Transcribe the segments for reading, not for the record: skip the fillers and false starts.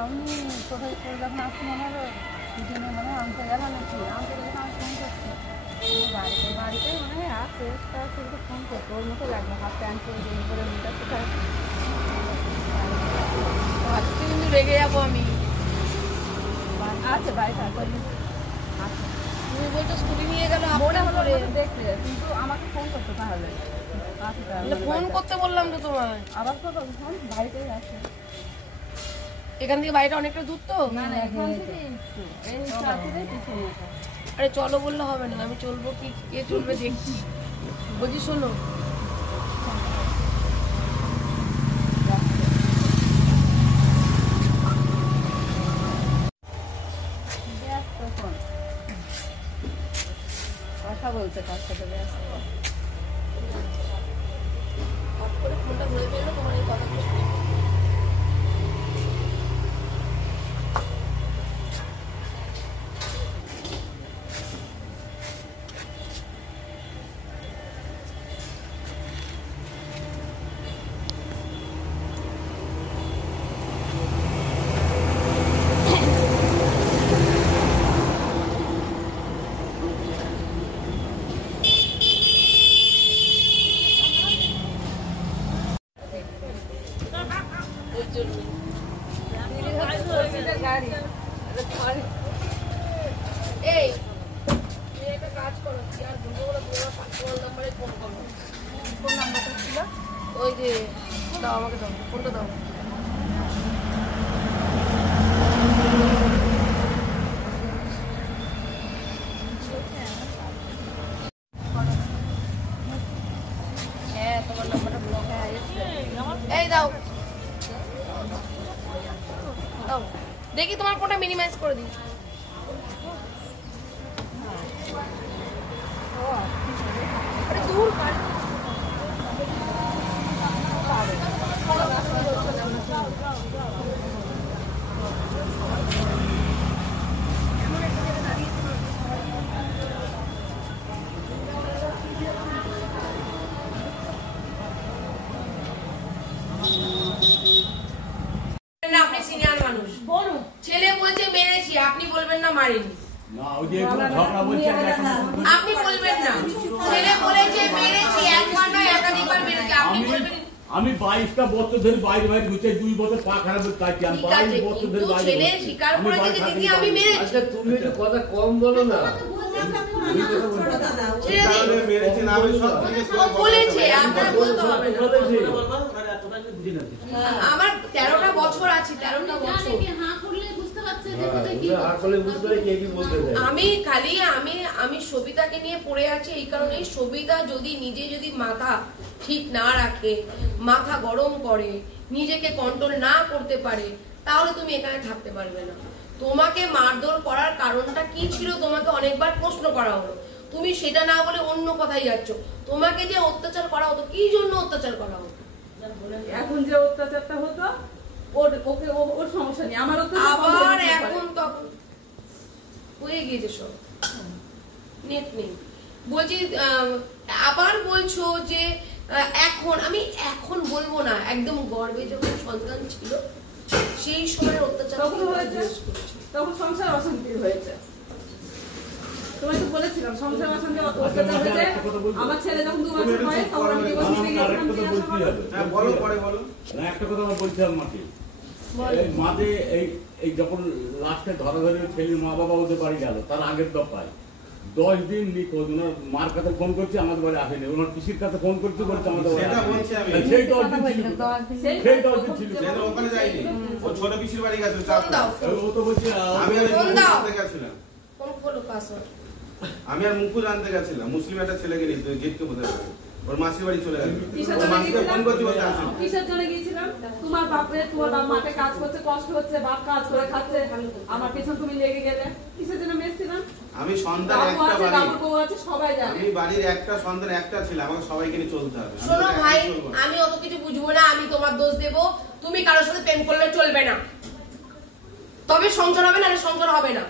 আমি কোথায় করে যখন আসছি মনে হলো দুজনে মানে আনতে গেল নাকি আনতে গেলে আমি ফোন করছি বাড়িতেই মনে হয় আসে তার সেটা ফোন করতো ওর মতো লাগলো হাত প্যান্ট করে জমি করে মেয়েটা কোথায় আজকে কিন্তু রেগে যাবো আমি। আচ্ছা বাড়িতে আছে তুমি বলছো স্কুটি নিয়ে গেল মনে হলো দেখতে কিন্তু আমাকে ফোন করতো তাহলে ফোন করতে বললাম তো তোমায় আবার তো ফোন বাড়িতেই আছে এখান থেকে বাড়িটা অনেকটা দূর তো। না না এখান থেকে এই সাথে পিছনে আরে চলো বললে হবে না, আমি চলবো কি কে চলবে দেখছি। বলছি শোনো কথা বলছে কার সাথে ব্যস্ত ফোনটা ধরে পেলো তোমার এই কথাগুলো শুনে। এই তুমি একটা কাজ করো, আর বলবো বলে তোমার পার্সোনাল নাম্বারে ফোন করো। কোন নাম্বারটা ছিল ওই যে দাও আমাকে দাও ফোনটা দাও। হ্যাঁ তোমার নাম্বারটা ব্লক হয়ে গেছে। এই দাও দাও দেখি তোমার ফোনটা মিনিমাইজ করে দিই। আরে দূর কাট আপনি সিনিয়র মানুষ বলুন, ছেলে বলছে মেরেছি, আপনি বলবেন না মারিনি। আপনি বলবেন না ছেলে বলেছে মেরেছি, একবার নয় একাধিকবার মেরেছি, আপনি বলবেন। আমি 22টা বছর ধরে বাইরে বাইরে ঘুরছি, 2 বছর পা খারাপ থাকি আমি 22 বছর ধরে বাইরে। ছেলে স্বীকার করেছে যে দিদি আমি মেরেছি। আচ্ছা তুমি একটু কথা কম বলো না। মেরেছি না আমি সব বলেছে, আপনারা বলতে হবে না। আমার 13টা বছর আছে, 13টা বছর। আমি সবিতাকে নিয়ে পড়ে আছি এই কারণে, সবিতা যদি নিজে যদি মাথা ঠিক না রাখে, মাথা গরম করে, নিজেকে কন্ট্রোল না করতে পারে, তাহলে তুমি এখানে থাকতে পারবে না। তোমাকে মারধর করার কারণটা কি ছিল তোমাকে অনেকবার প্রশ্ন করা হলো, তুমি সেটা না বলে অন্য কথাই যাচ্ছ। তোমাকে যে অত্যাচার করা হতো, কি জন্য অত্যাচার করা হতো? এখন যে অত্যাচারটা হতো ওর সমস্যা নেই, আমার আবার এখন তখন হয়ে গিয়েছে সব, নেট নেই। বলছি আবার বলছো যে এখন, আমি এখন বলবো না, একদম গর্বে যখন সন্তান ছিল সেই সময় অত্যাচার তখন সংসার অশান্তি হয়েছে। তোমায় তো বলেছিলাম সংসার অশান্তি অত্যাচার হয়েছে। আমার ছেলে যখন 2 বছর হয় তখন আমি ডিভোর্স নিয়ে গেছিলাম। বলো পরে বলো না, একটা কথা আমার বলছি মাকে মাঝে এই যখন লাস্টে ধরাধরি ছেলের মা বাবা ওদের বাড়ি গেল, তার আগের দফায় 10 দিন নিখোঁজ। ওনার মার কাছে ফোন করছি, আমাদের বাড়ি আসেনি। ওনার পিসির কাছে ফোন করছি, বলছে আমাদের বাড়ি আসেনি। সেই 10 দিন ছিল, ওখানে যাইনি, ও ছোট পিসির বাড়ি গেছে। ও তো বলছে আমি আর জানতে গেছিলাম, আমি আর মুখু জানতে গেছিলাম। মুসলিম একটা ছেলেকে নিয়ে জিতকে বোঝা ওর মাসির বাড়ি চলে গেছে। কিসের জন্য গিয়েছিলাম? তোমার বাপরে, তোমার বাপ মাঠে কাজ করছে, কষ্ট হচ্ছে, বাপ কাজ করে খাচ্ছে, আমার পিছন তুমি লেগে গেলে। কিসের জন্য মেরেছিলাম? আমি সন্তান একটা বাড়ি, সবাই জানে আমি বাড়ির একটা সন্তান একটা ছিল, আমাকে সবাইকে নিয়ে চলতে হবে। শোনো ভাই, আমি অত কিছু বুঝবো না, আমি তোমার দোষ দেব। তুমি কারোর সাথে প্রেম করলে চলবে না, তবে সংসার হবে না, সংসার হবে না।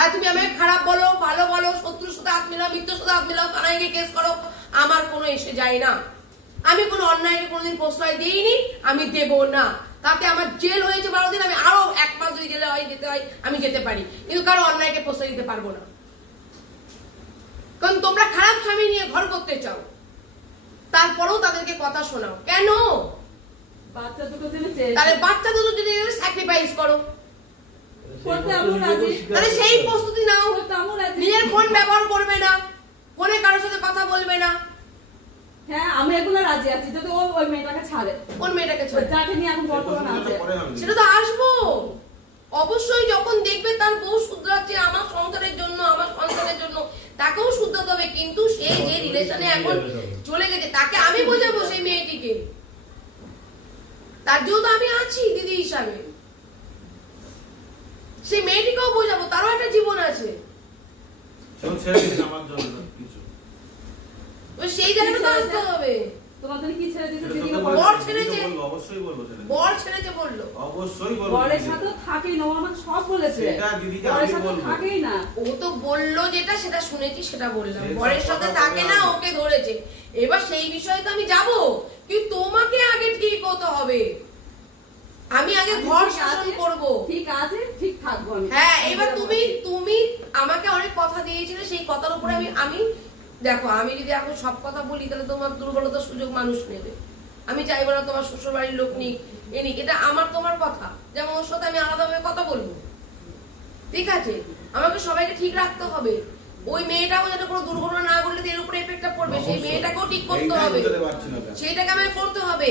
আর তুমি আমাকে খারাপ বলো, ভালো বলো, শত্রুর সাথে হাত মিলাও, মিত্রের সাথে হাত মিলাও, থানায় গিয়ে কেস করো, আমার কোনো এসে যায় না। আমি কোনো অন্যায়কে কোনোদিন প্রশ্রয় দিইনি, আমি দেব না। তাতে আমার জেল হয়েছে হয় যেতে হয় আমি যেতে পারি, কিন্তু কারো অন্যায়কে প্রশ্রয় দিতে পারবো না। কারণ তোমরা খারাপ স্বামী নিয়ে ঘর করতে চাও, তারপরেও তাদেরকে কথা শোনাও কেন? বাচ্চা দুটো দিনে চেয়েছে, তাহলে বাচ্চা দুটো যদি স্যাক্রিফাইস করো, করতে আমিও রাজি। তাহলে সেই প্রস্তুতি নাও। করতে আমিও রাজি। নিজের ফোন ব্যবহার করবে না, ফোনে কারোর সাথে কথা বলবে না। হ্যাঁ আমি এগুলো রাজি আছি, যদি ও ওই মেয়েটাকে ছাড়ে। কোন মেয়েটাকে ছাড়ে? যাকে নিয়ে এখন বর্তমান আছে সেটা তো আসবো অবশ্যই। যখন দেখবে তার বউ শুধরাচ্ছে আমার সংসারের জন্য, আমার সন্তানের জন্য, তাকেও শুধরাতে হবে। কিন্তু সে যে রিলেশনে এখন চলে গেছে তাকে আমি বোঝাবো, সেই মেয়েটিকে। তার যেহেতু আমি আছি দিদি হিসাবে, সেই মেয়েটিকেও বোঝাবো, তারও একটা জীবন আছে। সেই জায়গাটা আসতে হবে। তোমাদের কি ছেড়ে দিতে দিদি? বর ছেড়েছে, অবশ্যই বলবো, বর ছেড়েছে বললো, অবশ্যই বলবো। বরের সাথে থাকেই না, ও আমাকে সব বলেছে। সেটা দিদিকে বরের আমি সাথে বলবো। থাকেই না। ও তো বললো যেটা সেটা শুনেছি, সেটা বললাম। সেই বরের সব সাথে কথা থাকে বলে না, আমি- ওকে ধরেছে। এবার সেই বিষয়ে তো আমি যাব, কিন্তু তোমাকে আগে ঠিক হতে হবে। আমি আগে ঘর ঠিক শাসন আছে, করব। ঠিক আছে, ঠিক থাকবো আমি। হ্যাঁ, এবার তুমি আমাকে অনেক কথা দিয়েছিলে, সেই কথার উপরে আমি দেখো, আমি যদি এখন সব কথা বলি তাহলে তোমার দুর্বলতার সুযোগ মানুষ নেবে। আমি চাইবো না তোমার শ্বশুর বাড়ির লোক নিক এ নিক, এটা আমার তোমার কথা। যেমন ওর সাথে আমি আলাদাভাবে কথা বলবো, ঠিক আছে? আমাকে সবাইকে ঠিক রাখতে হবে। ওই মেয়েটাও যাতে কোনো দুর্ঘটনা না করলে এর উপরে এফেক্টটা পড়বে, সেই মেয়েটাকেও ঠিক করতে এইটাই হবে, বুঝতে পারছি না কেন। সেইটাকে আমাকে করতে হবে।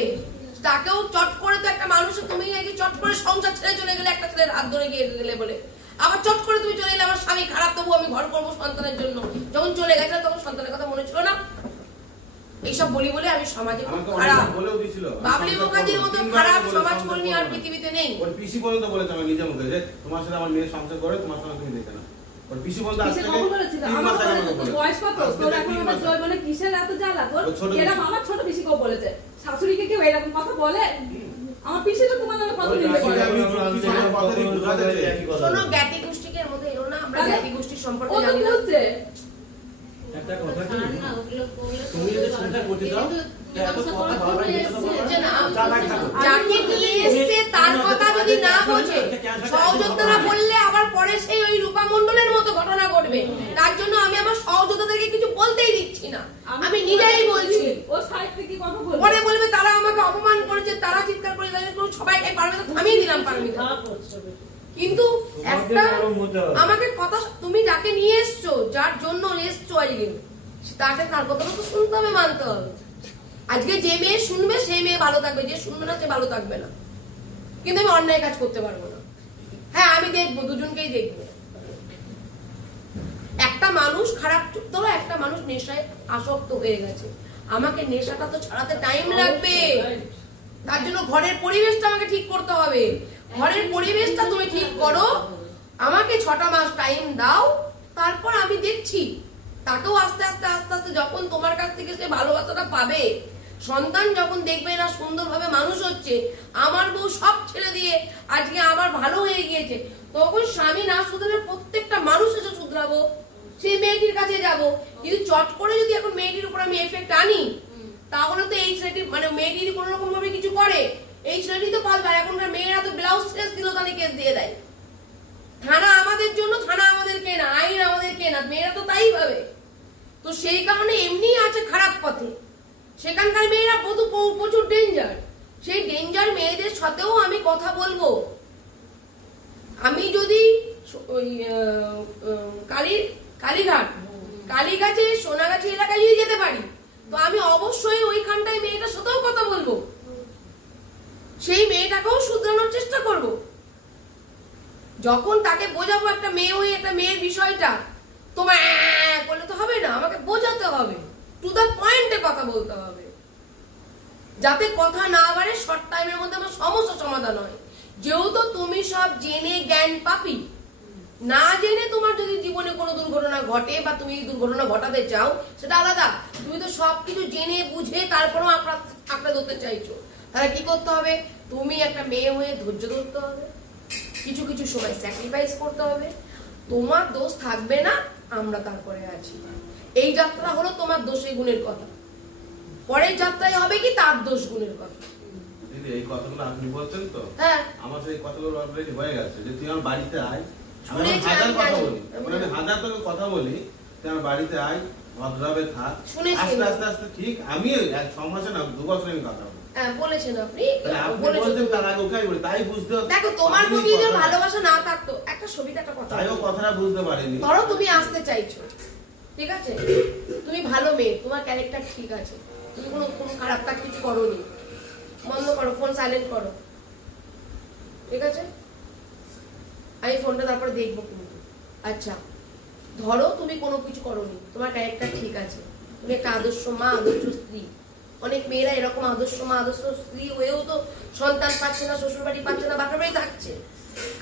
তাকেও চট করে তো একটা মানুষ, তুমি আগে চট করে সংসার ছেড়ে চলে গেলে একটা ছেলের হাত ধরে গিয়ে গেলে বলে, আবার চট করে তুমি চলে গেলে আমার স্বামী খারাপ, তবু আমি ঘর করবো সন্তানের জন্য। যখন চলে গেছে তখন সন্তানের কথা মনে ছিল না? এইসব বলি বলে আমি সমাজে খুব আমাকে খারাপ, অনেকবার বলেও দিয়েছিল। আমি বাবলি সংসার মুখার্জির করবো। মতো তিনবার খারাপ বলে সমাজ সংসার কর্মী আর করবো না। পৃথিবীতে নেই। ওর পিসি পর্যন্ত বলেছে আমার নিজের মুখে যে তোমার সাথে আমার মেয়ে সংসার করে, তোমার সঙ্গে তুমি দেখে না। ওর পিসি বলতে আজ কিসে থেকে কখন বলেছিল? 3 আমার মাস আগে বলেছে, আমাকে তোর বলেছে। বয়স কত? আজ তোর থেকে এখন 3 আবার মাস জয় আগে। বলে কিসের এত জ্বালা তোর? ও ছোট এরকম পিসি। আমার ছোট পিসিকেও বলেছে। শাশুড়িকে কেউ এরকম কথা বলে? আমার পিসি তো তোমার নামে কত ওই নিন্দে করে। আমি পিসির কথা দিয়ে বোঝাতে চাই। শোনো, জ্ঞাতি গোষ্ঠীকে এর মধ্যে এলো না, আমরা তাহলে? জ্ঞাতি গোষ্ঠীর সম্পর্কে ও তো জানি না। বুঝছে। একটা কথা কি, তুমি যদি সংসার করতে দাও এত কথা বারবার নিয়ে কথা বলো যে না, জানাই থাকো। যাকে নিয়ে এসছে তার কথা যদি না বোঝে, সহযোদ্ধারা বললে আবার পরে সেই ওই রূপা মণ্ডলের মতো ঘটনা ঘটবে। তার জন্য আমি আমার সহযোদ্ধাদেরকে কিছু বলতেই দিচ্ছি না, আমি নিজেই বলছি। ও সাইড থেকে কথা বলবে। পরে বলবে তারা আমাকে অপমান করেছে, তারা চিৎকার করে সবাইকে পারমিতা থামিয়ে দিলাম, পারমিতা। কিন্তু একটা আমাকে কথা, তুমি যাকে নিয়ে এসছো, যার জন্য এসছো আজকে, তাকে তার কথা তো শুনতে হবে, মানতে হবে। আজকে যে মেয়ে শুনবে সেই মেয়ে ভালো থাকবে, যে শুনবে না সে ভালো থাকবে না। কিন্তু আমি অন্যায় কাজ করতে পারবো না। হ্যাঁ, আমি দেখবো, দুজনকেই দেখবো। একটা মানুষ খারাপ, ধরো একটা মানুষ নেশায় আসক্ত হয়ে গেছে, আমাকে নেশাটা তো ছাড়াতে টাইম লাগবে। তার জন্য ঘরের পরিবেশটা আমাকে ঠিক করতে হবে। ঘরের পরিবেশটা তুমি ঠিক করো, আমাকে 6টা মাস টাইম দাও, তারপর আমি দেখছি। তাকেও আস্তে আস্তে আস্তে আস্তে যখন তোমার কাছ থেকে সে ভালোবাসাটা পাবে, সন্তান যখন দেখবে না সুন্দরভাবে মানুষ হচ্ছে, আমার বউ সব ছেড়ে দিয়ে আজকে আমার ভালো হয়ে গিয়েছে, তখন স্বামী না শুধরে প্রত্যেকটা মানুষ এসে শুধরাবো, সেই মেয়েটির কাছে যাব। কিন্তু চট করে যদি এখন মেয়েটির উপর আমি এফেক্ট আনি, তাহলে তো এই ছেলেটি, মানে মেয়েটির কোন রকম ভাবে কিছু করে, এই ছেলেটি তো পাল্টা। এখনকার মেয়েরা তো ব্লাউজ ছেড়ে দিল, তাহলে কেস দিয়ে দেয়। থানা আমাদের জন্য, থানা আমাদেরকে না, আইন আমাদেরকে না, মেয়েরা তো তাই ভাবে। তো সেই কারণে এমনি আছে খারাপ পথে। সেখানকার মেয়েরা প্রচুর ডেঞ্জার। সেই ডেঞ্জার মেয়েদের সাথেও আমি কথা বলবো। আমি যদি ওই কালীঘাটে সোনাগাছি এলাকায় যদি যেতে পারি, তো আমি অবশ্যই ওইখানটায় মেয়েটার সাথেও কথা বলবো, সেই মেয়েটাকেও শুধরানোর চেষ্টা করব। যখন তাকে বোঝাবো একটা মেয়ে হয়ে একটা মেয়ের বিষয়টা, তোমার বললে তো হবে না, আমাকে বোঝাতে হবে, টু দ্য পয়েন্টে কথা বলতে হবে, যাতে কথা না বাড়ে, শর্ট টাইমের মধ্যে আমার সমস্যা সমাধান হয়। যেহেতু তুমি সব জেনে জ্ঞান পাপি, না জেনে তোমার যদি জীবনে কোনো দুর্ঘটনা ঘটে বা তুমি দুর্ঘটনা ঘটাতে চাও, সেটা আলাদা। তুমি তো সবকিছু জেনে বুঝে তারপরেও আঁকড়া ধরতে চাইছো, তাহলে কি করতে হবে? তুমি একটা মেয়ে হয়ে ধৈর্য ধরতে হবে, কিছু কিছু সময় স্যাক্রিফাইস করতে হবে। তোমার দোষ থাকবে না, আমরা তারপরে আছি। এই যাত্রা হলো তোমার দোষের গুণের কথা, পরের যাত্রায় হবে কি তার দোষ গুণের কথা। দিদি এই কথাগুলো আপনি বলছেন তো, হ্যাঁ আমার সেই কথাগুলো অলরেডি হয়ে গেছে যে তুই আমার বাড়িতে আয়, আমি শুনেছি, হাজার আমি কথা জানি। বলি, আমি হাজার তোকে কথা বলি, তুই আমার বাড়িতে আয়, ভদ্রভাবে থাক, শুনেছি। আস্তে আস্তে আস্তে ঠিক আমি 1-6 মাসে না 2 বছরে আমি কথা বলি। হ্যাঁ বলেছেন আপনি, তাহলে আপনি বলেছেন। বলছেন তার আগে ওকে আমি বলি, তাই বুঝতে হবে। দেখো তোমার আপনি প্রতি যদি কথা- ভালোবাসা না থাকতো, একটা ছবিতে একটা কথা তাই ও কথাটা বুঝতে পারেনি। ধরো তুমি আসতে চাইছো, ঠিক আছে, তুমি ভালো মেয়ে, তোমার ক্যারেক্টার ঠিক আছে, তুমি কোনো খারাপ কাজ কিছু করোনি, বন্ধ করো ফোন, সাইলেন্ট করো, ঠিক আছে, আমি ফোনটা তারপরে দেখবো কিন্তু। আচ্ছা ধরো তুমি কোনো কিছু করোনি, তোমার ক্যারেক্টার ঠিক আছে, তুমি একটা আদর্শ মা, আদর্শ স্ত্রী। অনেক মেয়েরা এরকম আদর্শ মা, আদর্শ স্ত্রী হয়েও তো সন্তান পাচ্ছে না, শ্বশুর বাড়ি পাচ্ছে না, বাপের বাড়ি থাকছে।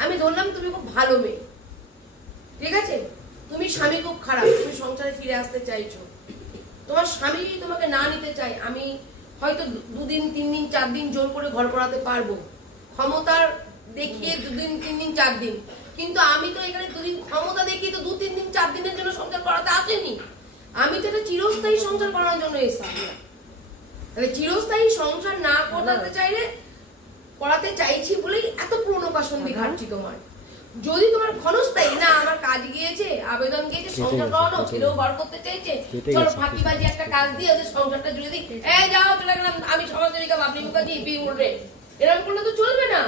আমি ধরলাম তুমি খুব ভালো মেয়ে, ঠিক আছে, তুমি স্বামী খুব খারাপ, তুমি সংসারে ফিরে আসতে চাইছো, তোমার স্বামী যদি তোমাকে না নিতে চায়, আমি হয়তো 2 দিন 3 দিন 4 দিন জোর করে ঘর করাতে পারবো, ক্ষমতার দেখিয়ে 2 দিন 3 দিন 4 দিন, কিন্তু আমি তো এখানে 2 দিন ক্ষমতা দেখিয়ে তো 2-3 দিন 4 দিনের জন্য সংসার করাতে আসেনি, আমি তো এটা চিরস্থায়ী সংসার করার জন্য এসেছি। তাহলে চিরস্থায়ী সংসার না করাতে চাইছি বলেই এত প্রণোকাশন দেখাচ্ছি তোমার। যদি তোমার ক্ষণস্থায়ী না, আমার কাজ গিয়েছে, আবেদন গিয়েছে, সংসার করানো, ছেলেও বার করতে চাইছে, চলো ফাঁকিবাজি একটা কাজ দিয়ে ওদের সংসারটা জুড়ে দিই, এই যাও চলে গেলাম আমি সমাজসেবিকা বাবলি মুখার্জি ইপি উঠে, এরকম করলে তো চলবে না।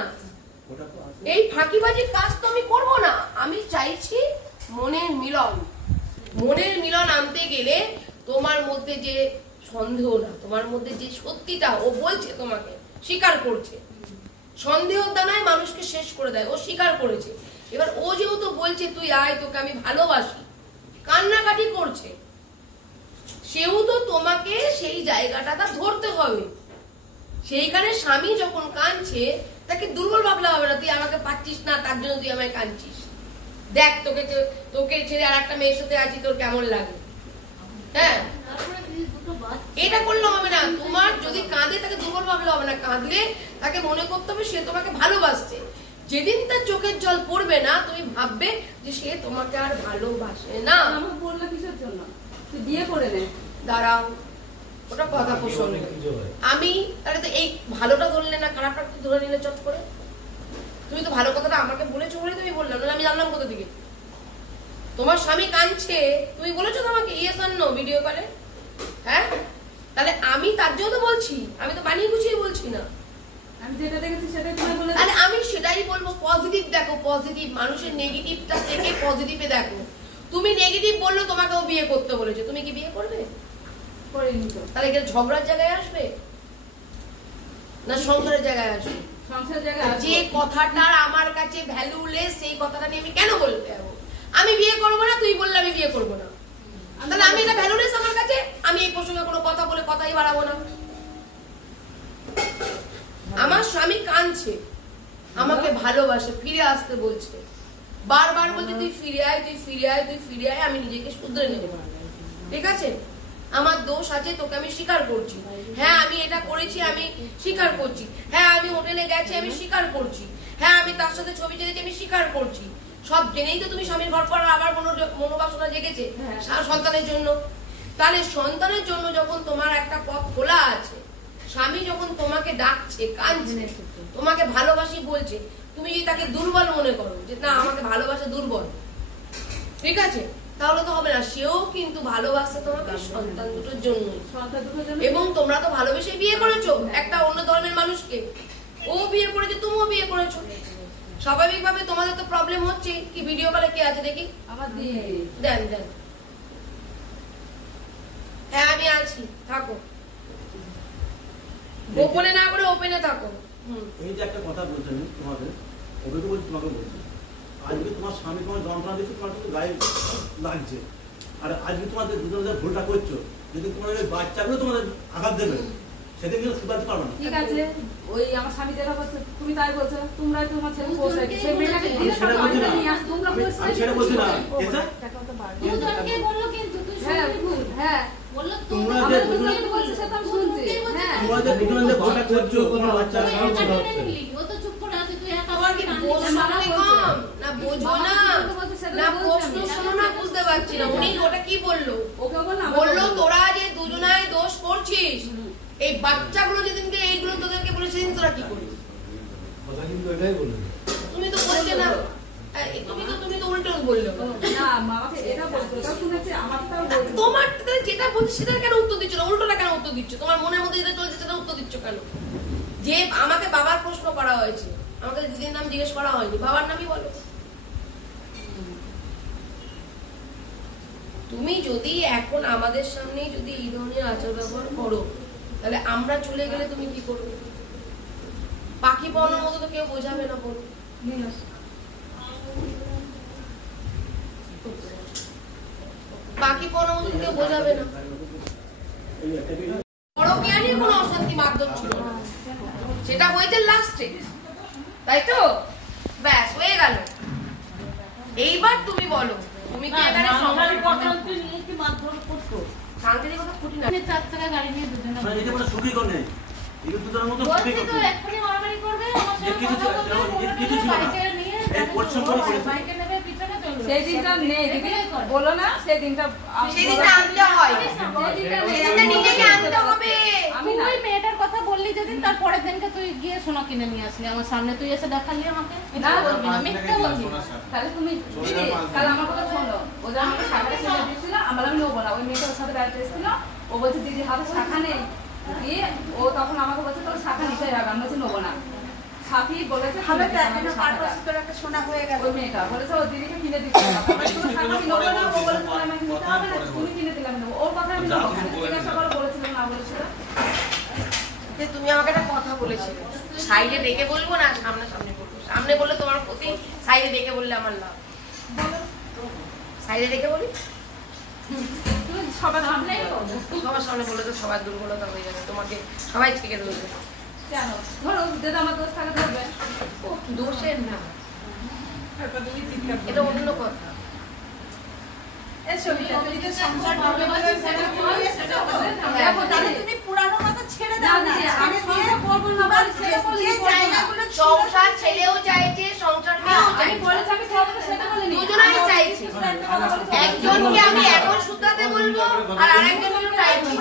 এই ফাঁকিবাজির কাজ তো আমি করব না, আমি চাইছি মনের মিলন। মনের মিলন আনতে গেলে তোমার মধ্যে যে সন্দেহ না, তোমার মধ্যে যে সত্যিটা ও বলছে, তোমাকে স্বীকার করছে, সন্দেহর দানায় মানুষকে শেষ করে দেয়, ও স্বীকার করেছে। এবার ও যেহেতু বলছে তুই আয়, তোকে আমি ভালোবাসি, কান্নাকাটি করছে, সেও তো তোমাকে সেই জায়গাটা ধরতে হবে। সেইখানে স্বামী যখন কাঁদছে, তাকে দুর্বল ভাবলে হবে না, তুই আমাকে পাচ্ছিস না তার জন্য তুই আমায় কাঁদছিস, দেখ তোকে ছেড়ে আর একটা মেয়ের সাথে আছি, তোর কেমন লাগে। হ্যাঁ এটা করলে হবে না, তোমার যদি কাঁদে তাকে দুর্বল ভাবলে হবে না, কাঁদলে তাকে মনে করতে হবে সে তোমাকে ভালোবাসছে। যেদিন তার চোখের জল পড়বে না, তুমি ভাববে যে সে তোমাকে আর ভালোবাসে না। আমাকে বললো কিসের জন্য, তুই বিয়ে করে নে। দাঁড়াও, ওটা কথা প্রসঙ্গ। আমি তাহলে তো এই ভালোটা ধরলে না, খারাপটা ধরে নিলে চট করে। তুমি তো ভালো কথাটা আমাকে বলেছো বলে তুমি বললাম, না আমি জানলাম কোথা থেকে। তোমার স্বামী কাঁদছে, তুমি বলেছো তো আমাকে ইয়েস আর নো ভিডিও কলে, হ্যাঁ, তাহলে আমি তার জন্য তো বলছি, আমি তো বানিয়ে গুছিয়ে বলছি না। আমি যেটা দেখেছি সেটাই তুমি বলে, তাহলে আমি সেটাই বলবো, পজিটিভ দেখো, পজিটিভ, মানুষের নেগেটিভটা থেকে পজিটিভে দেখো। তুমি নেগেটিভ বললো, তোমাকেও বিয়ে করতে বলেছে, তুমি কি বিয়ে করবে? করিনি তো। তাহলে কি ঝগড়ার জায়গায় আসবে না সংসারের জায়গায় আসবে? সংসার জায়গায় যে কথাটার আমার কাছে ভ্যালুলেস, সেই কথাটা নিয়ে আমি কেন বলতে যাবো? আমি বিয়ে করবো না, তুই বললে আমি বিয়ে করবো না, তাহলে আমি এটা ভ্যালুলেস আমার কাছে, আমি এই প্রসঙ্গে কোনো কথা বলে কথাই বাড়াবো না। আমার স্বামী কাঁদছে, আমাকে ভালোবাসে, ফিরে আসতে বলছে, বারবার বলছে তুই ফিরে আয়, তুই ফিরে আয়, তুই ফিরে আয়, আমি নিজেকে শুধরে নেব, ঠিক আছে, আমার দোষ আছে, তোকে আমি স্বীকার করছি, হ্যাঁ আমি এটা করেছি, আমি স্বীকার করছি, হ্যাঁ আমি হোটেলে গেছি, আমি স্বীকার করছি, হ্যাঁ আমি তার সাথে ছবি ছেড়েছি, আমি স্বীকার করছি। সব জেনেই তো তুমি স্বামীর ঘর করার আবার মনোবাসনা জেগেছে সন্তানের জন্য। তাহলে সন্তানের জন্য যখন তোমার একটা পথ খোলা আছে, স্বামী যখন তোমাকে ডাকছে, কাঁদছে, তোমাকে ভালোবাসি বলছে, তুমি যদি তাকে দুর্বল মনে করো যে না আমাকে ভালোবাসা দুর্বল, ঠিক আছে, তাহলে তো হবে না। সেও কিন্তু ভালোবাসে তোমাকে সন্তান দুটোর জন্য, এবং তোমরা তো ভালোবেসে বিয়ে করেছো একটা অন্য ধর্মের মানুষকে, ও বিয়ে করেছে, তুমিও বিয়ে করেছো, স্বাভাবিকভাবে তোমাদের তো প্রবলেম হচ্ছে। কি ভিডিও কলে কে আছে দেখি, আমার দিয়ে দেন দেন, হ্যাঁ আমি আছি, থাকো, গোপনে না করে ওপেনে থাকো। এই যে একটা কথা বলছেন তোমাদের, ওকে তো বলছি, তোমাকে বলছি, আজকে তোমার স্বামী তোমার যন্ত্রণা দিচ্ছে, তোমার কিন্তু গায়ে লাগছে, আর আজকে তোমাদের দুজনে ভুলটা করছো, যদি তোমাদের বাচ্চাগুলো তোমাদের আঘাত দেবে, সেটা কিন্তু শুধাতে পারবে না। ঠিক আছে, ওই আমার স্বামী যেটা বলছে তুমি তাই বলছো, তোমরা তোমার ছেলে পোষায়, সেই মেয়েটাকে আমি দিয়ে সেটা বলছি না, নিয়ে আস, তোমরা পোষায়, আমি সেটা বলছি না, এটা দুজনকে বললো কিন্তু তুই হ্যাঁ শুনবি, হ্যাঁ বললো তোমরা তোমরা যে দুজনকে বলছে সেটা আমি শুনছি, হ্যাঁ তোমরা যে দুজনে ভুলটা করছো, তোমার বাচ্চা তুই একা কেন নিলি? ও তো চুপ করে আছে, তুই একা তোমার কি বোঝ শক্তি কম না, বোঝো না, না প্রশ্ন শোনো না, বুঝতে পারছি না। উনি ওটা কি বললো? ওকে বললাম, বললো তোরা যে দুজনায় দোষ করছিস, এই বাচ্চাগুলো যেদিনকে এইগুলো তোদেরকে বলেছে সেদিন তোরা কি করবি? কথা কিন্তু এটাই বলে তুমি তো বললে না, তুমি তো উল্টো বললে না মামাকে এটা বলতো, ওটা শুনেছি, আমারটাও বলতো। তোমার যেটা বলছে সেটা কেন উত্তর দিচ্ছ না, উল্টোটা কেন উত্তর দিচ্ছ? তোমার মনের মধ্যে যেটা চলছে সেটা উত্তর দিচ্ছ কেন? যে আমাকে বাবার প্রশ্ন করা হয়েছে, আমাকে দিদির নাম জিজ্ঞেস করা হয়নি, বাবার নামই বলো। তুমি যদি এখন আমাদের সামনে যদি এই ধরনের আচার ব্যবহার করো, তাহলে আমরা চলে গেলে তুমি কি করবে? পাখি পাওয়ানোর মতো তো কেউ বোঝাবে না। বলো পাখি পাওয়ানোর মতো কেউ বোঝাবে না। পরকীয়া নিয়ে কোনো অশান্তি মাধ্যম ছিল না, সেটা হয়েছে লাস্টে, তাই তো? ব্যাস হয়ে গেল। এইবার তুমি বলো, তুমি কি এখানে সাংসারিক কথা খুঁটি না? 4 টাকা গাড়ি নিয়ে দুজনে মানে এটা কোনো সুখী কোন নেই, এটা দুজনের মতো বলছি সুখী তো কোন এক্ষুনি মারামারি করবে, আমার সাথে কিছু কথা বলবে, কিছু ছিল না। বাইকে নিয়ে এই পরিশ্রম করে বাইকে নেবে পিছনে চলবে। সেই দিনটা নেই দিদি, বলো না সেই দিনটা, সেদিনটা আনতে হয়, সেদিনটা নিজেকে আনতে হবে। আমি না তুই মেয়েটার কথা বললি যেদিন, তারপরের দিনকে তুই গিয়ে সোনা কিনে নিয়ে আসলি আমার সামনে, তুই এসে দেখালি আমাকে। না বলবি না, মিথ্যা বলবি। তাহলে তুমি দিদি তাহলে আমার কথা শোনো, ওদের আমাকে শাখাটা ছেড়ে দিয়েছিল, আমরা আমি নেবো না, ওই মেয়েটা ওর সাথে বেড়াতে এসেছিল, ও বলছে দিদি হাতে শাখা নেই, দিয়ে ও তখন আমাকে বলছে তোর শাখা নিতে যাবে, আমি বলছি নেবো না। ছাপি বলেছে ওই মেয়েটা বলেছে ও দিদিকে কিনে দিতে হবে, তুমি কিনে দিলে আমি নেবো, ওর কথা আমি নেবো না। জিজ্ঞাসা করে বলেছিল না বলেছিল, যে তুমি আমাকে একটা কথা বলেছিলে, সাইডে ডেকে বলবো না সামনে সামনে বলবো? সামনে বললে তোমার ক্ষতি, সাইডে ডেকে বললে আমার লাভ। সাইডে ডেকে বলি, তুমি সবার সামনেই বলবো। সবার সামনে বললে তো সবার দুর্বলতা হয়ে যাবে, তোমাকে সবাই ছেড়ে দেবে। কেন ধরো যদি আমার দোষ থাকে ধরবে, ও দোষের না, এটা অন্য কথা। সংসার ছেলেও চাইছে, সংসার মেয়েও চাইছে, দুজনেই চাইছে। একজনকে আমি এখন শুধাতে বলবো আর আরেকজনকে চাইছি।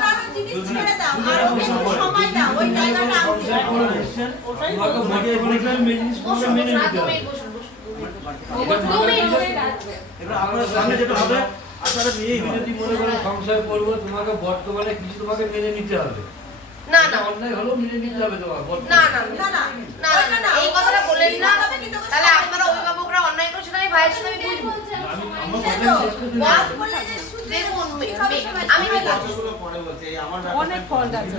আপনার সামনে যেটা হবে আপনারা নিয়েই হবে। যদি মনে করে সংসার করবো, তোমাকে বর্তমানে কিছু তোমাকে মেনে নিতে হবে। না না অন্যায় হলেও মেনে নিতে হবে তোমার। না না না না, এই কথাটা বলেন না। তাহলে আপনারা অভিভাবকরা অন্যায় করছে না, আমি ভাইয়ের সাথে আমি বুঝবো। দেখুন আমি অনেক ফল্ট আছে,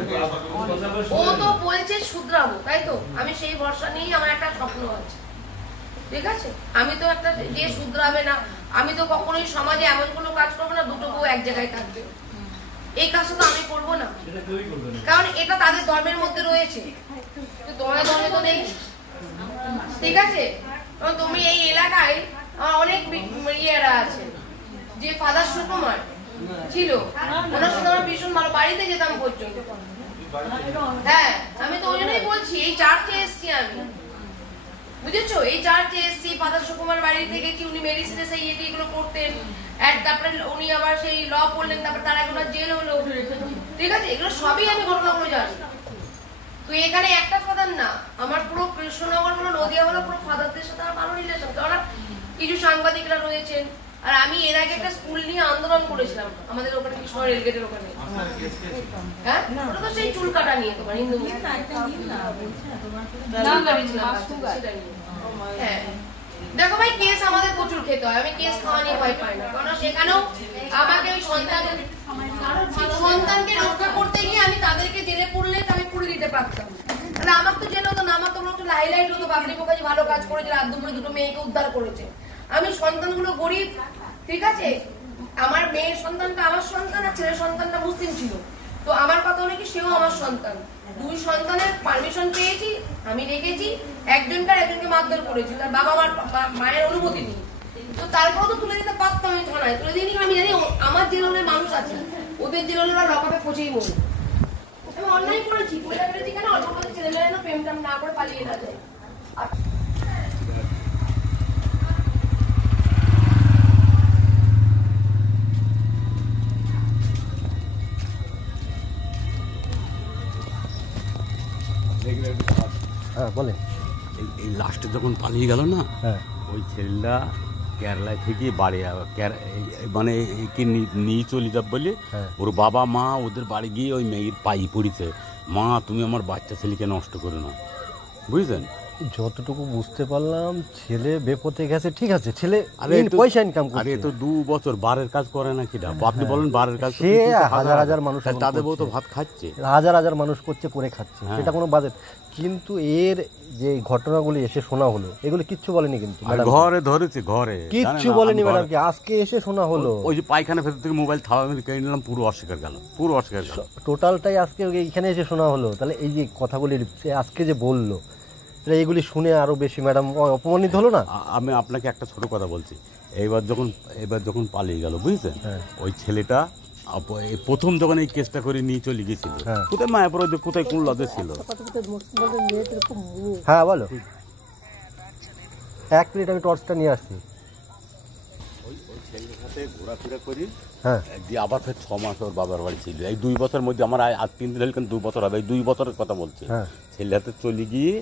ও তো বলছে শুধরাবো, তাই তো? আমি সেই ভরসা নিয়েই আমার একটা স্বপ্ন আছে, ঠিক আছে? আমি তো একটা যে শুধরাবে না, আমি তো কখনোই সমাজে এমন কোনো কাজ করবো না দুটো বউ এক জায়গায় থাকবে, এই কাজটা তো আমি করবো না, কারণ এটা তাদের ধর্মের মধ্যে রয়েছে, তোমাদের ধর্মে তো নেই, ঠিক আছে? কারণ তুমি এই এলাকায় অনেক ইয়েরা আছে, যে ফাদার সুকুমার ছিল ওনার সাথে আমার ভীষণ ভালো, বাড়িতে যেতাম পর্যন্ত। হ্যাঁ আমি তো ওই জন্যই বলছি, এই চার্চে এসছি আমি, বুঝেছো? এই চার্চে এসছি, ফাদার সুকুমার বাড়িতে গেছি, উনি মেডিসিনে সেই এগুলো করতেন, তারপরে উনি আবার সেই ল পড়লেন, তারপরে তার একবার জেল হলো, ঠিক আছে? এগুলো সবই আমি ঘটনাগুলো জানি। তো এখানে একটা ফাদার না, আমার পুরো কৃষ্ণনগর বলো, নদিয়া বলো, পুরো ফাদারদের সাথে আমার ভালো রিলেশন, কারণ কিছু সাংবাদিকরা রয়েছেন। আর আমি এর আগে একটা স্কুল নিয়ে আন্দোলন করেছিলাম আমাদের ওখানে, কৃষ্ণ রেলগেটের ওখানে। হ্যাঁ ওটা তো সেই চুল কাটা নিয়ে, তোমার হিন্দু হ্যাঁ। দেখো ভাই, কেস আমাদের প্রচুর খেতে হয়, আমি কেস খাওয়া নিয়ে ভয় পাই না, কারণ সেখানেও আমাকে ওই সন্তানকে রক্ষা করতে গিয়ে আমি তাদেরকে জেলে পুরলে আমি পুড়ে দিতে পারতাম, তাহলে আমার তো জেল হতো না, আমার তো একটু হাইলাইট হতো, বাবলি মুখার্জি ভালো কাজ করেছে, রাত দুপুরে দুটো মেয়েকে উদ্ধার করেছে। আমি সন্তানগুলো গরিব, ঠিক আছে? আমার মেয়ের সন্তানটা আমার সন্তান, আর ছেলের সন্তানটা মুসলিম ছিল, তো আমার কথা হলো কি সেও আমার সন্তান, দুই সন্তানের পারমিশন পেয়েছি, আমি রেখেছি, একজনকে মারধর করেছি, তার বাবা মায়ের অনুমতি নেই, তো তারপর তো তুলে দিতে পারতাম, আমি থানায় তুলে দিইনি, আমি জানি আমার জেলের মানুষ আছে, ওদের জেলেরা লকাপে পচেই মরে। আমি অন্যায় করেছি, কোনটা করেছি কেন? অল্প করে ছেলেমেয়েরা প্রেম টাম না করে পালিয়ে না যায়। দেখলে হ্যাঁ বলেন। এই লাস্টে যখন পালিয়ে গেল না, হ্যাঁ ওই ছেলেটা কেরালায় থেকে বাড়ি মানে একে নিয়ে চলে যাব বলে ওর বাবা মা ওদের বাড়ি গিয়ে ওই মেয়ের পায়ে পড়েছে, মা তুমি আমার বাচ্চা ছেলেকে নষ্ট করো না, বুঝলেন? যতটুকু বুঝতে পারলাম ছেলে বেপথে গেছে, ঠিক আছে, ছেলে পয়সা ইনকাম করে। আরে তো 2 বছর বারের কাজ করে না কিনা, আপনি বলেন বারের কাজ, সে হাজার হাজার মানুষ তাদের বউ তো ভাত খাচ্ছে, হাজার হাজার মানুষ করছে, করে খাচ্ছে, সেটা কোনো বাজেট। কিন্তু এর যে ঘটনাগুলি এসে শোনা হলো এগুলো কিচ্ছু বলেনি, কিন্তু ঘরে ধরেছে, ঘরে কিচ্ছু বলেনি ম্যাডাম, কি আজকে এসে শোনা হলো। ওই যে পায়খানা ভেতর থেকে মোবাইল থাবা কেড়ে নিলাম, পুরো অস্বীকার গেল, পুরো অস্বীকার গেল, টোটালটাই আজকে এখানে এসে শোনা হলো। তাহলে এই যে কথাগুলি আজকে যে বললো, এইগুলি শুনে আরো বেশি ম্যাডাম অপমানিত হলো না? আমি আপনাকে একটা ছোট কথা বলছি, এবার যখন পালিয়ে গেল, বুঝছেন, ওই ছেলেটা প্রথম যখন এই কেসটা করে নিয়ে চলে গেছিল, কোথায় মায়াপুর, কোথায় কোন লজে ছিল। হ্যাঁ বলো, 1 মিনিট আমি টর্চটা নিয়ে আসছি। ওই ছেলের সাথে ঘোরাফেরা করি, হ্যাঁ, দিয়ে আবার ফের 6 মাস ওর বাবার বাড়ি ছিল। এই 2 বছরের মধ্যে আমার আজ 3 দিন হল, কিন্তু 2 বছর হবে, এই 2 বছরের কথা বলছি। ছেলের হাতে চলে গিয়ে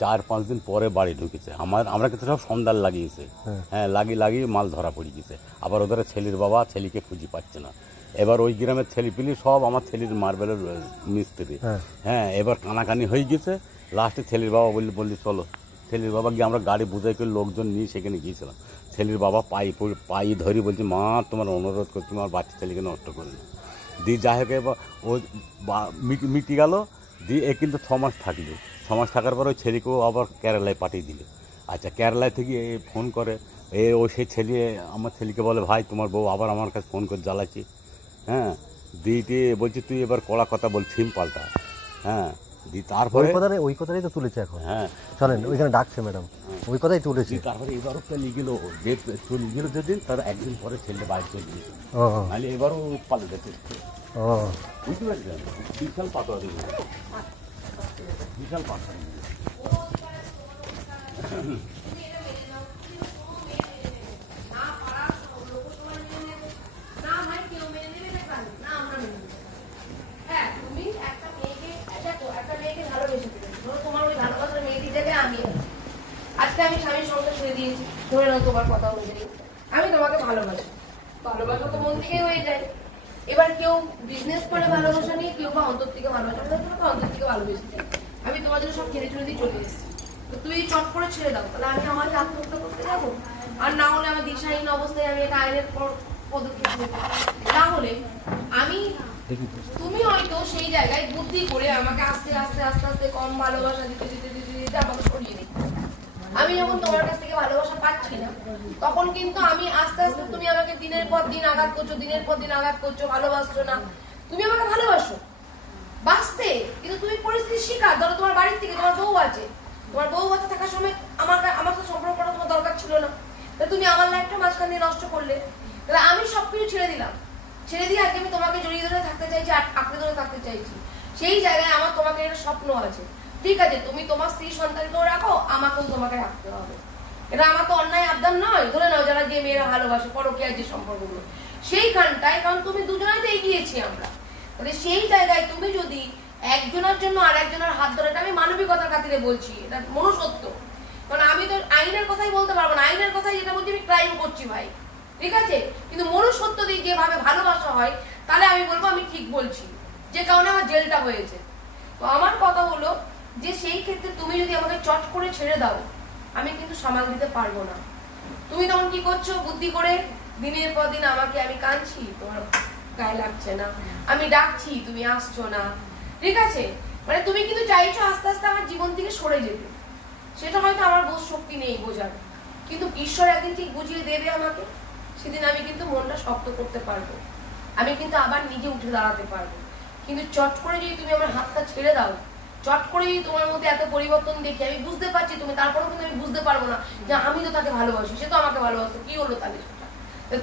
4-5 দিন পরে বাড়ি ঢুকেছে। আমরা কিন্তু সব সন্ধান লাগিয়েছে, হ্যাঁ, লাগিয়ে মাল ধরা পড়ে গেছে। আবার ওদের ছেলের বাবা ছেলেকে খুঁজে পাচ্ছে না। এবার ওই গ্রামের ছেলেপিলি সব আমার ছেলের মার্বেলের মিস্ত্রি, হ্যাঁ, এবার কানাকানি হয়ে গেছে। লাস্টে ছেলের বাবা বললি চলো, ছেলের বাবা গিয়ে আমরা গাড়ি বুঝাই করে লোকজন নিয়ে সেখানে গিয়েছিলাম। ছেলের বাবা পায়ে ধরি বলছি, মা তোমার অনুরোধ করছি, আমার বাচ্চা ছেলেকে নষ্ট করে না। দিয়ে যাই হোক, এবার ও মিটি গেল। দিয়ে এ কিন্তু 6 মাস থাকলো। 6 মাস থাকার পর ওই ছেলেকেও আবার কেরালায় পাঠিয়ে দিল। আচ্ছা, কেরালায় থেকে ফোন করে সেই ছেলে আমার ছেলেকে বলে, ভাই তোমার বউ আবার আমার কাছে ফোন করে জ্বালাচ্ছি, হ্যাঁ, দিয়ে বলছি তুই এবার কড়া কথা বল, সিম পাল্টা, হ্যাঁ। দিয়ে তারপরে ওই কথাটাই তো তুলেছে এখন, হ্যাঁ, চলেন ওইখানে ডাকছে ম্যাডাম, ওই কথাই তুলেছি। তারপরে এবারও চলে গেল, চলে গেল যেদিন, তার একদিন পরে ছেলে বাইরে চলে গেছে। নাহলে এবারও পালে যেতে, বুঝতে পারছেন? বিশাল পাতা, বিশাল পাতা। আজকে আমি স্বামীর সংসার ছেড়ে দিয়েছি, ধরে নাও তোমার কথা অনুযায়ী আমি তোমাকে ভালোবাসি, ভালোবাসা তো মন থেকে হয়ে যায়। এবার কেউ বিজনেস করে ভালোবাসা নিয়ে, কেউ বা অন্তর থেকে ভালোবাসা, তোমাকে অন্তর থেকে ভালোবেসেছি। আমি তোমার জন্য সব ছেড়ে চলে দিয়ে চলে এসেছি, তো তুই চট করে ছেড়ে দাও, তাহলে আমি আমার আত্মহত্যা করতে যাবো? আর না হলে আমি দিশাহীন অবস্থায় আমি এটা আইনের পদক্ষেপ নেব। তাহলে আমি, তুমি হয়তো সেই জায়গায় বুদ্ধি করে আমাকে আস্তে আস্তে আস্তে আস্তে কম ভালোবাসা দিতে দিতে দিতে দিতে আমাকে সরিয়ে দিই। আমি যখন তোমার কাছ থেকে ভালোবাসা পাচ্ছি না, তখন কিন্তু আমি আস্তে আস্তে, তুমি আমাকে দিনের পর দিন আঘাত করছো, দিনের পর দিন আঘাত করছো, ভালোবাসছো না। তুমি আমাকে ভালোবাসো, বাঁচতে, কিন্তু তুমি পরিস্থিতির শিকার। ধরো তোমার বাড়ির থেকে তোমার বউ আছে, তোমার বউ বাচ্চা থাকার সময় আমার সাথে সম্পর্ক করা তোমার দরকার ছিল না, তুমি আমার লাইফটা মাঝখান দিয়ে নষ্ট করলে। তাহলে আমি সবকিছু ছেড়ে দিলাম, ছেড়ে দিয়ে আজকে আমি তোমাকে জড়িয়ে ধরে থাকতে চাইছি, আঁকড়ে ধরে থাকতে চাইছি। সেই জায়গায় আমার তোমাকে একটা স্বপ্ন আছে, ঠিক আছে, তুমি তোমার স্ত্রী সন্তানকেও রাখো, আমাকেও তোমাকে রাখতে হবে। এটা আমার তো অন্যায় আবদার নয়। ধরে নাও যারা যে মেয়েরা ভালোবাসে, পরকীয়ার যে সম্পর্কগুলো, সেইখানটায়, কারণ তুমি দুজনাই তো এগিয়েছি আমরা, তাহলে সেই জায়গায় তুমি যদি একজনের জন্য আর একজনের হাত ধরে, এটা আমি মানবিকতার খাতিরে বলছি, এটা মনুষ্যত্ব, কারণ আমি তো আইনের কথাই বলতে পারবো না। আইনের কথাই যেটা বলছি, আমি ক্রাইম করছি ভাই, ঠিক আছে, কিন্তু মনুষ্যত্ব দিয়ে যেভাবে ভালোবাসা হয়, তাহলে আমি বলবো আমি ঠিক বলছি, যে কারণে আমার জেলটা হয়েছে। তো আমার কথা হলো যে সেই ক্ষেত্রে তুমি যদি আমাকে চট করে ছেড়ে দাও, আমি কিন্তু সামাল দিতে পারবো না। তুমি তখন কি করছো, বুদ্ধি করে দিনের পর দিন আমাকে, আমি কাঁদছি, তোমার গায়ে লাগছে না, আমি ডাকছি, তুমি আসছো না, ঠিক আছে, মানে তুমি কিন্তু চাইছো আস্তে আস্তে আমার জীবন থেকে সরে যেতে। সেটা হয়তো আমার বোধ শক্তি নেই বোঝার, কিন্তু ঈশ্বর একদিন ঠিক বুঝিয়ে দেবে আমাকে, সেদিন আমি কিন্তু মনটা শক্ত করতে পারবো, আমি কিন্তু আবার নিজে উঠে দাঁড়াতে পারবো। কিন্তু চট করে যদি তুমি আমার হাতটা ছেড়ে দাও, চট করে যদি তোমার মধ্যে এত পরিবর্তন দেখি, আমি বুঝতে পারছি তুমি, তারপরেও কিন্তু আমি বুঝতে পারবো না যে আমি তো তাকে ভালোবাসি, সে তো আমাকে ভালোবাসে, কি হলো তাহলে সেটা?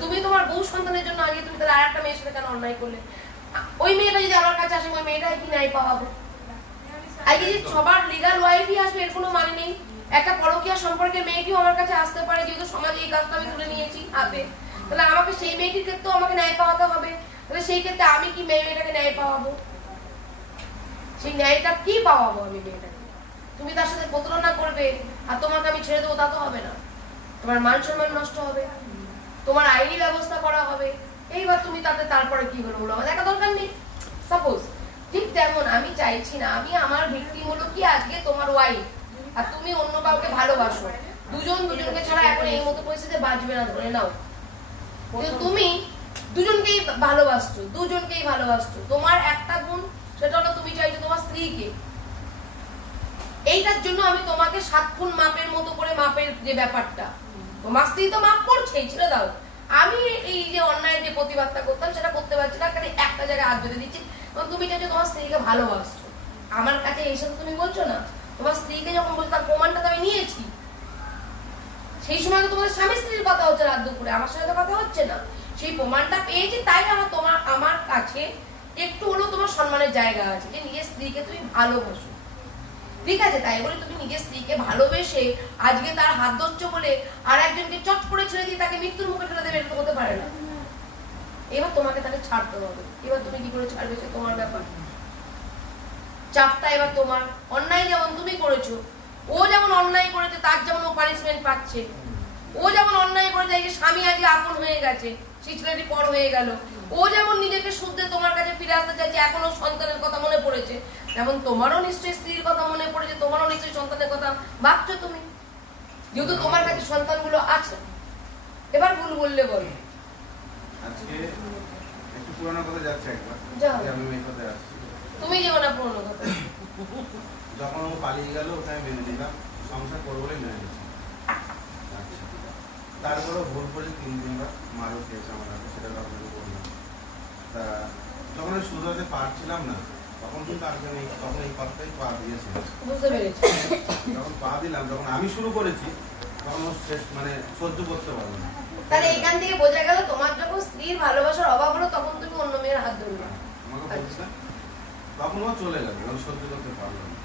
তুমি তোমার বউ সন্তানের জন্য আগে তুমি তাহলে আর একটা মেয়ের সাথে কেন অন্যায় করলে? ওই মেয়েটা যদি আমার কাছে আসে, ওই মেয়েটাই কি ন্যায় পাওয়াবো? আগে যে সবার লিগাল ওয়াইফই আসবে এর কোনো মানে নেই। একটা পরকীয়া সম্পর্কে মেয়েটিও আমার কাছে আসতে পারে, যেহেতু সমাজে এই কাজটা আমি তুলে নিয়েছি হাতে, তাহলে আমাকে সেই মেয়েটির ক্ষেত্রেও আমাকে ন্যায় পাওয়াতে হবে। তাহলে সেই ক্ষেত্রে আমি কি মেয়েটাকে ন্যায় পাওয়াবো? সেই ন্যায়টা কি পাওয়াবো আমি মেয়েটাকে? তুমি তার সাথে প্রতারণা করবে আর তোমাকে আমি ছেড়ে দেবো তা তো হবে না। তোমার মান সম্মান নষ্ট হবে, তোমার আইনি ব্যবস্থা করা হবে। এইবার তুমি তারপরে কি হলো বলো, আমার দেখা দরকার নেই। সাপোজ ঠিক তেমন আমি চাইছি না, আমি আমার ভিক্টিম হলো কি আজকে তোমার ওয়াইফ আর তুমি অন্য কাউকে ভালোবাসো, দুজন দুজনকে ছাড়া এখন এই মতো পরিস্থিতিতে বাঁচবে না ধরে নাও। তুমি দুজনকেই ভালোবাসছো, তোমার একটা গুণ সেটা হলো তুমি চাইছো তোমার স্ত্রীকে। এইটার জন্য আমি তোমাকে 7 খুন মাপের মতো করে মাপের যে ব্যাপারটা, তোমার স্ত্রী তো মাপ করছেই, ছেড়ে দাও। আমি এই যে অন্যায় যে প্রতিবাদটা করতাম সেটা করতে পারছি না, কারণ একটা জায়গায় হাত ধরে দিচ্ছি। তুমি চাইছো তোমার স্ত্রীকে ভালোবাসছো, আমার কাছে এই সাথে তুমি বলছো না। তোমার স্ত্রীকে যখন বলছো তার প্রমাণটা তো আমি নিয়েছি। সেই সময় তো তোমাদের স্বামী স্ত্রীর কথা হচ্ছে রাত দুপুরে, আমার সাথে তো কথা হচ্ছে না। সেই প্রমাণটা পেয়েছি, তাই আমার কাছে একটু হলেও তোমার সম্মানের জায়গা আছে যে নিজের স্ত্রীকে তুমি ভালোবাসো। ঠিক আছে, তাই বলে তুমি নিজের স্ত্রীকে ভালোবেসে আজকে তার হাত ধরছো বলে আর একজনকে চট করে ছেড়ে দিয়ে তাকে মৃত্যুর মুখে ফেলে দেবে, এটা হতে পারে না। এবার তোমাকে তাকে ছাড়তে হবে। এবার তুমি কি করে ছাড়বে সে তোমার ব্যাপার, চাপটা এবার তোমার। অন্যায় যেমন তুমি করেছো, ও যেমন অন্যায় করেছে তার যেমন ও পানিশমেন্ট পাচ্ছে, ও যেমন অন্যায় করে যায় স্বামী আজকে আপন হয়ে গেছে, সেই ছেলেটি পর হয়ে গেল, ও যেমন নিজেকে শুদ্ধে তোমার কাছে ফিরে আসতে চাইছে, এখনো সন্তানের কথা মনে পড়েছে, তেমন তোমারও নিশ্চয়ই স্ত্রীর কথা মনে পড়েছে, তোমারও নিশ্চয়ই সন্তানের কথা ভাবছো তুমি, যেহেতু তোমার কাছে সন্তানগুলো আছে। এবার ভুল বললে বলো। আজকে একটু পুরোনো কথা যাচ্ছে একবার, যাও। আমি এই কথায় আসছি। তুমি যেও না পুরোনো কথা। যখন ও পালিয়ে গেল ওকে আমি মেনে নিলাম, সংসার করবো বলে মেনে নিয়েছি। তারপরে ভুল করে 3 দিনবার মারও খেয়েছে আমার হাতে, সেটা আপনাকে বললাম। তা যখন আমি শুরু হতে পারছিলাম না তখন কিন্তু আজকে আমি তখন এই কথাটাই পা দিয়েছিলাম। বুঝতে পেরেছি। যখন পা দিলাম, যখন আমি শুরু করেছি তখন ও শেষ মানে সহ্য করতে পারলো না। তাহলে এখান থেকে বোঝা গেল তোমার যখন স্ত্রীর ভালোবাসার অভাব হলো তখন তুমি অন্য মেয়ের হাত ধরবে। আমাকে বলছে তখন ও চলে গেল, ও সহ্য করতে পারলো না।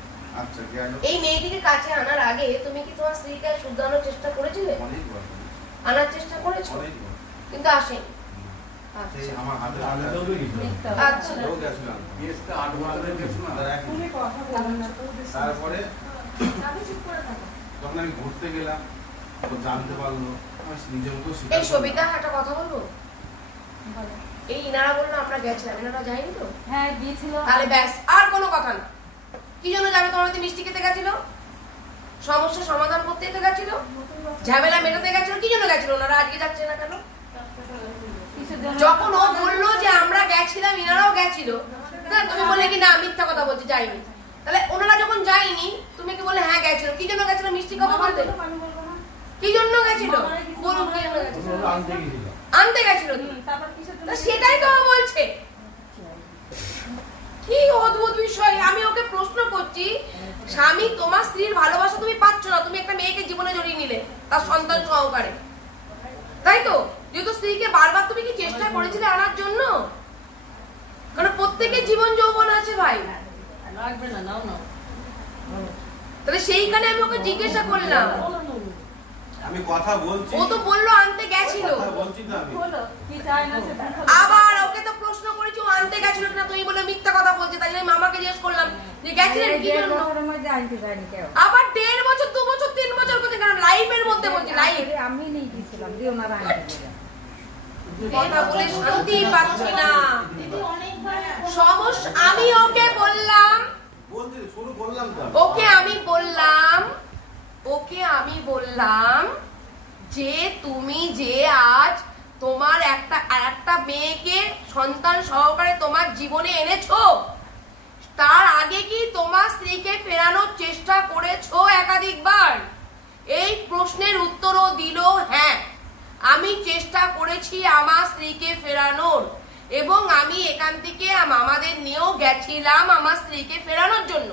আচ্ছা গেল। এই মেয়েটিকে কাছে আনার আগে তুমি কি তোমার স্ত্রীকে শুধরানোর চেষ্টা করেছিলে? অনেকবার আনার চেষ্টা করেছো, অনেকবার, কিন্তু আসেনি। সেই আমার হাতে আচ্ছা, ও গেছিলাম। কেসটা 8 বছরের কেস না। তুমি কথা বলো না তো। তারপরে যখন আমি ঘুরতে গেলাম ও জানতে পারলো, আমি নিজের মতো স্বীকার এই করলাম। সবিতা একটা কথা বলবো। এই ইনারা বললো আমরা গেছিলাম, ইনারা যায়নি তো? হ্যাঁ গিয়েছিল। তাহলে ব্যাস, আর কোনো কথা না। কি জন্য যাবে? তোমার হাতে মিষ্টি খেতে গেছিল, সমস্যা সমাধান করতে গেছিল, ঝামেলা মেটাতে গেছিল। কি জন্য গেছিল? ওনারা আজকে যাচ্ছে না কেন? যখন ও বললো যে আমরা গেছিলাম, ইনারাও গেছিল, তুমি বললে কি না মিথ্যা কথা বলছি যাইনি। তাহলে ওনারা যখন যায়নি তুমি কি বলে হ্যাঁ গেছিল? কি জন্য গেছিল? মিষ্টি কথা বলতে। কি জন্য গেছিল? বলুন কি জন্য গেছিল? আনতে গেছিল। সেটাই তো বলছে। কি অদ্ভুত বিষয়। আমি ওকে প্রশ্ন করছি, স্বামী তোমার স্ত্রীর ভালোবাসা তুমি পাচ্ছ না, তুমি একটা মেয়েকে জীবনে জড়িয়ে নিলে তার সন্তান সহকারে, তাই তো? যেহেতু স্ত্রীকে বারবার তুমি কি চেষ্টা করেছিলে আনার জন্য? কারণ প্রত্যেকের জীবন যৌবন আছে ভাই। তাহলে সেইখানে আমি ওকে জিজ্ঞাসা করলাম, আমি কথা বলছি, ও তো বললো আনতে গেছিল। বলছি তো আমি কি চাই না সেটা। আবার ওকে তো প্রশ্ন করেছি ও আনতে গেছিল না, তুমি বলে মিথ্যা কথা বলছে। তাই আমি মামাকে জিজ্ঞেস করলাম যে গেছিলেন কি জন্য? আবার 1.5 বছর 2 বছর 3 বছর করতে, কারণ লাইফের মধ্যে বলছি, লাইফ। আমি নিয়ে গেছিলাম দিয়ে ওনারা আনতে গেলেন। কথা বলে শান্তি পাচ্ছি না। সমস্যা আমি ওকে বললাম, বলতে শুরু করলাম তো। ওকে আমি বললাম যে তুমি যে আজ তোমার একটা মেয়েকে সন্তান সহকারে তোমার জীবনে এনেছো, তার আগে কি তোমার স্ত্রীকে ফেরানোর চেষ্টা করেছো একাধিকবার? এই প্রশ্নের উত্তরও দিল হ্যাঁ, আমি চেষ্টা করেছি আমার স্ত্রীকে ফেরানোর, এবং আমি এখান থেকে আমাদের নিয়েও গেছিলাম আমার স্ত্রীকে ফেরানোর জন্য।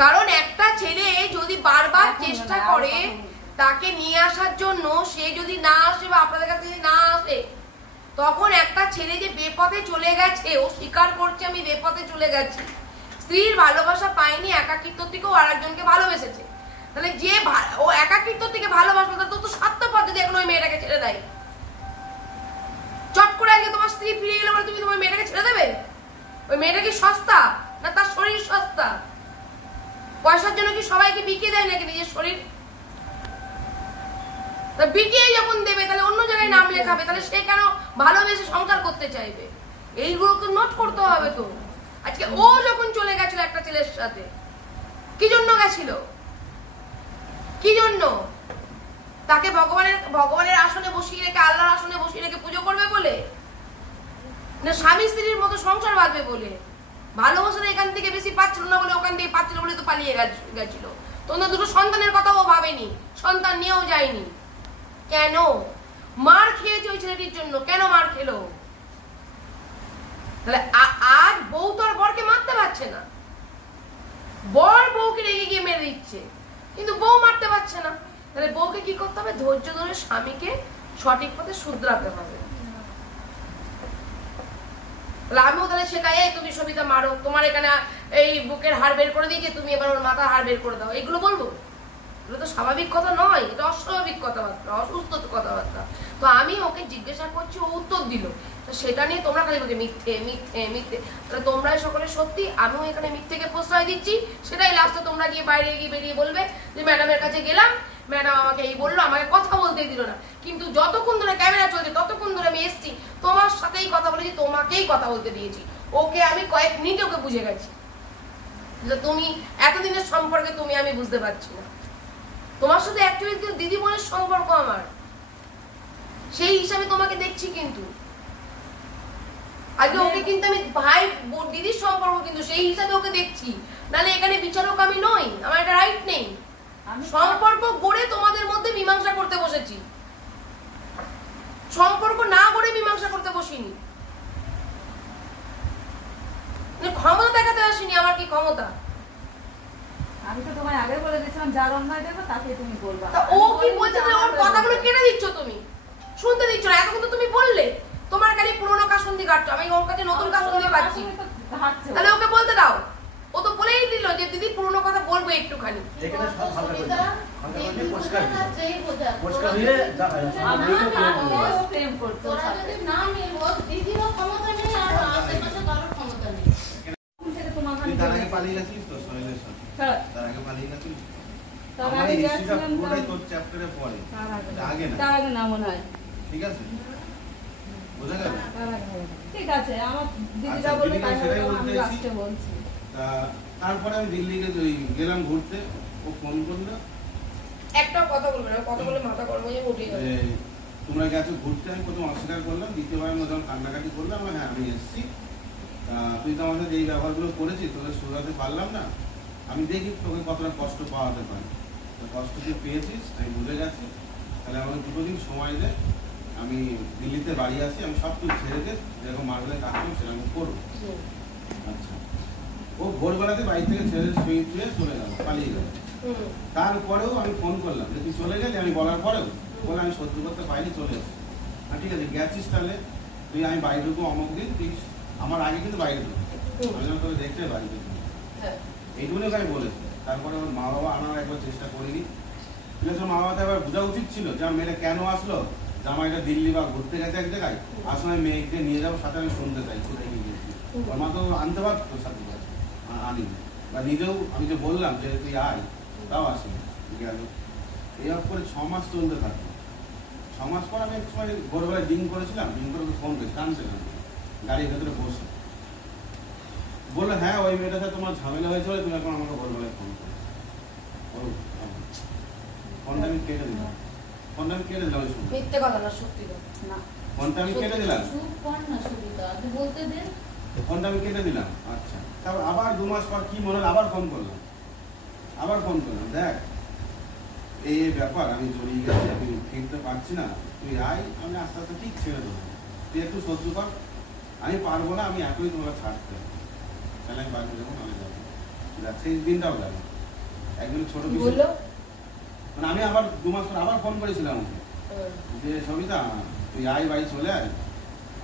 কারণ একটা ছেলে যদি বারবার চেষ্টা করে তাকে নিয়ে আসার জন্য, সে যদি না আসে বা আপনাদের কাছে যদি না আসে, তখন একটা ছেলে যে বেপথে চলে গেছে, ও স্বীকার করছে আমি বেপথে চলে গেছি, স্ত্রীর ভালোবাসা পায়নি, একাকিত্ব থেকেও আরেকজনকে ভালোবেসেছে। তাহলে যে ও একাকিত্ব থেকে ভালোবাসলো তার তো স্বার্থপর যদি এখন ওই মেয়েটাকে ছেড়ে দেয়। চট করে আজকে তোমার স্ত্রী ফিরে গেলে তুমি তোমার মেয়েটাকে ছেড়ে দেবে? ওই মেয়েটা কি সস্তা না তার শরীর সস্তা? পয়সার জন্য কি সবাইকে বিকিয়ে দেয় নাকি নিজের শরীর? বিকিয়ে যখন দেবে তাহলে অন্য জায়গায় নাম লেখাবে, তাহলে সে কেন ভালোবেসে সংসার করতে চাইবে? এইগুলোকে নোট করতে হবে তো। আজকে ও যখন চলে গেছিল একটা ছেলের সাথে, কি জন্য গেছিল? কি জন্য? তাকে ভগবানের আসনে বসিয়ে রেখে, আল্লাহর আসনে বসিয়ে রেখে পুজো করবে বলে, না স্বামী স্ত্রীর মতো সংসার বাঁধবে বলে? ভালোবাসাটা এখান থেকে বেশি পাচ্ছিল না বলে, ওখান থেকে পাচ্ছিল বলে তো পালিয়ে গেছিল। তোমরা দুটো সন্তানের কথাও ভাবেনি, সন্তান নিয়েও যায়নি। কেন? মার খেয়েছে ওই ছেলেটির জন্য। কেন মার খেলো? তাহলে আজ বউ তো আর বরকে মারতে পারছে না, বর বউকে রেগে গিয়ে মেরে দিচ্ছে, কিন্তু বউ মারতে পারছে না। তাহলে বউকে কি করতে হবে? ধৈর্য ধরে স্বামীকে সঠিক পথে শুধরাতে হবে। আমিও তাহলে শেখাই, এই তুমি সবিতা মারো, তোমার এখানে এই বুকের হাড় বের করে দিয়েছে, তুমি এবার ওর মাথার হাড় বের করে দাও, এগুলো বলবো? এগুলো তো স্বাভাবিক কথা নয়, এটা অস্বাভাবিক কথাবার্তা, অসুস্থ কথাবার্তা। তো আমি ওকে জিজ্ঞাসা করছি, ও উত্তর দিল, তো সেটা নিয়ে তোমরা খালি বলছো মিথ্যে মিথ্যে মিথ্যে। তাহলে তোমরাই সকলে সত্যি, আমিও এখানে মিথ্যেকে প্রশ্রয় দিচ্ছি। সেটাই লাস্টে তোমরা গিয়ে বাইরে গিয়ে বেরিয়ে বলবে যে ম্যাডামের কাছে গেলাম, ম্যাডাম আমাকে এই বললো, আমাকে কথা বলতে দিল না। কিন্তু যতক্ষণ ধরে ক্যামেরা চলছে ততক্ষণ ধরে আমি এসছি, তোমার সাথেই কথা বলেছি, তোমাকেই কথা বলতে দিয়েছি। ওকে আমি কয়েক মিনিটে ওকে বুঝে গেছি যে তুমি এতদিনের সম্পর্কে আমি বুঝতে পারছি না। তোমার সাথে অ্যাকচুয়ালি দিদি বোনের সম্পর্ক আমার, সেই হিসাবে তোমাকে দেখছি। কিন্তু আজকে ওকে কিন্তু আমি ভাই দিদির সম্পর্ক, কিন্তু সেই হিসাবে ওকে দেখছি। নাহলে এখানে বিচারক আমি নই, আমার এটা রাইট নেই। সম্পর্ক গড়ে তোমাদের মধ্যে মীমাংসা করতে বসেছি, সম্পর্ক না গড়ে মীমাংসা করতে বসিনি। ক্ষমতা দেখাতে আসিনি। আমার কি ক্ষমতা? আমি তো তোমায় আগে বলে দিয়েছিলাম, যার অন্যায় দেখো তাকে তুমি বলবা। ও কি বলছে? ওর কথাগুলো কেটে দিচ্ছ তুমি, শুনতে দিচ্ছ না। এতক্ষণ তো তুমি বললে তোমার খালি পুরোনো কাসুন্দি কাটছো, আমি ওর কাছে নতুন কাসুন্দি পাচ্ছি। তাহলে ওকে বলতে দাও। ও তো বলেই দিল যে দিদি পুরোনো কথা বলবো একটুখানি। এখানে সব হালকা করে দাও। হালকা করে পরিষ্কার দিও। পরিষ্কার দিলে প্রেম করতে যদি না মিলবো, দিদিরও ক্ষমতা নেই আর আশেপাশে কারোর ক্ষমতা নেই। তুই তার আগে পালিয়ে গেছিলিস তো সোহেলের সাথে? তার আগে পালিয়ে গেছিলিস? আমার এই হিস্ট্রিটা পুরোটাই তোর চ্যাপ্টারে পড়ে, আগে না, তার আগে না মনে হয়। ঠিক আছে, বোঝা গেল? ঠিক আছে, আমার দিদিরা বলে তাই আমি লাস্টে বলছি। তারপরে আমি দিল্লি গেলাম ঘুরতে। ও ফোন করলো, একটা কথা বলবে না, কথা বলে মাথা গরম হয়ে উঠে যাবে। তোমরা গেছো ঘুরতে। আমি প্রথম অস্বীকার করলাম, দ্বিতীয়বার যখন কান্নাকাটি করলাম, হ্যাঁ আমি এসেছি, তুই তো আমাদের এই ব্যবহারগুলো করেছিস, তোদের শুধরাতে পারলাম না, আমি দেখি তোকে কতটা কষ্ট পাওয়াতে পারি। কষ্ট তুই পেয়েছিস, আমি বুঝে গেছি, তাহলে আমাকে 2 দিন সময় দে, আমি দিল্লিতে বাড়ি আসি, আমি সব কিছু ছেড়ে দে, যেরকম মার্বেলে কাজ করবো সেরকম করবো। আচ্ছা, ও ভোরবেলাতে বাড়ি থেকে ছেড়ে শুয়ে চলে গেল, পালিয়ে গেল। তারপরেও আমি ফোন করলাম যে তুই চলে গেলি, আমি বলার পরেও বলে আমি সহ্য করতে পারিনি, চলে এসেছি। ঠিক আছে, গেছিস তাহলে তুই, আমি বাড়ি ঢুকবো অমুক দিন, তুই আমার আগে কিন্তু বাইরে ঢুকবো, আমি যেন তোকে দেখতে বাড়ি ঢুকবো, এইটুকুনি আমি বলেছি। তারপরে ওর মা বাবা আনার একবার চেষ্টা করিনি। ঠিক আছে, মা বাবা একবার বোঝা উচিত ছিল যে মেয়েটা কেন আসলো, জামাইটা দিল্লি বা ঘুরতে গেছে এক জায়গায়, আসলে মেয়েকে নিয়ে যাবো সাথে, আমি শুনতে চাই কোথায় নিয়ে গেছি। ওর মা তো আনতে পারতো সাথে, আনিনি। বা নিজেও আমি যে বললাম যে তুই আয়, তাও আসেনি, গেল। এই করে 6 মাস চলতে থাকলো। 6 মাস পর আমি এক সময় ভোরবেলায় ডিং করেছিলাম, ডিং করে ফোন করেছি, টানছিলাম গাড়ির ভেতরে বসে, বললো হ্যাঁ ওই মেয়েটার সাথে তোমার ঝামেলা হয়েছে, তুমি এখন আমাকে ভোরবেলায় ফোন করো। ফোনটা আমি কেটে দিলাম, ফোনটা আমি কেটে দিলাম। মিথ্যে কথা না, সত্যি না, ফোনটা আমি কেটে দিলাম, চুপ কর না সুবিধা, তুই বলতে দে। ফোনটা আমি কেটে দিলাম। আচ্ছা, তারপর আবার 2 মাস পর কি মনে হলো, আবার ফোন করলাম, দেখ এই ব্যাপার, আমি জড়িয়ে গেছি, আমি ফিরতে পারছি না, তুই আয়, আমি আস্তে আস্তে ঠিক ছেড়ে দেবো, তুই একটু সহ্য কর, আমি পারবো না, আমি এখনই তোমাকে ছাড়তে হবে, তাহলে আমি বাড়ি যাবো, আমি যাবো। সেই দিনটাও গেল। একদিন ছোট বিষয়, মানে আমি আবার 2 মাস পর আবার ফোন করেছিলাম ওকে যে সবিতা তুই আয়, বাড়ি চলে আয়,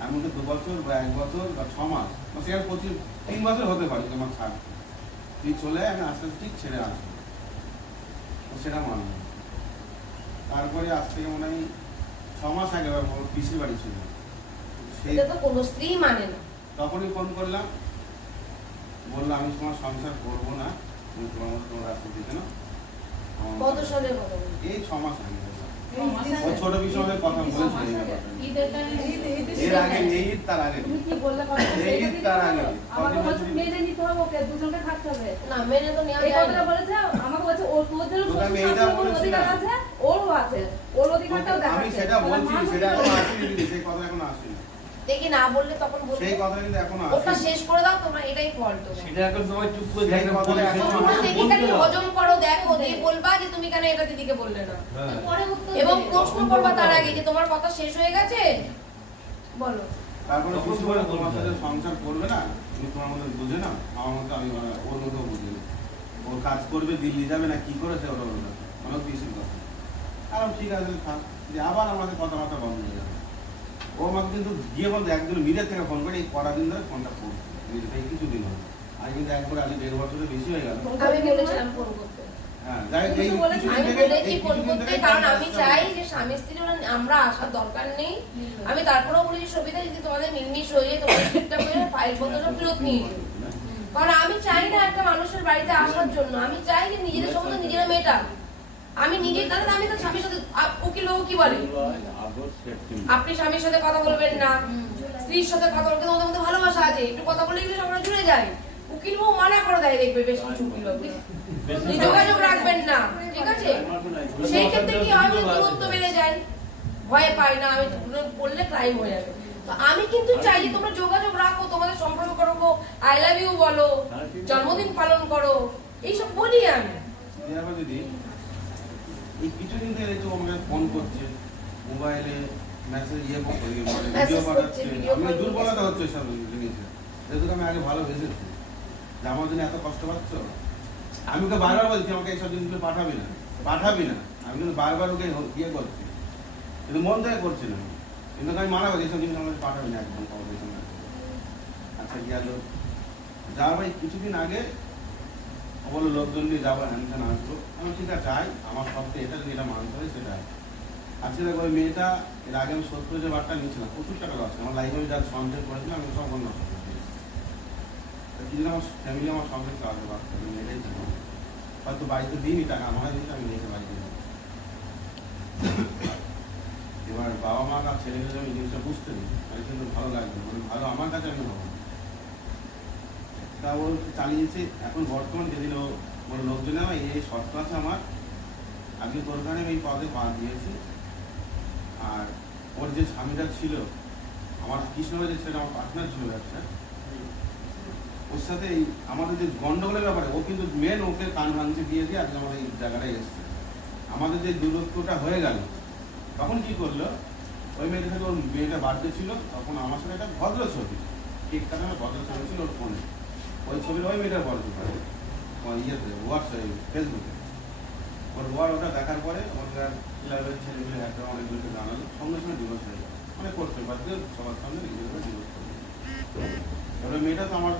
আমি ওকে 2 বছর বা 1 বছর বা 6 মাস বা সেখানে 3 বছর হতে পারে তোমার ছাড়, তুই চলে আয়, আমি আস্তে আস্তে ঠিক ছেড়ে আসবো। সেটা মানব। তারপরে আজ থেকে মনে হয় 6 মাস আগে পিসির বাড়ি ছিল, সেটা তো কোনো স্ত্রী মানে না। তখনই ফোন করলাম, বললাম আমি তোমার সংসার করবো না, তুমি তোমার মতো তোমার রাস্তা দিতে না। কত সালে কথা বলছো? এই 6 মাস আগে ও ছোট বিষয়ে কথা বলেছিল এই ব্যাপারটা। এর আগে এই ঈদ তার আগে তুমি কি বললে কথা এই ঈদ তার আগে আমাকে বলছে মেনে নিতে হবে, ওকে দুজনকে থাকতে হবে। না মেনে তো নেওয়া এই যায় কথাটা না। বলেছে আমাকে, বলছে ওর তোদের তোকে আমি এইটা বলেছিলাম। অধিকার আছে, ওরও আছে, ওর অধিকারটাও আমি দেখাচ্ছে। সেটা বলছি, সেটা এখন আসেনি দিদি, সেই কথা এখন আসেনি। দেখি না বললে তখন বলবো সেই কথা কিন্তু এখন ওটা আসেনি। শেষ করে দাও তোমরা, এটাই ফল্ট। সেটা এখন তোমার চুপ করে সেই দেখো, কথাটা এখন তোমরা আসেনি। দেখি খালি হজম করো, দেখো দিয়ে বলবা যে তুমি কেন এটা দিদিকে বললে না, হ্যাঁ। পরে উত্তর এবং দেবে। প্রশ্ন করবা তার আগে যে তোমার কথা শেষ হয়ে গেছে বলো। তারপরে কিছু বলে তোমার সাথে সংসার করবে না, তুমি তোমার মতো বুঝে না, আমার মতো আমি ওর মতো বুঝি না। ওর কাজ করবে, দিল্লি যাবে না কি করেছে ওটা বলবে, অনেক পিসির কথা। কারণ ঠিক আছে থাক, যে আবার আমাদের কথাবার্তা বন্ধ হয়ে যাবে। ও আমাকে কিন্তু গিয়ে বলতে একজন মিডিয়া থেকে ফোন করে এই কটা দিন ধরে ফোনটা করছে, এই কিছুদিন হলো। আর কিন্তু একবার আগে 1.5 বছরের বেশি হয়ে গেল। আমি বলেছিলাম ফোন করতে, হ্যাঁ যাই হোক, এই কিছু বলেছি, কিছুদিন আমি থেকে- বলেছি এই ফোন কিছুদিন করতে, থেকে কারণ ফোনটা আমি আসছে চাই আমার। যে স্বামী স্ত্রী আমরা আসার দরকার নেই। আমি তারপরেও বলেছি সবিতা যদি তোমাদের মিলমিশ হয়ে তোমার ঠিকঠাক করে ফাইল পত্র ফেরত নিয়ে যেও। কারণ আমি চাই না একটা মানুষের বাড়িতে আসার জন্য, আমি চাই যে নিজেদের সমস্ত নিজেরা মেয়েটা আমি নিজে, তাহলে আমি তো স্বামীর সাথে উকিল বাবু কি বলে আগস্ট সেপ্টেম্বর আপনি স্বামীর সাথে কথা বলবেন না, স্ত্রীর সাথে কথা বলবেন, ওদের মধ্যে ভালোবাসা আছে, একটু কথা বলে গেলে আমরা জুড়ে যাই। উকিল বাবু মানা করে দেয়, দেখবে বেশ কিছু উকিল বাবু যোগাযোগ রাখবেন না, ঠিক আছে? সেই ক্ষেত্রে কি হয়, দূরত্ব বেড়ে যায়, ভয় পাই না, আমি বললে ক্রাইম হয়ে যাবে। তো আমি কিন্তু চাই যে তোমরা যোগাযোগ রাখো, তোমাদের সম্পর্ক করো, আই লাভ ইউ বলো, জন্মদিন পালন করো, এইসব বলি আমি। এবার যদি এই কিছুদিন থেকে দেখছি ও আমাকে ফোন করছে, মোবাইলে মেসেজ ভিডিও পাঠাচ্ছে, আমি দুর্বলতা হচ্ছে সব জিনিসে। যেহেতু আমি আগে ভালো বেসেছি যে আমার জন্য এত কষ্ট পাচ্ছ, আমি ওকে বারবার বলছি আমাকে এইসব জিনিসগুলো পাঠাবি না, পাঠাবি না। আমি কিন্তু বারবার ওকে ইয়ে করছি, কিন্তু মন থেকে করছি না। কিন্তু আমি মানা করছি এইসব জিনিস আমাকে পাঠাবি না একদম কমিউনিকেশন। আচ্ছা গেল যাওয়ার ভাই কিছুদিন আগে ও বললো লোকজন দিয়ে যাবো, হ্যান্ডখান আসবো। আমি ঠিক আছে যাই, আমার সবকে এটা যদি এটা মানতে হয় সেটা। আজকে দেখো ওই মেয়েটা এর আগে আমি 70,000 বারটা নিয়েছিলাম, প্রচুর টাকা লস। আমার লাইফে আমি যা সঞ্চয় করেছিলাম আমি সব নষ্ট করে দিয়েছি। কিছুদিন আমার ফ্যামিলি আমার সঙ্গে চালাতে পারছে, আমি মেয়েটাই ছিল। হয়তো বাড়িতে দিইনি টাকা, আমার দিয়েছি, আমি মেয়েকে বাড়িতে দিই। এবার বাবা মা আর ছেলেমেয়েরা আমি জিনিসটা বুঝতে দিই, আমি কিন্তু ভালো লাগবে, মানে ভালো আমার কাছে আমি হবো। তা ও চালিয়েছে। এখন বর্তমান যেদিন ও ওর লোকজনে আমার এই শর্ত আছে আমার, আজকে তোর কারণে আমি এই পদে পা দিয়েছি। আর ওর যে স্বামীটা ছিল আমার কৃষ্ণবাজার ছেলে, আমার পার্টনার ছিল ব্যবসা, ওর সাথে এই আমাদের যে গন্ডগোলের ব্যাপারে ও কিন্তু মেন ওকে কান ভাঙছে দিয়ে দিয়ে আজকে আমাদের এই জায়গাটায় এসছে। আমাদের যে দূরত্বটা হয়ে গেল, তখন কি করলো, ওই মেয়েটার সাথে ওর মেয়েটা বার্থডে ছিল, তখন আমার সাথে একটা ভদ্র ছবি, ঠিক কারণে ভদ্র ছবি ছিল ওর ফোনে। ওই ছবির ওই মেয়েটার বড় পারে ইয়েতে হোয়াটসঅ্যাপ ফেসবুকে। ওর ওয়ার ওটা দেখার পরে ওর ক্লাবের ছেলেগুলো একটা অনেকগুলোকে জানালো, সঙ্গে সঙ্গে ডিভোর্স হয়ে যায়, মানে করতে পারছে সবার সামনে নিজেদের ডিভোর্স করে। এবার মেয়েটা তো আমার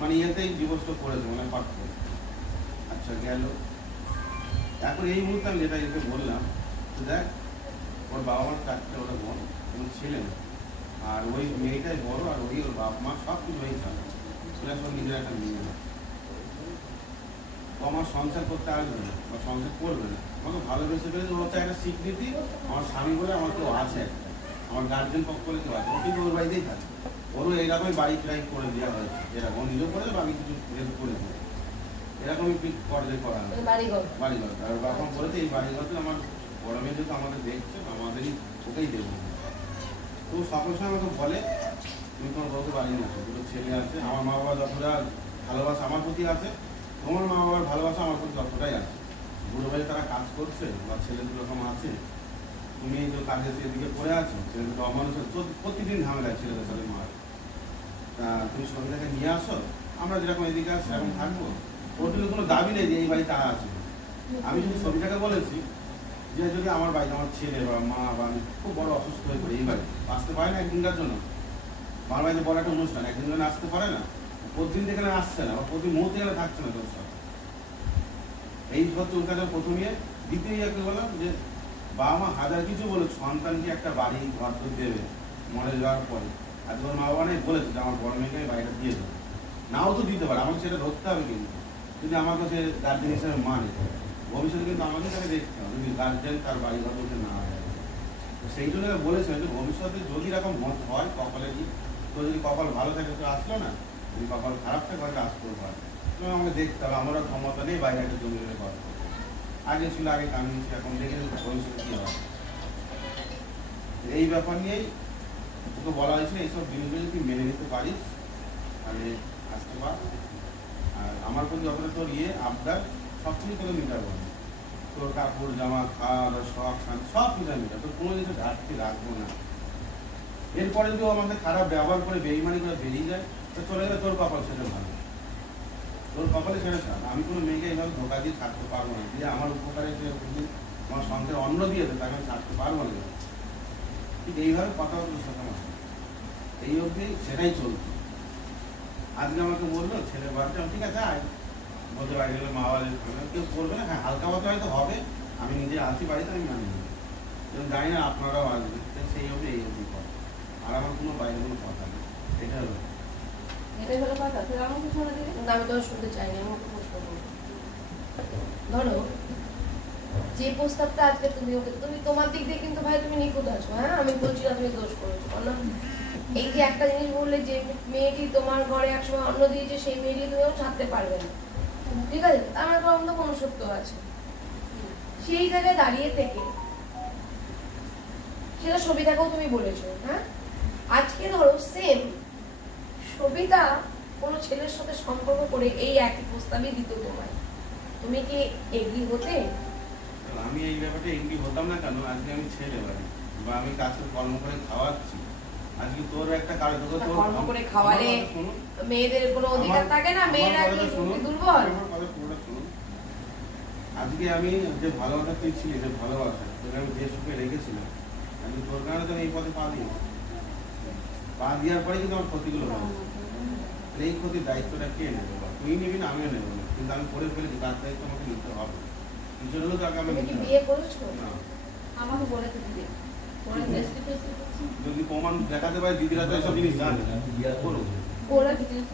মানে ইয়েতেই ডিভোর্সটা করেছে, মানে পাঠ করে। আচ্ছা গেল, এখন এই মুহূর্তে আমি যেটা এসে বললাম, দেখ ওর বাবা মার 4টে ওরা বোন এবং ছেলে, আর ওই মেয়েটাই বড়, আর ওই ওর বাপ মা সব কিছু ওই চাল ছেলের সঙ্গে নিজের একটা মেয়ে না। ও আমার সংসার করতে আসবে না বা সংসার করবে না, আমাকে ভালোবেসে পেয়েছে। ওর হচ্ছে একটা স্বীকৃতি, আমার স্বামী বলে আমার কেউ আছে, আমার গার্জেন পক্ষ বলে কেউ আছে, ও কিন্তু ওর বাড়িতেই থাকে। ওরও এরকমই বাড়ি ফ্লাই করে দেওয়া হয়েছে, এরকম ও নিজেও করেছে বা আমি কিছু হেল্প করে দেবো, এরকমই পর্যায়ে করা হয়েছে বাড়িঘর। আর এখন বলেছে এই বাড়িঘরটা আমার বড় মেয়ে যেহেতু আমাদের দেখছে, আমাদেরই ওকেই দেবো। তো সকল সময় আমাকে বলে তুমি তোমার বউকে বাড়ি নিয়ে আসো, দুটো ছেলে আছে, আমার মা বাবা যতটা ভালোবাসা আমার প্রতি আছে, তোমার মা বাবার ভালোবাসা আমার প্রতি ততটাই আছে। বুড়ো ভাই তারা কাজ করছে বা ছেলেগুলো কম আছে, তুমি তো কাজে এদিকে পড়ে আছো, ছেলেদের অমানুষ প্রতিদিন ঝামেলা ছেলেদের সাথে মার। তা তুমি সবিতাকে নিয়ে আসো, আমরা যেরকম এদিকে আসি সেরকম থাকবো। ওর কিন্তু কোনো দাবি নেই যে এই বাড়িতে আছে। আমি শুধু সবিতাকে বলেছি যে যদি আমার বাড়িতে আমার ছেলে বা মা বা আমি খুব বড় অসুস্থ হয়ে পড়ি, এই বাড়ি আসতে পারে না একদিনকার জন্য, আমার বাড়িতে বড় একটা অনুষ্ঠান একদিন জন্য আসতে পারে না, প্রতিদিন এখানে আসছে না বা প্রতি মুহূর্তে এখানে থাকছে না তোর সাথে, এই হচ্ছে ওর কাছে প্রথম ইয়ে। দ্বিতীয় ইয়ে বললাম যে বাবা মা হাজার কিছু বলুক, সন্তানকে একটা বাড়ি ঘর তো দেবে মরে যাওয়ার পরে। আর তোমার মা বাবা নেই বলেছে যে আমার বড় মেয়েকে আমি বাড়িটা দিয়ে দেবো, নাও তো দিতে পারে, আমাকে সেটা ধরতে হবে। কিন্তু যদি আমার কাছে গার্জেন হিসেবে মানে, ভবিষ্যতে কিন্তু আমাকে তাকে দেখতে হবে যদি গার্জেন তার বাড়ি ঘর বলতে না হয়। তো সেই জন্য বলেছেন যে ভবিষ্যতে যদি এরকম হয় কপালে কি, তো যদি কপাল ভালো থাকে তো আসলো না, যদি কপাল খারাপ থাকে হয়তো আসতেও পারে। তো আমাকে দেখতে হবে, আমরা ক্ষমতা নেই বাইরে একটা জমি জমি করা। আগে ছিল, আগে কামিয়েছি, এখন দেখে ভবিষ্যতে কী হয়। এই ব্যাপার নিয়েই তোকে বলা হয়েছে এইসব জিনিসগুলো যদি মেনে নিতে পারিস তাহলে আসতে পার। আর আমার প্রতি যতটা তোর আবদার সব কিছু তোকে মিটাবো, তোর কাপড় জামা খাওয়া দাওয়া শখ শান্তি সব কিছু মিটা, তোর কোনো কিছু ঘাটতি রাখবো না। এরপরে যদি আমাকে খারাপ ব্যবহার করে বেইমানি করে বেরিয়ে যায় তো চলে গেলে তোর কপাল সেটা ভালো, তোর কপালে ছেড়ে থাক। আমি কোনো মেয়েকে এইভাবে ধোকা দিয়ে থাকতে পারবো না, যে আমার উপকারে যে আমার সংসারে অন্ন দিয়েছে তাকে আমি থাকতে পারবো না। ঠিক এইভাবে কথা বলতো সাথে এই অবধি সেটাই চলছে। আজকে আমাকে বললো ছেলের বাড়িতে, ঠিক আছে আয়, বলতে বাড়ি গেলে মা বাড়ির কেউ করবে না, হ্যাঁ হালকা পাতলা হয়তো হবে, আমি নিজে আছি বাড়িতে, আমি মানি নেব, জানি না আপনারাও আসবেন, সেই অবধি এই অবধি কথা। আর আমার কোনো বাইরে কোনো কথা নেই, এটা হলো এটাই হলো কথা। তুই আমাকে শুনে দিবি? আমি তো শুনতে চাইনি, আমি ওকে প্রশ্ন করবো। ধরো যে প্রস্তাবটা আজকে তুমি ওকে, তুমি তোমার দিক দিয়ে কিন্তু ভাই তুমি নিখুঁত আছো, হ্যাঁ আমি বলছি না তুমি দোষ করেছো, কারণ এই যে একটা জিনিস বললে যে মেয়েটি তোমার ঘরে একসময় অন্ন দিয়েছে সেই মেয়েটি তুমিও ছাড়তে পারবে না, ঠিক আছে, তার মানে তোমার মধ্যে কোনো সত্য আছে। সেই জায়গায় দাঁড়িয়ে থেকে সেটা সবিতাকেও তুমি বলেছো, হ্যাঁ আজকে ধরো সেম সবিতা কোনো ছেলের সাথে সম্পর্ক করে এই একই প্রস্তাবই দিত তোমায়, তুমি কি এগ্রি হতে? আমি এই ব্যাপারটা এগ্রি হতাম না কেন? আজকে আমি ছেলে বাড়ি বা আমি কাছে কর্ম করে খাওয়াচ্ছি, আজকে তোর একটা কারণ কর্ম করে খাওয়ালে মেয়েদের কোনো অধিকার থাকে না? মেয়েরা কি দুর্বল? আজকে আমি যে ভালোবাসা তুই ছিলি, যে ভালোবাসা তোকে আমি যে সুখে রেখেছিলাম, আমি তোর কারণে তো এই পথে পা দিই, পা দেওয়ার পরে কিন্তু আমার ক্ষতিগুলো হবে। এই ক্ষতির দায়িত্বটা কে নেবে? তুই নিবি না, আমিও নেবো না, কিন্তু আমি করে ফেলেছি, তার দায়িত্ব আমাকে নিতে হবে। কিছু হলেও তাকে আমি বিয়ে করেছো না, আমাকে বলেছে দিদি, যদি প্রমাণ দেখাতে পারে, দিদিরা তো এইসব জিনিস জানে, করো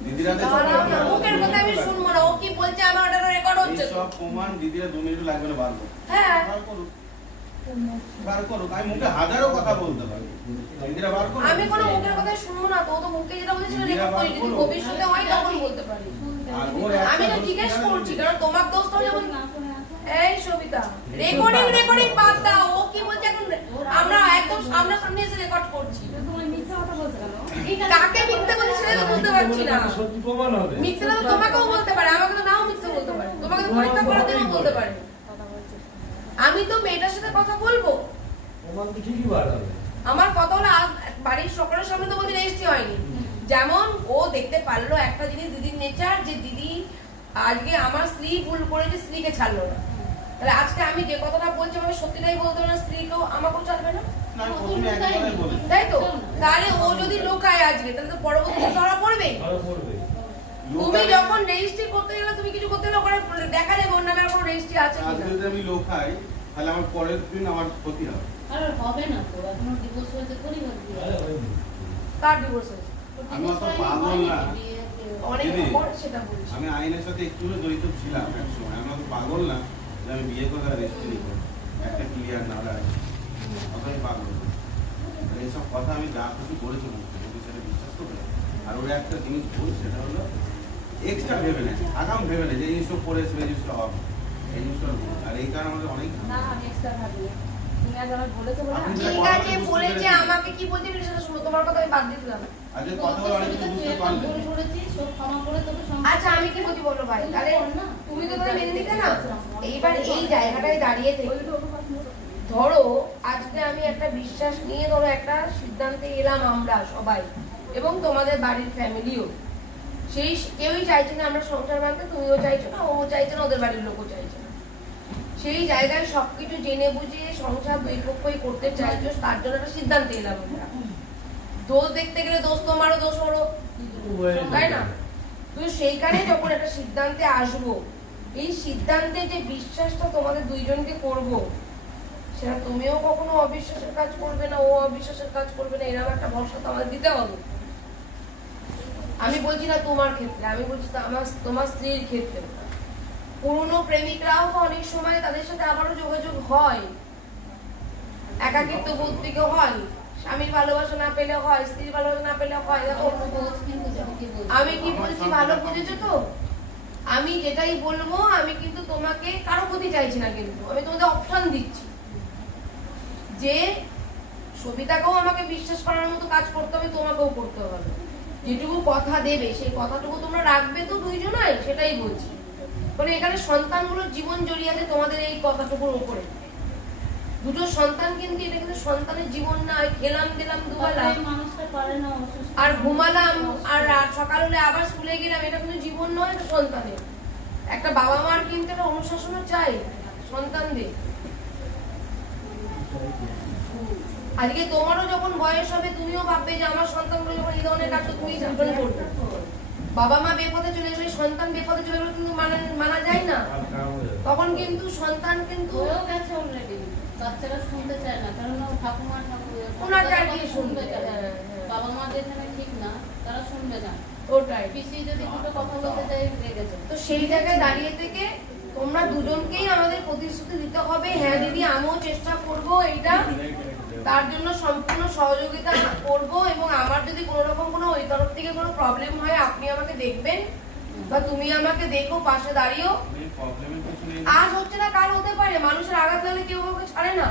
দিদিরা মুখের কথা আমি শুনবো না, ও কি বলছে আমার ওটা রেকর্ড হচ্ছে, সব প্রমাণ দিদিরা 2 মিনিট লাগবে না বার করো, হ্যাঁ বার করো। আমি মুখে হাজারো কথা বলতে পারি, দিদিরা বার করো। আমি কোনো মুখের কথা শুনবো না, তো মুখে যেটা বলছে সেটা রেকর্ড করি, যদি ভবিষ্যতে হয় তখন বলতে পারি। আমি তো জিজ্ঞেস করছি, কারণ তোমার দোস্ত যেমন এই সবিতা রেকর্ডিং বাদ দাও, ও কি বলছে এখন আমরা একদম সামনাসামনি এসে রেকর্ড করছি। তোমার মিথ্যা কথা বলছে কেন? কাকে মিথ্যা বলছে সেটা তো বুঝতে পারছি না। সত্যি প্রমাণ হবে। মিথ্যা তো তোমাকেও বলতে পারে, আমাকে তো নাও মিথ্যা বলতে পারে, তোমাকে তো পরীক্ষা করার জন্য বলতে পারে। আমি তো মেয়েটার সাথে কথা বলবো, প্রমাণ তো ঠিকই বার হবে। আমার কথা হলো বাড়ির সকলের সামনে তো বলতে রেজিস্ট্রি হয়নি, যেমন ও দেখতে পারলো একটা জিনিস দিদির নেচার, যে দিদি আজকে আমার স্ত্রী ভুল করেছে, স্ত্রীকে ছাড়লো না, তাহলে আজকে আমি যে কথাটা বলছি আমাকে সত্যিটাই বলতে হবে না, স্ত্রীকেও আমাকেও ছাড়বে না, তাই তো? তাহলে ও যদি লোকায় আজকে, তাহলে তো পরবর্তীতে ধরা পড়বে। তুমি যখন রেজিস্ট্রি করতে গেলে তুমি কিছু করতে গেলে ওখানে দেখা যাবে ওর নামে কোনো রেজিস্ট্রি আছে কিনা। যদি আমি লোকাই তাহলে আমার পরের দিন আমার ক্ষতি হবে। আর হবে না তো, এখনো ডিভোর্স হয়েছে পরিবার দিয়ে। কার ডিভোর্স হয়েছে? আমি অত পাগল না, অনেক পরে সেটা বলছি। আমি আইনের সাথে একটু জড়িত ছিলাম এক সময়, আমি অত পাগল না যে আমি বিয়ে করে রেজিস্ট্রি নিব, একটা ক্লিয়ার না আছে, অতই পাগল। এইসব কথা আমি যা কিছু করেছি সেটা বিশ্বাস করবে। আর ওরা একটা জিনিস ভুল, সেটা হলো এক্সট্রা ভেবে নেয়, আগাম ভেবে নেয় যে এই জিনিসটা পরে এই জিনিসটা হবে, এই জিনিসটা ভুল। আর এই কারণে আমাদের অনেক না আমি এক্সট্রা ভাবি, তুমি আজ আমাকে বলেছো বলে আপনি ঠিক আছে বলেছে, আমাকে কি বলছে সেটা শুনো, তোমার কথা আমি বাদ দিতে না। আজকে কথা বলে অনেক কিছু বুঝতে পারলেন। আচ্ছা আমি কি বলছি বলো ভাই, তাহলে তুমি তো তাহলে মেনে নিতে না। এইবার এই জায়গাটায় দাঁড়িয়ে থেকে ধরো আজকে আমি একটা বিশ্বাস নিয়ে ধরো একটা সিদ্ধান্তে এলাম আমরা সবাই, এবং তোমাদের বাড়ির ফ্যামিলিও, সেই কেউই চাইছে না আমরা সংসার ভাঙতে, তুমিও চাইছো না, ও চাইছে না, ওদের বাড়ির লোকও চাইছে না। সেই জায়গায় সবকিছু জেনে বুঝে সংসার দুই পক্ষই করতে চাইছো, তার জন্য একটা সিদ্ধান্তে এলাম আমরা। দোষ দেখতে গেলে দোষ তোমারও দোষ ওরও, তাই না? তো সেইখানে যখন একটা সিদ্ধান্তে আসবো, এই সিদ্ধান্তে যে বিশ্বাসটা তোমাদের দুইজনকে করব, সেটা তুমিও কখনো অবিশ্বাসের কাজ করবে না, ও অবিশ্বাসের কাজ করবে না, এরকম একটা ভরসা তো আমাদের দিতে হবে। আমি বলছি না তোমার ক্ষেত্রে, আমি বলছি তোমার স্ত্রীর ক্ষেত্রে, পুরনো প্রেমিকরাও অনেক সময় তাদের সাথে আবারও যোগাযোগ হয়, একাকিত্ব বোধ থেকে হয়, স্বামীর ভালোবাসা না পেলে হয়, স্ত্রীর ভালোবাসা না পেলে হয়। দেখো আমি কি বলছি ভালো বুঝেছো তো? আমি যেটাই বলবো আমি কিন্তু তোমাকে কারো ক্ষতি চাইছি না, কিন্তু আমি তোমাদের অপশন দিচ্ছি যে সবিতাকেও আমাকে বিশ্বাস করার মতো কাজ করতে হবে, তোমাকেও করতে হবে। যেটুকু কথা দেবে সেই কথাটুকু তোমরা রাখবে তো দুইজনাই, সেটাই বলছি। মানে এখানে সন্তানগুলোর জীবন জড়িয়ে আছে তোমাদের এই কথাটুকুর উপরে। দুটো সন্তান, কিন্তু এটা কিন্তু সন্তানের জীবন না। খেলাম দিলাম দুবেলা আর ঘুমালাম আর সকাল হলে আবার স্কুলে গেলাম, এটা কিন্তু জীবন নয়, এটা সন্তানের। একটা বাবা মার কিন্তু একটা অনুশাসনও চাই সন্তানদের। আজকে তোমারও যখন বয়স হবে তুমিও ভাববে যে আমার সন্তানগুলো যখন এই ধরনের কাজ তুমি করবে। বাবা মা বেপথে চলে গেলে, সন্তান বেপথে চলে গেলে কিন্তু মানা যায় না। তখন কিন্তু সন্তান কিন্তু বাচ্চারা শুনতে চায় না, কারণ ঠাকুমা শুনবে, বাবা মা যেখানে ঠিক না তারা শুনবে না। ওটাই পিসি যদি দুটো কথা বলতে চাই রেগে যায়। তো সেই জায়গায় দাঁড়িয়ে থেকে তোমরা দুজনকেই আমাদের প্রতিশ্রুতি দিতে হবে, হ্যাঁ দিদি আমিও চেষ্টা করব এইটা, তার জন্য সম্পূর্ণ সহযোগিতা করব, এবং আমার যদি কোনো রকম কোনো ওই তরফ থেকে কোনো প্রবলেম হয় আপনি আমাকে দেখবেন বা তুমি আমাকে দেখো পাশে দাঁড়িয়েও। আজ হচ্ছে না কাল হতে পারে, মানুষের আঘাত লাগলে কেউ কাউকে ছাড়ে না।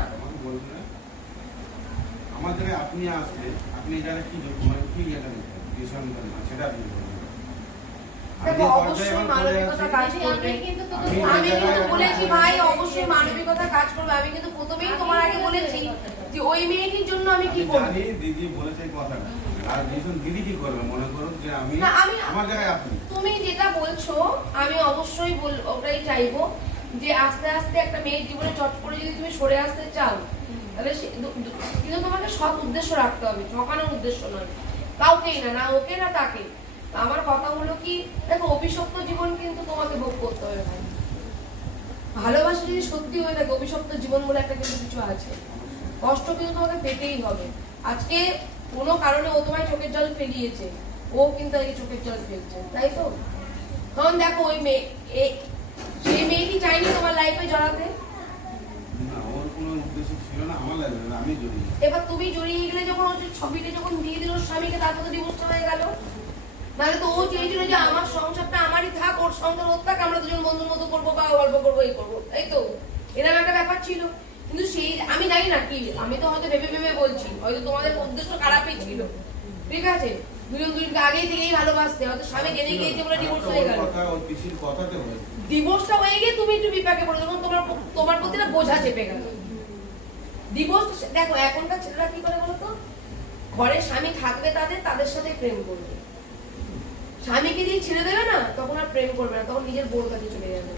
আমার জায়গায় আপনি আসলে আপনি এটাকে কি কি সেটা আপনি অবশ্যই মানবিকতা কাজ করবে। আমি কিন্তু বলেছি ভাই অবশ্যই মানবিকতা কাজ করবে। আমি কিন্তু প্রথমেই তোমার আগে বলেছি যে ওই মেয়েটির জন্য আমি কি করব। দিদি বলেছে কথাটা, আর দিদি কি করবে মনে করুন যে আমি আমার জায়গায় আপনি। তুমি যেটা বলছো আমি অবশ্যই ওটাই চাইবো যে আস্তে আস্তে একটা মেয়ের জীবনে চট করে যদি তুমি সরে আসতে চাও তাহলে কিন্তু তোমাকে সৎ উদ্দেশ্য রাখতে হবে, ঠকানোর উদ্দেশ্য নয় কাউকেই না, না ওকে না তাকে। আমার কথা হলো কি, দেখো অভিশপ্ত জীবন কিন্তু তোমাকে ভোগ করতে হবে ভাই। ভালোবাসা যদি সত্যি হয়ে থাকে অভিশপ্ত জীবন বলে একটা কিন্তু কিছু আছে, কষ্ট কিন্তু তোমাকে পেতেই হবে। আজকে কোনো কারণে ও তোমায় চোখের জল ফেলিয়েছে, ও কিন্তু আজকে চোখের জল ফেলছে, তাই তো? তখন দেখো ওই মেয়ে, সেই মেয়ে কি চাইনি তোমার লাইফে জড়াতে? এবার তুমি জড়িয়ে গেলে যখন ছবিটা যখন দিয়ে দিল স্বামীকে, তারপর তো ডিভোর্সটা হয়ে গেল। নাহলে তো ও চেয়েছিল যে আমার সংসারটা আমারই থাক, ওর সংসার ওর থাক, আমরা দুজন বন্ধুর মতো করবো বা গল্প করবো, এই করবো, তাই তো? এরকম একটা ব্যাপার ছিল। কিন্তু সেই আমি জানি না কি, আমি তো হয়তো ভেবে ভেবে বলছি, হয়তো তোমাদের উদ্দেশ্য খারাপই ছিল, ঠিক আছে? দুজনকে আগেই থেকেই ভালোবাসতে, হয়তো স্বামী জেনে গিয়েছে বলে ডিভোর্স হয়ে গেল। ডিভোর্সটা হয়ে গিয়ে তুমি একটু বিপাকে পড়ে, যখন তোমার প্রতি না বোঝা চেপে গেল। ডিভোর্স দেখো এখনকার ছেলেরা কি করে বলতো, ঘরে স্বামী থাকবে তাদের সাথে প্রেম করবে, স্বামীকে দিয়ে ছেড়ে দেবে না তখন আর প্রেম করবে না, তখন নিজের বোর কাছে চলে যাবে।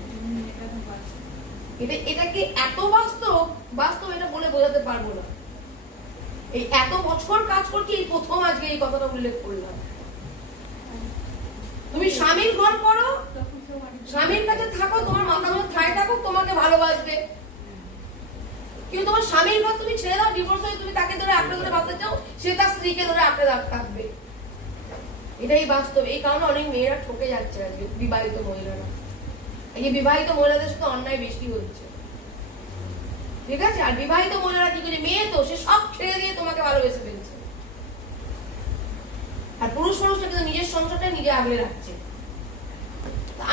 এটাকে এত বাস্তব এটা বলে বোঝাতে পারবো না। এই এত বছর কাজ করছি, এই প্রথম আজকে এই কথাটা উল্লেখ করলাম। তুমি স্বামীর ঘর করো, স্বামীর কাছে থাকো, তোমার মাথা মতো ঠায় থাকো, তোমাকে ভালোবাসবে। কিন্তু তোমার স্বামীর ঘর তুমি ছেড়ে দাও, ডিভোর্স হয়ে তুমি তাকে ধরে আঁকড়ে ধরে বাঁচতে চাও, সে তার স্ত্রীকে ধরে আঁকড়ে থাকবে। এটাই বাস্তব। এই কারণে অনেক মেয়েরা ঠকে যাচ্ছে আজকে, বিবাহিত মহিলারা। এই বিবাহিত মহিলাদের সাথে অন্যায় বেশি হচ্ছে, ঠিক আছে? আর বিবাহিত মহিলারা কি করছে, মেয়ে তো সে সব ছেড়ে দিয়ে তোমাকে ভালোবেসে ফেলছে। আর পুরুষ মানুষটা কিন্তু নিজের সংসারটা নিজে আগলে রাখছে।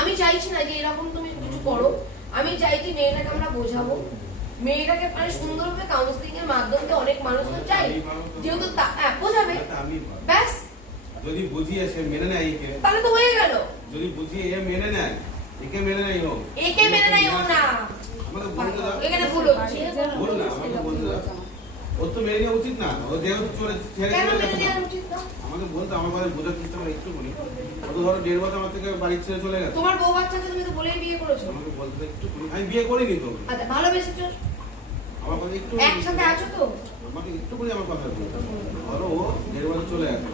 আমি চাইছি না যে এরকম তুমি কিছু করো, আমি চাইছি মেয়েটাকে আমরা বোঝাবো, মেয়েটাকে মানে সুন্দরভাবে কাউন্সিলিং এর মাধ্যমে অনেক মানুষ তো চাই, যেহেতু বোঝাবে ব্যাস। যদি বুঝিয়ে সে মেনে নেয় তাহলে তো হয়ে গেল। যদি বুঝিয়ে এ মেনে নেয়, একে মেনে নেয় হোক, একে মেনে নেয় হোক না, আমাকে বলতে দাও, এখানে ভুল হচ্ছে, ভুল না, আমাকে বলতে দাও। ওর তো মেনে নেওয়া উচিত না, ও যেহেতু ছেড়ে আমাকে বলতে, আমার কথা বোঝার চেষ্টা করে একটু বলি। ও তো ধরো 1.5 বছর আমার থেকে বাড়ি ছেড়ে চলে গেছে। তোমার বউ বাচ্চাকে তুমি তো বলেই বিয়ে করেছো। আমাকে বলতে একটু বলি, আমি বিয়ে করিনি তো। আচ্ছা ভালোবেসেছো, আমার কথা একটু একসাথে আছো তো, আমাকে একটু বলি আমার কথা বলি। ধরো ও 1.5 বছর চলে গেছে,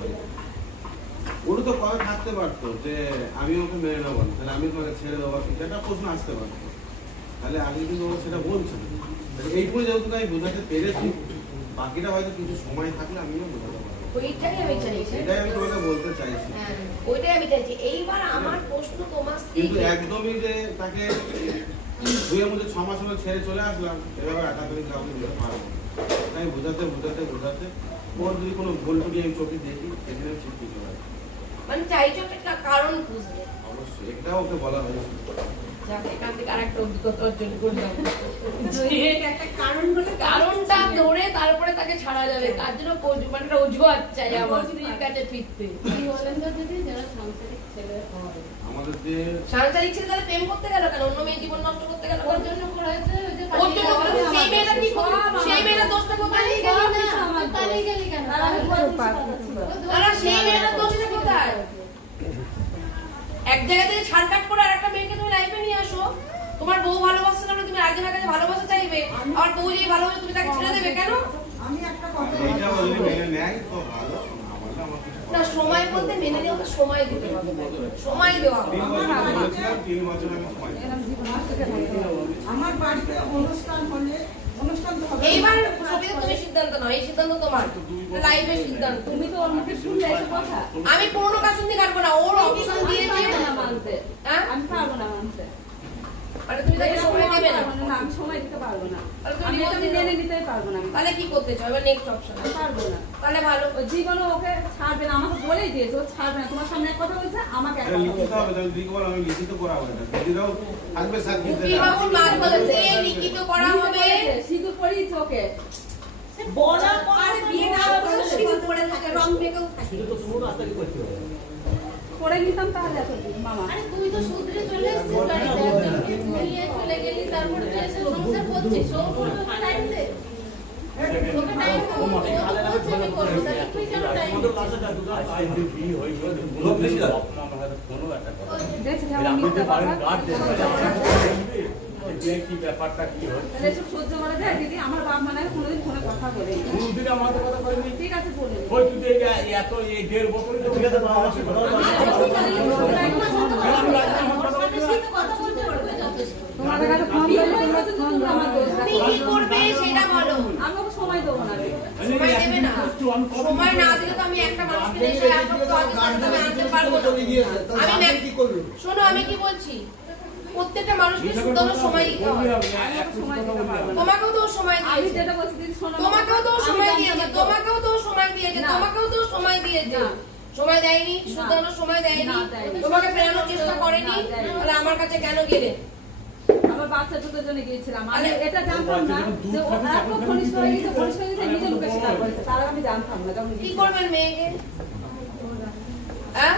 ওর তো কথা থাকতে পারতো যে আমি ওকে মেনে নেবো না, তাহলে আমি তোমাকে ছেড়ে দেবো, সেটা প্রশ্ন আসতে পারতো। তাহলে আগে কিন্তু ও সেটা বলছে না। এইটুকু যেহেতু আমি বোঝাতে পেরেছি, বাকিটা হয়তো কিছু সময় থাকলে আমিও বোঝাতে পারবো। ওইটাই আমি চাইছি। এটাই আমি তোমাকে বলতে চাইছি। হ্যাঁ, ওইটাই আমি চাইছি। এইবার আমার প্রশ্ন তোমার কিন্তু স্ত্রীকে, একদমই যে তাকে ধুয়ে মুছে 6 মাস হলো ছেড়ে চলে আসলাম, এভাবে একান্তরিক কাউকে দিতে পারবো না। তাই বোঝাতে ওর যদি কোনো ভুল টুটি আমি চোখে দেখি সেখানে ঠিক দিতে পারি। মানে চাইছো একটা কারণ বুঝবে। অবশ্যই এটাও ওকে বলা হয়েছে। যাক, এখান থেকে আরেকটা অভিজ্ঞতা অর্জন করলাম। একটা কারণ বলে কারণটা ধরে তারপরে তাকে ছাড়া যাবে, তার জন্য মানে একটা অজুহাত চাই আমার স্ত্রীর কাছে ফিরতে। কি বলেন তো দিদি, যারা সাংসারিক ছেলে হয়, আমাদের যে সাংসারিক ছেলে তাহলে প্রেম করতে গেল কেন? অন্য মেয়ে জীবন নষ্ট করতে গেল ওর কেন? জন্য করা হয়েছে, ওই যে ওর জন্য করে সেই মেয়েটা কি করবে? সেই মেয়েটা দোষটা কোথায়? পালিয়ে গেলি কেন? তারা সেই মেয়েটার দোষটা কোথায়? এক জায়গা থেকে ছাড়কাট করে আরেকটা মেয়েকে তুমি লাইফে নিয়ে আসো। তোমার বউ ভালোবাসছে না, তুমি আরেকজনের কাছে ভালোবাসা চাইবে, আর বউ যেই ভালোবাসে তুমি তাকে ছেড়ে দেবে কেন? আমি একটা কথা এইটা বললে মেনে নেয় তো ভালো, না বললে আমার কিছু না, সময় বলতে মেনে নেওয়া তো সময় দিতে হবে, সময় দেওয়া হবে। 3 বছর বলেছিলাম, 3 বছর আমি সময় দিই। এরকম জীবন থেকে আমার বাড়িতে অনুষ্ঠান হলে অনুষ্ঠান তো হবে। এইবার সবই তুমি সিদ্ধান্ত নাও, এই সিদ্ধান্ত তোমার লাইফের সিদ্ধান্ত। তুমি তো ওর মুখে শুনলে এসব কথা। আমি পুরোনো কাশুন্দি কাটবো না, ওর অপশন দিয়েছে। না মানতে, হ্যাঁ, আমি পারবো না মানতে। মানে তুমি তাকে সময় দেবে না? না, আমি সময় দিতে পারবো না। তাহলে তুমি আমি এটা divorce মেনে দাও। নিতেই পারবো না। তাহলে কি করতে চাও? এবার নেক্সট অপশন আমি পারবো না। তাহলে ভালো। ওই জীবনও ওকে ছাড়বে না, আমাকে বলেই দিয়েছে ও ছাড়বে না। তোমার সামনে এক কথা বলছে, আমাকে এক এটা কথা লিখিত বলছে। হবে, তাহলে লিখিত বলো, আমি লিখিত করা হবে না। দিদিরাও থাকবে সাক্ষী দিতে। উকিল বাবুর মা বলেছে লিখিত করা হবে। সিঁদুর পরিয়েছে ওকে। বলা আর বিয়ে না করে সিঁদুর পরে থাকে, রং মেখেও থাকে। শুধু তো তোমার রাস্তা কি করতে হবে? করে নিতাম তাহলে এতদিন মামা। আরে তুই তো শুধরে চলে এসেছিস বাড়িতে, একজনকে নিয়ে চলে গেলি, তারপরে তুই এসে সংসার করছিস, ওর কোনো টাইম দে। তোকে টাইম দে, ও বলছে আমি করবো, তাহলে তুই কেন টাইম আমাদের দিচ্ছিস? রাস্তাটা দুটো আজকে বিয়ে হয়ে গেল, লোক বেশি না। আমার হাতে কোনো একটা কথা নেই। দেখছি এরা কেমন মিথ্যে আমাদের বাড়ির কথা। গার্ড দেখবে, যে কি ব্যাপারটা কি হচ্ছে। তাহলে এসব সহ্য করা যায় দিদি? আমার বাপ মানে কোনোদিন ফোনে কথা বলেনি। কোনদিন আমাদের কথা করেনি। ঠিক আছে বলে ওই তুই এই এত এই 1.5 বছরই তো ঠিক আছে, বাবা, আমার সাথে কথা বলো। তোমাদের কাছে ফোন করলে তোমরা তো ফোন দাও, আমার দোষ তুমি কি করবে সেটা বলো। আমি ওকে সময় দেবো না। সময় দেবে না, সময় না দিলে তো আমি একটা মানুষকে দেখে এক সপ্তাহ আগে আমি আনতে পারবো না। আমি কি করব? শোনো, আমি কি বলছি, প্রত্যেকটা মানুষকে শুধু সময় দিতে হবে। তোমাকেও তো সময় আমি দিয়েছে, যেটা বলছি দিদি শোনো। তোমাকেও তো সময় দিয়েছে, তোমাকেও তো সময় দিয়েছে, তোমাকেও তো সময় দিয়েছে। সময় দেয়নি, শুধু সময় দেয়নি, তোমাকে ফেরানোর চেষ্টা করেনি, তাহলে আমার কাছে কেন গেলে? আমার বাচ্চা দুটোর জন্য গিয়েছিলাম। আমি এটা জানতাম না যে ও এত ঘনিষ্ঠ হয়ে গেছে, ঘনিষ্ঠ হয়ে গেছে, নিজে লোকের স্বীকার করেছে। তার আগে আমি জানতাম না যখন কি গিয়েছিলাম। করবেন মেয়েকে? হ্যাঁ,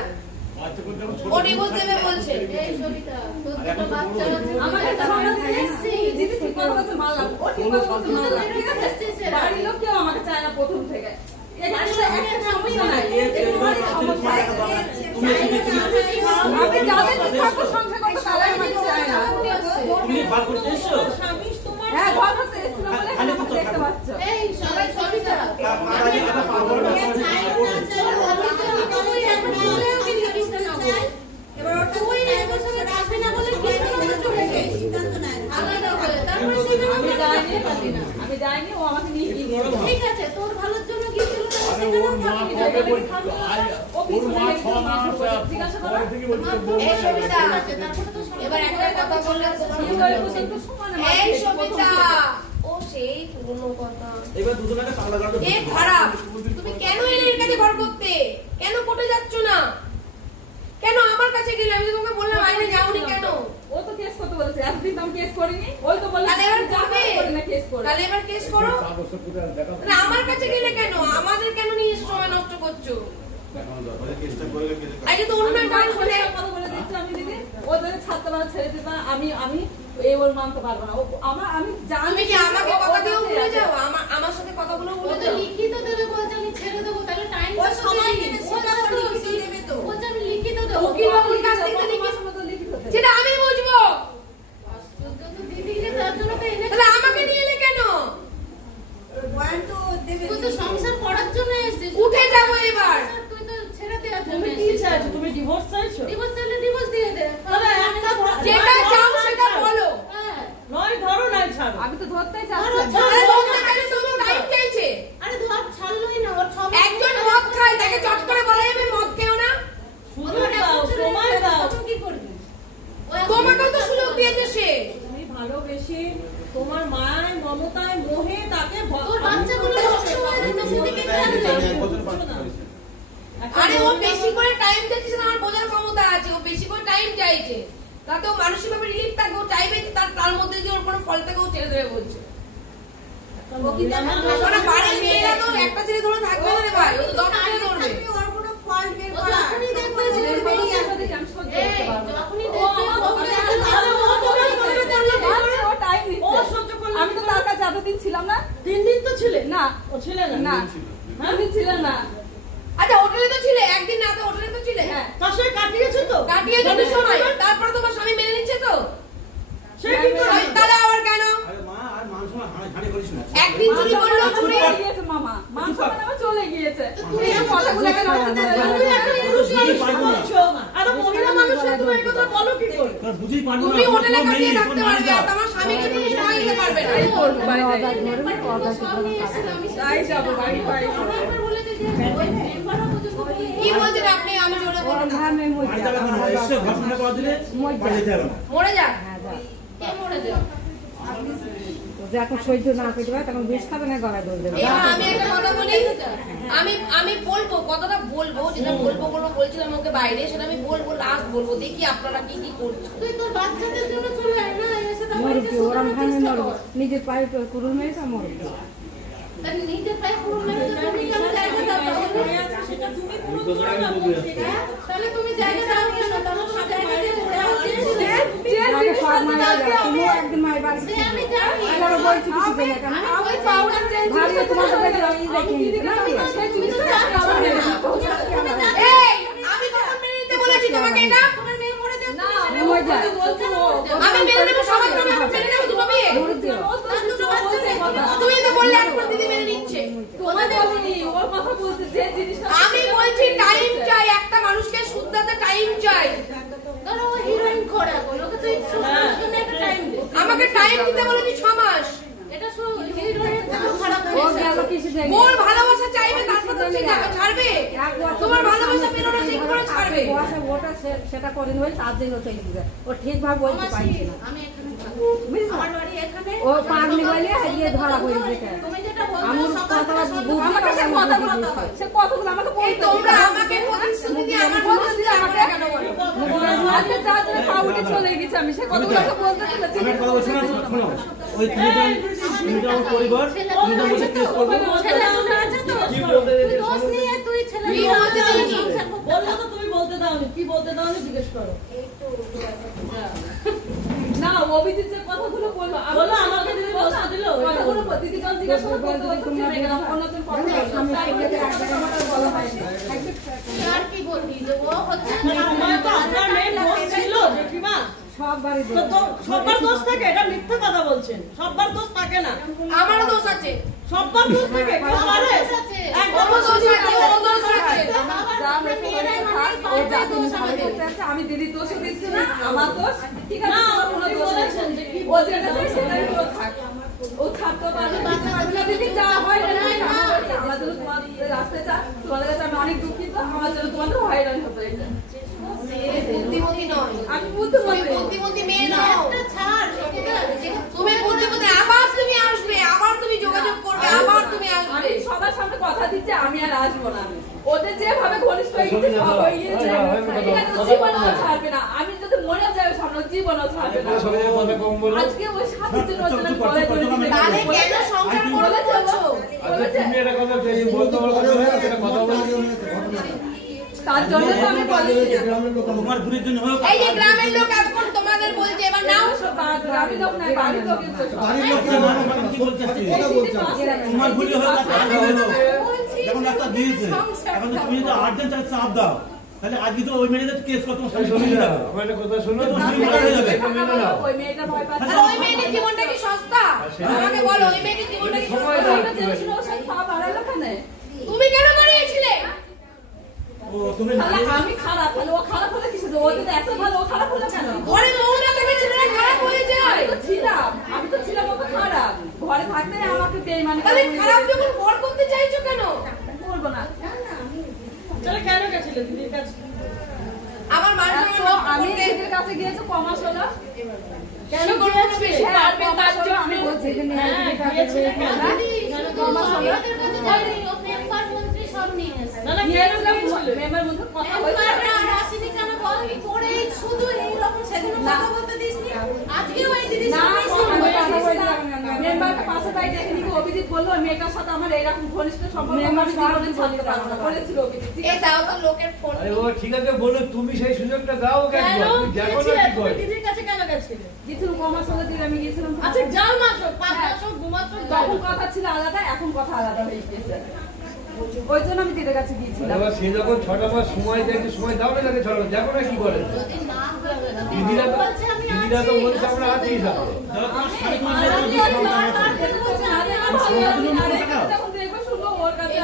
ও ডিভোর্স দেবে বলছে। এই সবিতা, তোর দুটো বাচ্চা আছে, আমাকে একটা ভালো দিদি এসেছি। দিদি ঠিক কথা বলছে, মানলাম। ও ঠিক কথা বলছে, মানলাম। ঠিক আছে? বাড়ির লোক কেউ আমাকে চায় না প্রথম থেকে। এখানে তো একটা সমস্যা নাই। এখানে সমস্যা আছে। আমি যাদের ঠিক থাকবো সংসার করতে, তারাই আমাকে চায় না। তুমি বার করতে এসছো? হ্যাঁ, ঘর করতে এসেছিলাম বলে খালি আমাকে তো দেখতে পাচ্ছ। এই সবাই সবিতা, এবার ওটা তুই এর সঙ্গে আসবি না বলে বিয়ে করে চলে গেছে, সিদ্ধান্ত নেয় আলাদা হয়ে, তারপরে সেটা আমি যাইনি, আমি যাইনি, ও আমাকে নিয়ে গিয়েছিল। ঠিক আছে, তোর ভালোর জন্য গিয়েছিল না, আরে ওর মা কবে বলছিল, ওর মা 6 মাস পরে থেকে বলছিল বউ এই সবিতা, তারপরে তো এবার একটা কথা বললে এই সবিতা, ও সেই পুরনো কথা। এবার দুজনকে পাগলা গাড়ি এ খারাপ, তুমি কেন এলে এর কাছে ঘর করতে? কেন কোর্টে যাচ্ছ না? কেন আমার কাছে গেলে? আমি তো তোমাকে বললাম আইনে যাওনি কেন? ও তো কেস করতে বলেছে, এতদিন তো আমি কেস করিনি। ওই তো বললাম তাহলে এবার যাবে, করি না কেস করে। তাহলে এবার কেস করো। না, আমার কাছে গেলে কেন? আমাদের কেন নিয়ে এসে সময় নষ্ট করছো? চেষ্টা করলে কেটে আজকে তো অন্য একটা মানুষ বলে কথা বলে দিচ্ছি আমি দিদি। ও যদি ছাড়তে পারে ছেড়ে দিবা, আমি এই ওর মানতে পারবো না। ও আমি জানি। তুমি কি আমাকে কথা দিয়েও ভুলে যাও? আমার সাথে কথাগুলো ও ভুলে তো যাও? লিখিত দেবে বলছে, আমি ছেড়ে দেবো, তাহলে টাইম ও সময় দেবে, সেটা ও লিখিত দেবে তো। বলছে আমি লিখিত দেবো। উকিল বাবুর কাছ থেকে তো লিখিত, সেটা আমি বুঝবো। দিদিকে তার জন্য তো এনে, তাহলে আমাকে নিয়ে এলে কেন? বয়ান তো দেবে। তুই তো সংসার করার জন্য এসেছিস। উঠে যাবো এবার। তুই তো ছেড়ে দেওয়ার জন্য তুমি কি চাইছো? তুমি ডিভোর্স চাইছো? ডিভোর্স চাইলে ডিভোর্স দিয়ে দে। তবে একটা যেটা চাও সেটা বলো। হ্যাঁ, নয় ধরো নাই ছাড়ো। আমি তো ধরতেই চাচ্ছি। আরে বলতে গেলে তুমি টাইম চাইছে। আরে ধর ছাড়লোই না, ওর 6 মাস একজন মদ আমি 1 বছর পাচ্ছি। আরে ও বেশি করে টাইম চাইছে না, আমার বোঝার ক্ষমতা আছে, ও বেশি করে টাইম চাইছে, তাতে ও মানসিকভাবে রিলিফ থাকে, ও চাইবে তার মধ্যে যে ওর কোনো ফল থাকে ও ছেড়ে দেবে বলছে। বাড়ির মেয়েরা তো একটা ছেলে ধরে থাকবে না রে ভাই, ও তো 10 ছেলে ধরবে। আমি তো তার কাছে এতদিন ছিলাম না। 3 দিন তো ছিলে না, ও ছিলে না। না, আমি ছিলাম না। আচ্ছা হোটেলে তো ছিলে একদিন, না তো হোটেলে তো ছিলে। হ্যাঁ, তার সাথে কাটিয়েছো তো, কাটিয়েছো তো সময়, তারপরে তোমার স্বামী মেনে নিচ্ছে তো, সে কি করে? তাহলে আবার কেন? আরে মা আর মানুষ হাঁড়ি করিস না। একদিন চুরি করলো, চুরি চলে গিয়েছে মামা, মাংস বানানো চলে গিয়েছে। তুমি এই কথাগুলো কেন হচ্ছে? তুমি একটা পুরুষ মানুষ বলছো, আর মহিলা মানুষকে তুমি এই কথা বলো কি করে? বুঝিই পারবো না। তুমি হোটেলে কাটিয়ে থাকতে পারবে, আর তোমার স্বামীকে তুমি সময় দিতে পারবে না। এই করবো বাড়ি তাই যাবো বাড়ি বাড়ি। কি বলছেন আপনি? আমি জোরে বলবো না। এসে ঘটনা করে দিলে পালিয়ে যাবে না। মরে যাক, কে মরে যাক। যখন সহ্য না করতে পারে তখন বিষ খাবে না, গলায় দৌড় দেবে। এবার আমি একটা কথা বলি, আমি বলবো, কথাটা বলবো, যেটা বলবো বলছিলাম ওকে বাইরে, সেটা আমি বলবো, লাস্ট বলবো, দেখি আপনারা কি কি করছেন। তুই তোর বাচ্চাদের জন্য চলে আয় না, এসে তো মরবি, ওরম ভাঙে মরবো, নিজের পায়ে কুরুল মেরেছে মরবি। তাহলে নিজের পায়ে পুরো মেরে তো তুমি কেন জায়গা দাও? সেটা তুমি পুরো দিও না বলছি। তাহলে তুমি জায়গা দাও কেন? তোমার সব জায়গা দিয়ে ঘুরে আসছিস। আগে সব মায়ের যায়, তুমিও একদিন মায়ের বাড়ি সে আমি জানি। এলাকা বলছি কিছু জেনে কেন? আমি পাউডার চেঞ্জ ভাবলে তোমার সাথে আমি দেখি দিদি না সেই জিনিসটা আবার মেরে দিত। এই আমি কখন মেনে নিতে বলেছি তোমাকে এটা? তোমার মেয়ে মরে যাবে। না, আমি মরে যায়। বলছি ও আমি মেনে নেবো, সবাই মেনে নেবো, দুটো মেয়ে। তুমি তো বললে একবার দিদি মেনে নিচ্ছে। তোমার বলিনি, ওর কথা বলছে যে জিনিসটা আমি বলছি টাইম চাই, একটা মানুষকে শুদ্ধতে টাইম চাই। ধরো ও হিরোইন খোর এখন, ওকে তুই শুনবার জন্য একটা টাইম দে। আমাকে টাইম দিতে বলেছি 6 মাস। এটা হিরোইনের থেকে খারাপ ও হয়েছে। গেল কিছু দেখে মোর ভালোবাসা চাইবে, তারপর তো ঠিক আছে ছাড়বে। তোমার ভালোবাসা পেলো না, ঠিক করে ছাড়বে। ওটা সেটা করেন ওই 4 দিন চলে দিবে, ও ঠিকভাবে বলতে পারছি না। আমি এখানে থাকি। বুঝছো? আমার বাড়ি এখানে। ও পাগলি বলে হারিয়ে ধরা হয়ে যেতে। তুমি যেটা বলছো আমার সকাল কথা থেকে বুঝতে আমাকে সে কথা বলতে হয়, সে কথাগুলো আমাকে এই বলতে তোমরা আমাকে প্রতিশ্রুতি দিয়ে আমার বলতে আমাকে কেন বলো? আজকে যা যা পাউডার চলে গেছে, আমি সে কথাগুলো আমাকে বলতে চলেছি। আমি একটা কথা বলছি না, শোনো। ওই তুমি আমার পরিবার, তুমি তো বলছে কেস করবো। ছেলে দুটো আছে তো। কি বলতে তুই দিয়েছে দোষ শোনো। নিয়ে তুই ছেলে কি বলতে দিয়েছি? বললো তো তুমি বলতে দাওনি, কি বলতে দাওনি জিজ্ঞেস করো। না, অভিজিৎ যে কথাগুলো বললো, বলো, আমাকে দিদি বলতে দিল। কথাগুলো দিদি কাল জিজ্ঞাসা করতে বলতে অন্যজন কথা বলা হয়নি। তুই আর কি বলবি যে ও হচ্ছে আমার তো আপনার মেয়ের দোষ ছিল জেঠিমা। সব বাড়ি তো সবার দোষ থাকে, এটা মিথ্যা কথা বলছেন। সবার দোষ থাকে না, আমারও দোষ আছে। সবার দোষ থাকে। কেউ পারে? একদম ওরও দোষ আছে, ওরও দোষ আছে। যা মেসে করে থাক, ও যা তুমি ভালো করতে আছে, আমি দিদি দোষ দিচ্ছি না, আমার দোষ ঠিক আছে। না, তোমার কোনো উনি দোষ বলেছেন নেই। যে কি ও যেটা চায় সেটাই ও থাক, ও থাকতে পারবে, বাচ্চা পারবে দিদি যা হয় না আমার জন্য তোমাদের রাস্তায় যা, তোমাদের কাছে আমি অনেক দুঃখিত, আমার জন্য তোমাদের হয়রান হতে হয়েছে। বুদ্ধিমতী নয়, আমি তুমি বুদ্ধিমতী বুদ্ধিমতী মেয়ে নও। একটা ছাড় তুমি বুদ্ধিমতী, আবার তুমি আসবে, আবার তুমি যোগাযোগ করবে, আবার তুমি আমি আসবে। সবার সামনে কথা দিচ্ছি, আমি আর আসবো না। ওদের যেভাবে ঘনিষ্ঠ হয়ে গেছে সব হয়ে গিয়েছে, ঠিক আছে, জীবনও ছাড়বে না। আমি যদি মরে যাবে সামনে, জীবনও ছাড়বে না। আজকে ওই সাথে জন্য গলায় ধরে দিতে তাহলে কেন সংসার করবে বলছো? তুমি একটা কথা বলতে বলতে কথা বলছো। তার জন্য তো আমি বলেছি। তোমার ভুলের জন্য হোক। এই যে গ্রামের লোক এখন তোমাদের বলছে, এবার নাও। বাড়ির লোক নাই, বাড়ির লোক বাড়ির লোককে মানে কি বলতে চাচ্ছি? তোমার ভুল হোক আর তার ভুল হোক। যখন ডাক্তার দিয়েছে, এখন তো তুমি যদি আর্জেন্ট চাপ দাও, তাহলে আজকে তো ওই মেয়েদের কেস করতে শুনি না, আমার একটা কথা শোনো। ওই মেয়েটা ভয় পাচ্ছে। আর ওই মেয়েটির জীবনটা কি সস্তা? আমাকে বলো, ওই মেয়েটির জীবনটা কি সময় সস্তা? দাও। জেনেছিল ওর সাথে পা বাড়ালো কেন? তুমি কেন বাড়িয়েছিলে? ও তুমি তাহলে আমি খারাপ, তাহলে ও খারাপ হলে কিছু? ও যদি এত ভালো, ও খারাপ হলো কেন? ঘরে মৌনা থেকে ছেলেরা খারাপ হয়ে যায়। আমি তো ছিলাম ওকে খারাপ। ঘরে থাকতে আমাকে বেইমানি তাহলে খারাপ যখন ঘর করতে চাইছো কেন? করবো না। তাহলে কেন গেছিলে দিদির কাছে? আমার মায়ের তো আমি দিদির কাছে গিয়েছি কমাস হলো। কেন করবো না? বেশি হ্যাঁ, পারবে কমাস তার হলো, আমি জন্য। বলছি যে হ্যাঁ, গিয়েছিলে কেন? কমাস হলো। আমাদের কাছে যায়নি, ও মেম্বার মন্ত্রী মেম্বার মধ্যে কথা হয়েছে আর আসেনি কেন বল পরে শুধু এই রকম সেদিন কথা বলতে দিসনি আজকেও এই দিদি না মেম্বারকে পাশে তাই দেখে নিবি অভিজিৎ বললো মেয়েটার সাথে আমার এইরকম ঘনিষ্ঠ সম্পর্ক আমি জীবনে ছাড়তে পারবো না বলেছিল অভিজিৎ এই দাও তো লোকের ফোন আরে ও ঠিক আছে বলো তুমি সেই সুযোগটা দাও কেন তুমি দেখো না কি করে দিদির কাছে কেন গেছিলে গেছিলাম কমার সঙ্গে দিলে আমি গেছিলাম আচ্ছা যাও মাত্র 5 বছর 2 মাস তখন কথা ছিল আলাদা এখন কথা আলাদা হয়ে গেছে ওই জন্য আমি দিদির কাছে গিয়েছিলাম এবার সে যখন 6টা মাস সময় দেয় একটু সময় দাও না তাকে ছড়ো দেখো না কি করে যদি না হবে দিদিরা তো বলছে আমরা আছি সাথে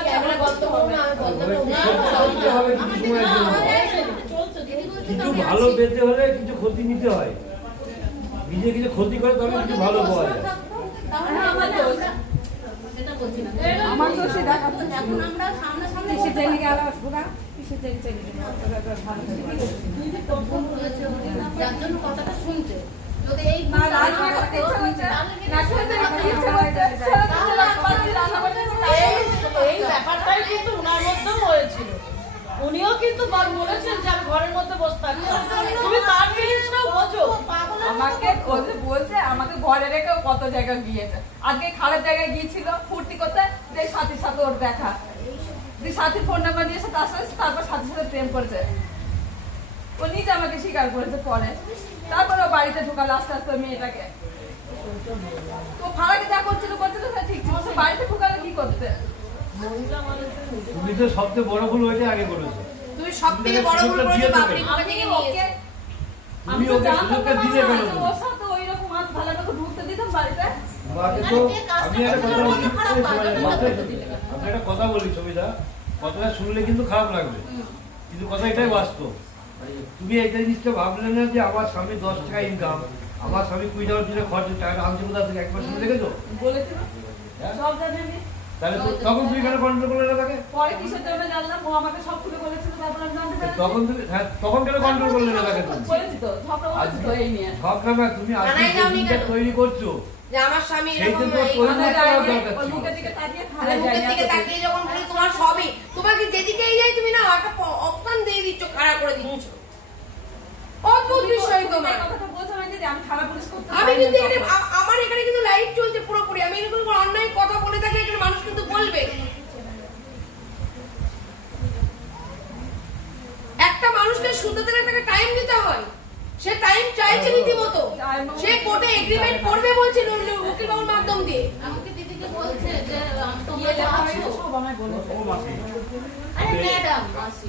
ক্যামেরা বন্ধ করো না আমি বন্ধ করব কিছু ভালো পেতে হলে কিছু ক্ষতি নিতে হয় নিজে কিছু ক্ষতি করে তবে কিছু ভালো পাওয়া যায় সেটা বলছি না আমার তো সে দেখাচ্ছে এখন আমরা সামনে সামনে কিসে চলে গেল পুরা কিসে চলে যার জন্য কথাটা শুনছে যদি এই এই ব্যাপারটাই কিন্তু উনার মধ্যেও হয়েছিল উনিও কিন্তু বলেছেন যে আমি ঘরের মধ্যে বসে থাকি তুমি তার ফিলিংসটাও বোঝো আমাকে বলছে আমাকে ঘরে রেখে কত জায়গায় গিয়েছে আজকে খালের জায়গায় গিয়েছিল ফুর্তি করতে সাথীর সাথে ওর দেখা সাথীর ফোন নাম্বার নিয়েছে তার সাথে তারপর সাথে সাথে প্রেম করেছে ও নিজে আমাকে স্বীকার করেছে পরে তারপর ও বাড়িতে ঢুকালো আস্তে আস্তে মেয়েটাকে তো ভাড়াকে যা করছিল ঠিক ছিল সে বাড়িতে ঢুকালে কি করতে তুমি তো সবচেয়ে বড় ভুল ওইটা আগে করেছো তুমি সবথেকে বড় ভুল করেছো বাপরি করে নিয়ে নিয়েছো তুমি ওকে সুযোগটা দিলে কেন ওর সাথে ওইরকম মাছ ভালো করে ঢুকতে দিতাম বাড়িতে মাকে তো আমি একটা কথা বলি সবিতা কথাটা শুনলে কিন্তু খারাপ লাগবে কিন্তু কথা এটাই বাস্তব তুমি এই জিনিসটা ভাবলে না যে আমার স্বামী 10 টাকা ইনকাম আমার স্বামী 20 টাকার দিনে খরচ টাকা আনছে কোথা থেকে একবার শুনে দেখেছো বলেছিল সব জানেন তাহলে তখন তুই কেন কন্ট্রোল করলে না তাকে পরে কিসের জন্য জানলাম ও আমাকে সব খুলে বলেছিল তারপর আমি জানতে পেরেছি তখন তুমি তখন কেন কন্ট্রোল করলে না তাকে তুমি বলেছি তো ঝগড়া হয়েছে তো এই নিয়ে ঝগড়া না তুমি আজকে যে তৈরি করছো যে আমার স্বামী সেইটা তো ওর মুখের দিকে তাকিয়ে খারাপ মুখের দিকে তাকিয়ে যখন বলি তোমার সবই তোমাকে যেদিকেই যাই তুমি না একটা অপশন দিয়ে দিচ্ছ খারাপ করে দিচ্ছ অদ্ভুত বিষয় তোমার কথাটা বোঝো না দিদি আমি খারাপ পুলিশ করতে আমি কিন্তু আমার এখানে কিন্তু লাইভ চলছে পুরোপুরি আমি এরকম কোনো অন্যায় কথা বলে থাকলে এখানে মানুষ কিন্তু বলবে একটা মানুষকে শুনতে দিলে তাকে টাইম দিতে হয় সে টাইম চাইছে রীতিমতো সে কোর্টে এগ্রিমেন্ট করবে বলছে উকিল বাবুর মাধ্যম দিয়ে আমাকে দিদিকে বলছে যে ইয়ে লেখা হয়েছে সব আমায় বলেছে আরে ম্যাডাম মাসি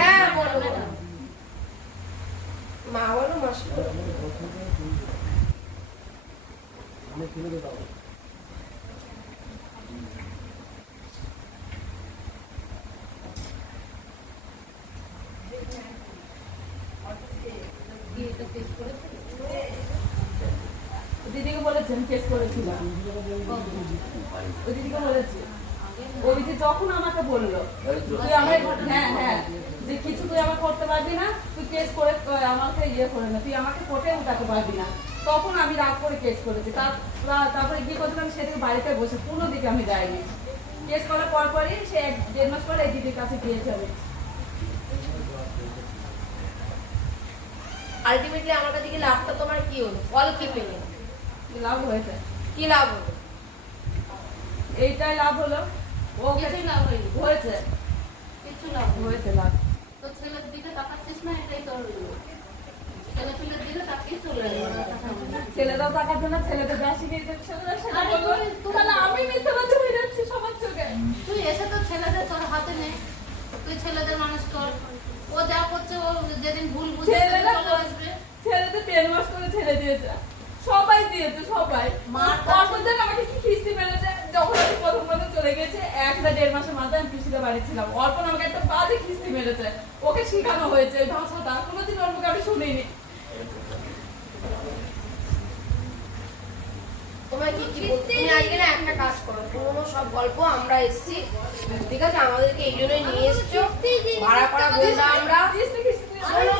হ্যাঁ বলো মা বলো মাসি দিদিকে বলেছেন কেস করেছিলাম ওই দিদিকে বলেছি অভিজিৎ যখন আমাকে বললো তুই আমার হ্যাঁ যে কিছু তুই আমার করতে পারবি না তুই কেস করে আমাকে ইয়ে করে না তুই আমাকে কোর্টে উঠাতে পারবি না তখন আমি রাগ করে কেস করেছি তারপরে কি করছিলাম সেদিকে বাড়িতে বসে কোনো দিকে আমি যাইনি কেস করার পরপরই সে 1.5 মাস পরে এই দিদির কাছে গিয়েছে আমি আলটিমেটলি আমার কাছে কি লাভটা তোমার কি হলো ফল কি পেলে লাভ হয়েছে কি লাভ হলো এইটাই লাভ হলো ও কিছুই লাভ হয়নি হয়েছে কিছু লাভ হয়েছে লাভ তো ছেলের দিকে তাকাচ্ছিস না এটাই তোর ছেলের দিকে তাকিয়ে চলে ছেলেরাও তাকাচ্ছে না ছেলেদের বেশি নিয়ে যাচ্ছে তাহলে আমি মিথ্যে কথা হয়ে যাচ্ছি সবার চোখে তুই এসে তো ছেলেদের তোর হাতে নেই তুই ছেলেদের মানুষ কর ও যা করছে ও যেদিন ভুল বুঝে আসবে ছেলেদের 10 মাস করে ছেড়ে দিয়েছে সবাই দিয়েছে সবাই অর্পণ আমাকে কি খিস্তি মেরেছে যখন আমি প্রথম চলে গেছে 1.5 মাসের মাথায় আমি পিসিতে বাড়ি ছিলাম অর্পণ আমাকে একটা বাজে খিস্তি মেরেছে ওকে শিখানো হয়েছে এই ভাষাটা কোনোদিন ওর মুখে আমি শুনিনি তোমার কি তুমি আজকে না একটা কাজ করো পুরোনো সব গল্প আমরা এসছি ঠিক আছে আমাদেরকে এই জন্যই নিয়ে এসছো ভাড়া করা গুন্ডা আমরা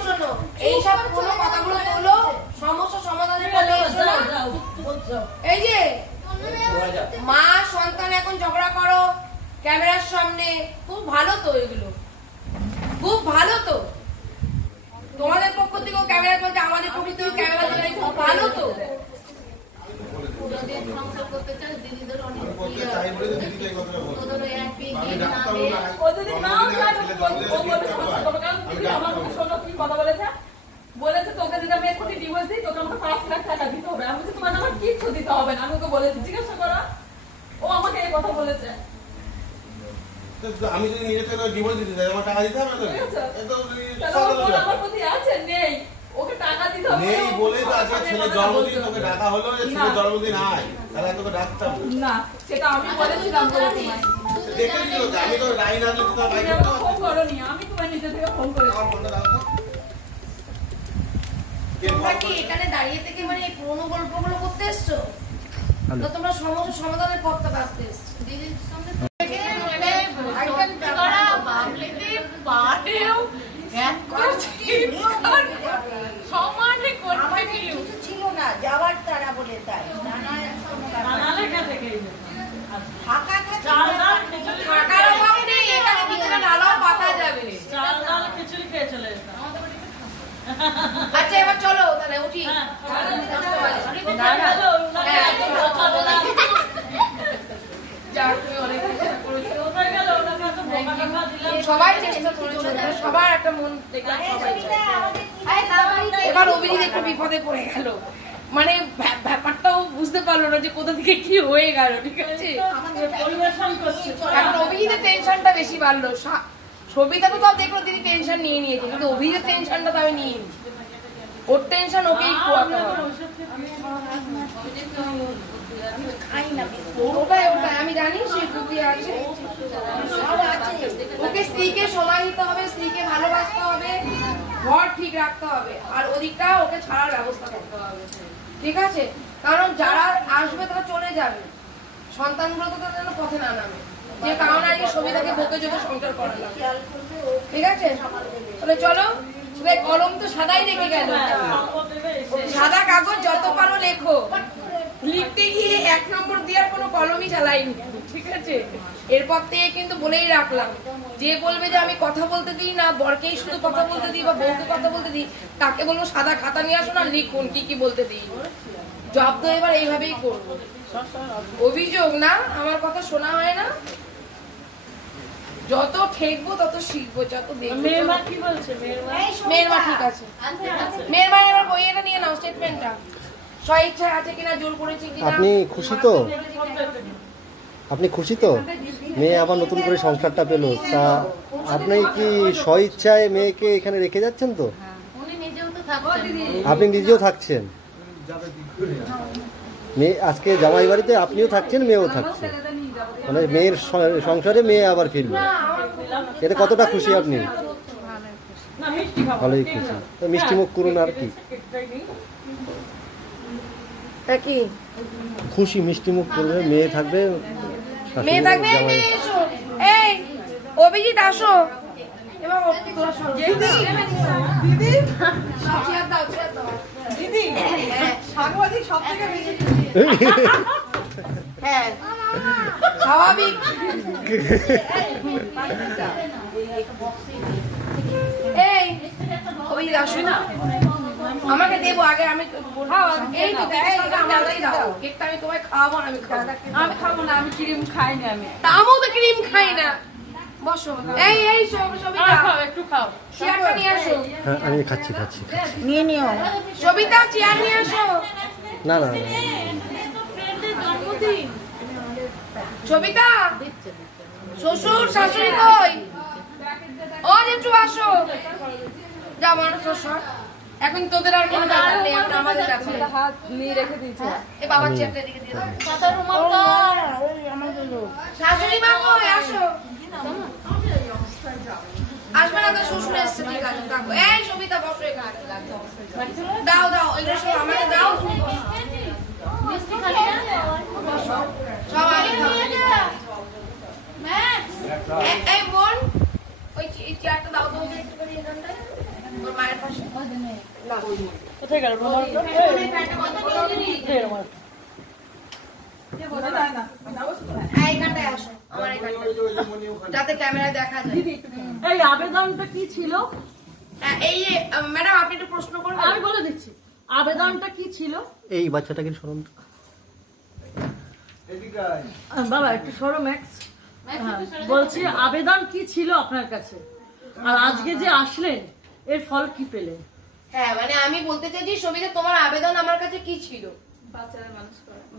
শোনো এইসব কোনো কথাগুলো তোলো সমস্যা সমাধানের কথা এই যে মা সন্তান এখন ঝগড়া করো ক্যামেরার সামনে, খুব ভালো তো এগুলো, খুব ভালো তো। তোমাদের পক্ষ থেকেও ক্যামেরা চলছে, আমাদের পক্ষ থেকেও ক্যামেরা চলছে, খুব ভালো তো। সংসার করতে চাই দিদিদের অনেক ও যদি নাও চায় ও বলবে কারণ দিদি আমার শোনো কি কথা বলেছে, বলেছে তোকে যদি আমি এক্ষুনি ডিভোর্স দিই তোকে আমাকে 5 লাখ টাকা দিতে হবে। আমি বলছি তোমার আমার কিচ্ছু দিতে হবে না, আমি ওকে বলেছি, জিজ্ঞাসা করা ও আমাকে এই কথা বলেছে। আমি যদি নিজে থেকে ডিভোর্স দিতে চাই আমার টাকা দিতে হবে না? আমার প্রতি আছে নেই, ওকে টাকা দিতে হবে নেই বলেই তো আজকে ছেলের জন্মদিন, তোকে ডাকা হলো যে ছেলের জন্মদিন আয়, তাহলে তোকে ডাকতাম না, সেটা আমি বলেছিলাম। দেখে দিল আমি তো লাইন আসলে তো বাইরে ফোন করোনি, আমি তোমার নিজে থেকে ফোন করেছি। আমার ফোনটা দাও তো। তোমরা কি এখানে দাঁড়িয়ে থেকে মানে এই পুরোনো গল্পগুলো করতে এসছো? তো তোমরা সমস্যার সমাধানের পথটা বাঁচতে এসছো। দিদির সঙ্গে ছিল না যাওয়ার তারা বলে তাই থাকার অভাব নেই, এখানে পিছনে নালাও পাতা যাবে। খিচুড়ি খেয়ে চলে আচ্ছা এবার চলো তাহলে উঠি। সবাই চেষ্টা করেছিল, সবার একটা মন দেখলাম। এবার অভিজিৎ একটু বিপদে পড়ে গেল, মানে ব্যাপারটাও বুঝতে পারলো না যে কোথা থেকে কি হয়ে গেল। ঠিক আছে, এখন অভিজিতের টেনশনটা বেশি বাড়লো। সবিতা তো তাও দেখলো দিদি টেনশন নিয়ে নিয়েছে, কিন্তু অভিজিতের টেনশনটা তো আমি নিয়ে নিই। ওর টেনশন ওকেই পোয়াতে হবে। ওটাই ওটাই আমি জানি সে বুদ্ধি আছে। ওকে স্ত্রীকে সময় দিতে হবে, স্ত্রীকে ভালোবাসতে হবে, ঘর ঠিক রাখতে হবে, আর ওদিকটা ওকে ছাড়ার ব্যবস্থা করতে হবে। ঠিক আছে, কারণ যারা আসবে তারা চলে যাবে, সন্তানগুলো তো তাদের পথে না নামে, যে কারণে আজকে সবিতাকে বকে চোখে সংসার করালাম। ঠিক আছে, তাহলে চলো। কলম তো সাদাই রেখে গেল, সাদা কাগজ যত পারো লেখো। লিখতে গিয়ে 1 নম্বর দেওয়ার কোনো কলমই চালাইনি। ঠিক আছে, এরপর থেকে কিন্তু বলেই রাখলাম, যে বলবে যে আমি কথা বলতে দিই না, বরকেই শুধু কথা বলতে দিই বা বউকে কথা বলতে দিই, তাকে বলবো সাদা খাতা নিয়ে আসো না, লিখুন কি কি বলতে দিই। জব তো এবার এইভাবেই করবো। অভিযোগ না, আমার কথা শোনা হয় না, যত ঠেকবো তত শিখবো, যত দেখবো। মেয়ের মা কি বলছে? মেয়ের মা ঠিক আছে। মেয়ের মা এবার বইয়েটা নিয়ে নাও, স্টেটমেন্টটা স্বইচ্ছা আছে কিনা, জোর করেছে কিনা। আপনি খুশি তো? আপনি খুশি তো? মেয়ে আবার নতুন করে সংসারটা পেলো, তা আপনি কি স্বইচ্ছায় মেয়েকে এখানে রেখে যাচ্ছেন তো? উনি নিজেও তো থাকছেন, আপনি নিজেও থাকছেন, মেয়ে আজকে জামাই বাড়িতে আপনিও থাকছেন, মেয়েও থাকছে, মানে মেয়ের সংসারে মেয়ে আবার ফিরবে, এটা কতটা খুশি আপনি? ভালোই খুশি। তো মিষ্টি মুখ করুন, আর কি কি খুশি, মিষ্টি মুখ করবে, মেয়ে থাকবে, মেয়ে থাকবে। এই অভিজিৎ আসো, এবার তোরা সব দিদি চেয়ার দাও, চেয়ার দাও দিদি। সাংবাদিক সব থেকে বেশি হ্যাঁ স্বাভাবিক। এই অভিজিৎ আসো না, আমাকে দেবো আগে, আমি এই তো আমাকেই দাও কেকটা, আমি তোমায় খাওয়াবো না। আমি খাবো না, আমি ক্রিম খাই না, আমি আমিও তো ক্রিম খাই না। বসো, এই এই সবিতা একটু খাও, চেয়ারটা নিয়ে আসো। হ্যাঁ আমি খাচ্ছি নিয়ে নিও। সবিতা চেয়ার নিয়ে আসো। না না সবিতা, শ্বশুর শাশুড়ি কই? ও একটু আসো, যা মানুষ শ্বশুর। এখন তোদের আর কোনো ব্যাপার নেই, এখন আমাদের ব্যাপার। হাত নিয়ে রেখে দিয়েছে। এ বাবার চেয়ারটা দিকে দিয়ে দাও। শাশুড়ি মা কই? আসো। আসবে না তো, শ্বশুর এসছে। ঠিক আছে কাকু। এই সবিতা বসো এখানে, দাও দাও এগুলো সব আমাকে দাও। সব আমি খাবো। এই বোন, ওই চেয়ারটা দাও তো একটুখানি এখানটায়, ওর মায়ের পাশে। কোথায় গেল? এইখানটায় আসো, আমার এইখানটায়। যাতে ক্যামেরা দেখা যায়। দিদি এই আবেদনটা কি ছিল? এই যে ম্যাডাম আপনি একটু প্রশ্ন করবেন? আমি বলে দিচ্ছি আবেদনটা কি ছিল। এই বাচ্চাটাকে শুনুন বাবা একটু সরো ম্যাক্স। বলছি আবেদন কি ছিল আপনার কাছে, আর আজকে যে আসলেন এর ফল কি পেলেন? হ্যাঁ মানে আমি বলতে চাইছি সবিতা, তোমার আবেদন আমার কাছে কি ছিল?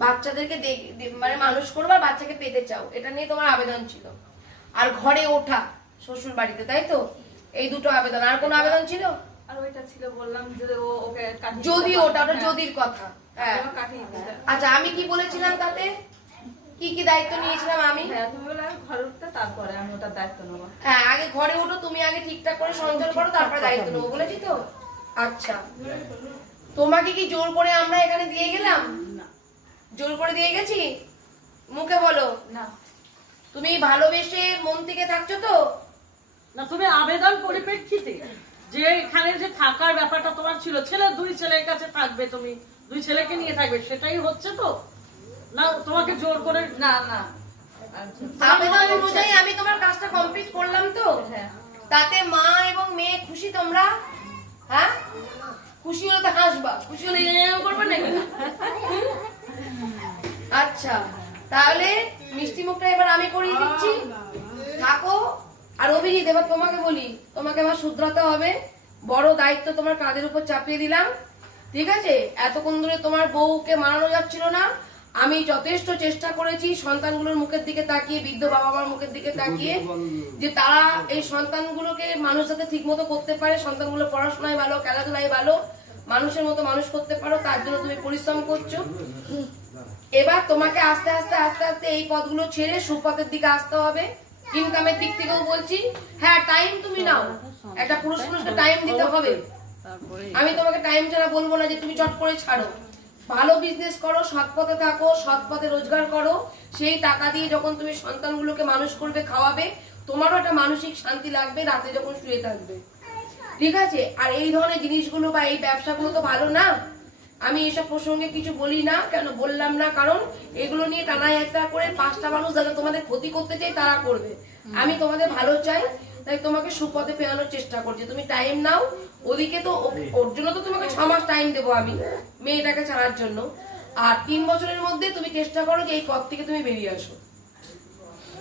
বাচ্চাদেরকে মানে মানুষ করবো আর বাচ্চাকে পেতে চাও, এটা নিয়ে তোমার আবেদন ছিল। আর ঘরে ওঠা শ্বশুর বাড়িতে, তাই তো? এই দুটো আবেদন। আর কোনো আবেদন ছিল? আর ওইটা ছিল বললাম যে ও ওকে যদি ওটা যদির কথা। হ্যাঁ আচ্ছা, আমি কি বলেছিলাম তাতে? কি কি দায়িত্ব নিয়েছিলাম আমি? তুমি বলে আমি ঘরে উঠতে, তারপরে আমি ওটার দায়িত্ব নেবো। হ্যাঁ আগে ঘরে ওঠো, তুমি আগে ঠিকঠাক করে সংসার করো, তারপরে দায়িত্ব নেবো বলেছি তো। আচ্ছা তোমাকে কি জোর করে আমরা এখানে দিয়ে গেলাম? জোর করে দিয়ে গেছি? মুখে বলো না। তুমি ভালোবেসে মন থেকে থাকছো তো? না, তুমি আবেদন পরিপ্রেক্ষিতে যে এখানে যে থাকার ব্যাপারটা তোমার ছিল, দুই ছেলের কাছে থাকবে, তুমি দুই ছেলেকে নিয়ে থাকবে, সেটাই হচ্ছে তো? না তোমাকে জোর করে? না না, আবেদন অনুযায়ী আমি তোমার কাজটা কমপ্লিট করলাম তো। তাতে মা এবং মেয়ে খুশি তোমরা? হ্যাঁ খুশি হলে তো হাসবা, খুশি হলে করবে নাকি? আচ্ছা তাহলে মিষ্টি মুখটা এবার আমি করিয়ে দিচ্ছি, থাকো। আর অভিজিৎ এবার তোমাকে বলি, তোমাকে আমার শুধরাতে হবে। বড় দায়িত্ব তোমার কাঁধের উপর চাপিয়ে দিলাম, ঠিক আছে? এতক্ষণ ধরে তোমার বউকে মানানো যাচ্ছিল না, আমি যথেষ্ট চেষ্টা করেছি সন্তানগুলোর মুখের দিকে তাকিয়ে, বৃদ্ধ বাবা মার মুখের দিকে তাকিয়ে, যে তারা এই সন্তানগুলোকে মানুষ যাতে ঠিক মতো করতে পারে, সন্তানগুলো পড়াশোনায় ভালো, খেলাধুলায় ভালো, মানুষের মতো মানুষ করতে পারো, তার জন্য তুমি পরিশ্রম করছো। এবার তোমাকে আস্তে আস্তে আস্তে আস্তে এই পথগুলো ছেড়ে সুপথের দিকে আসতে হবে। ইনকামের দিক থেকেও বলছি, হ্যাঁ টাইম তুমি নাও, একটা পুরুষ মানুষকে টাইম দিতে হবে। আমি তোমাকে টাইম ছাড়া বলবো না যে তুমি চট করে ছাড়ো। ভালো বিজনেস করো, সৎ পথে থাকো, সৎ পথে রোজগার করো, সেই টাকা দিয়ে যখন তুমি সন্তানগুলোকে মানুষ করবে, খাওয়াবে, তোমারও একটা মানসিক শান্তি লাগবে রাতে যখন শুয়ে থাকবে, ঠিক আছে? আর এই ধরনের জিনিসগুলো বা এই ব্যবসাগুলো তো ভালো না। আমি এসব প্রসঙ্গে কিছু বলি না, কেন বললাম না, কারণ এগুলো নিয়ে টানা একটা করে 5টা মানুষ যারা তোমাদের ক্ষতি করতে চাই তারা করবে। আমি তোমাদের ভালো চাই, তাই তোমাকে সুপথে ফেরানোর চেষ্টা করছি। তুমি টাইম নাও, ওদিকে তো ওর জন্য তো তোমাকে 6 মাস টাইম দেবো আমি মেয়েটাকে ছাড়ার জন্য। আর 3 বছরের মধ্যে তুমি চেষ্টা করো যে এই পথ থেকে তুমি বেরিয়ে আসো।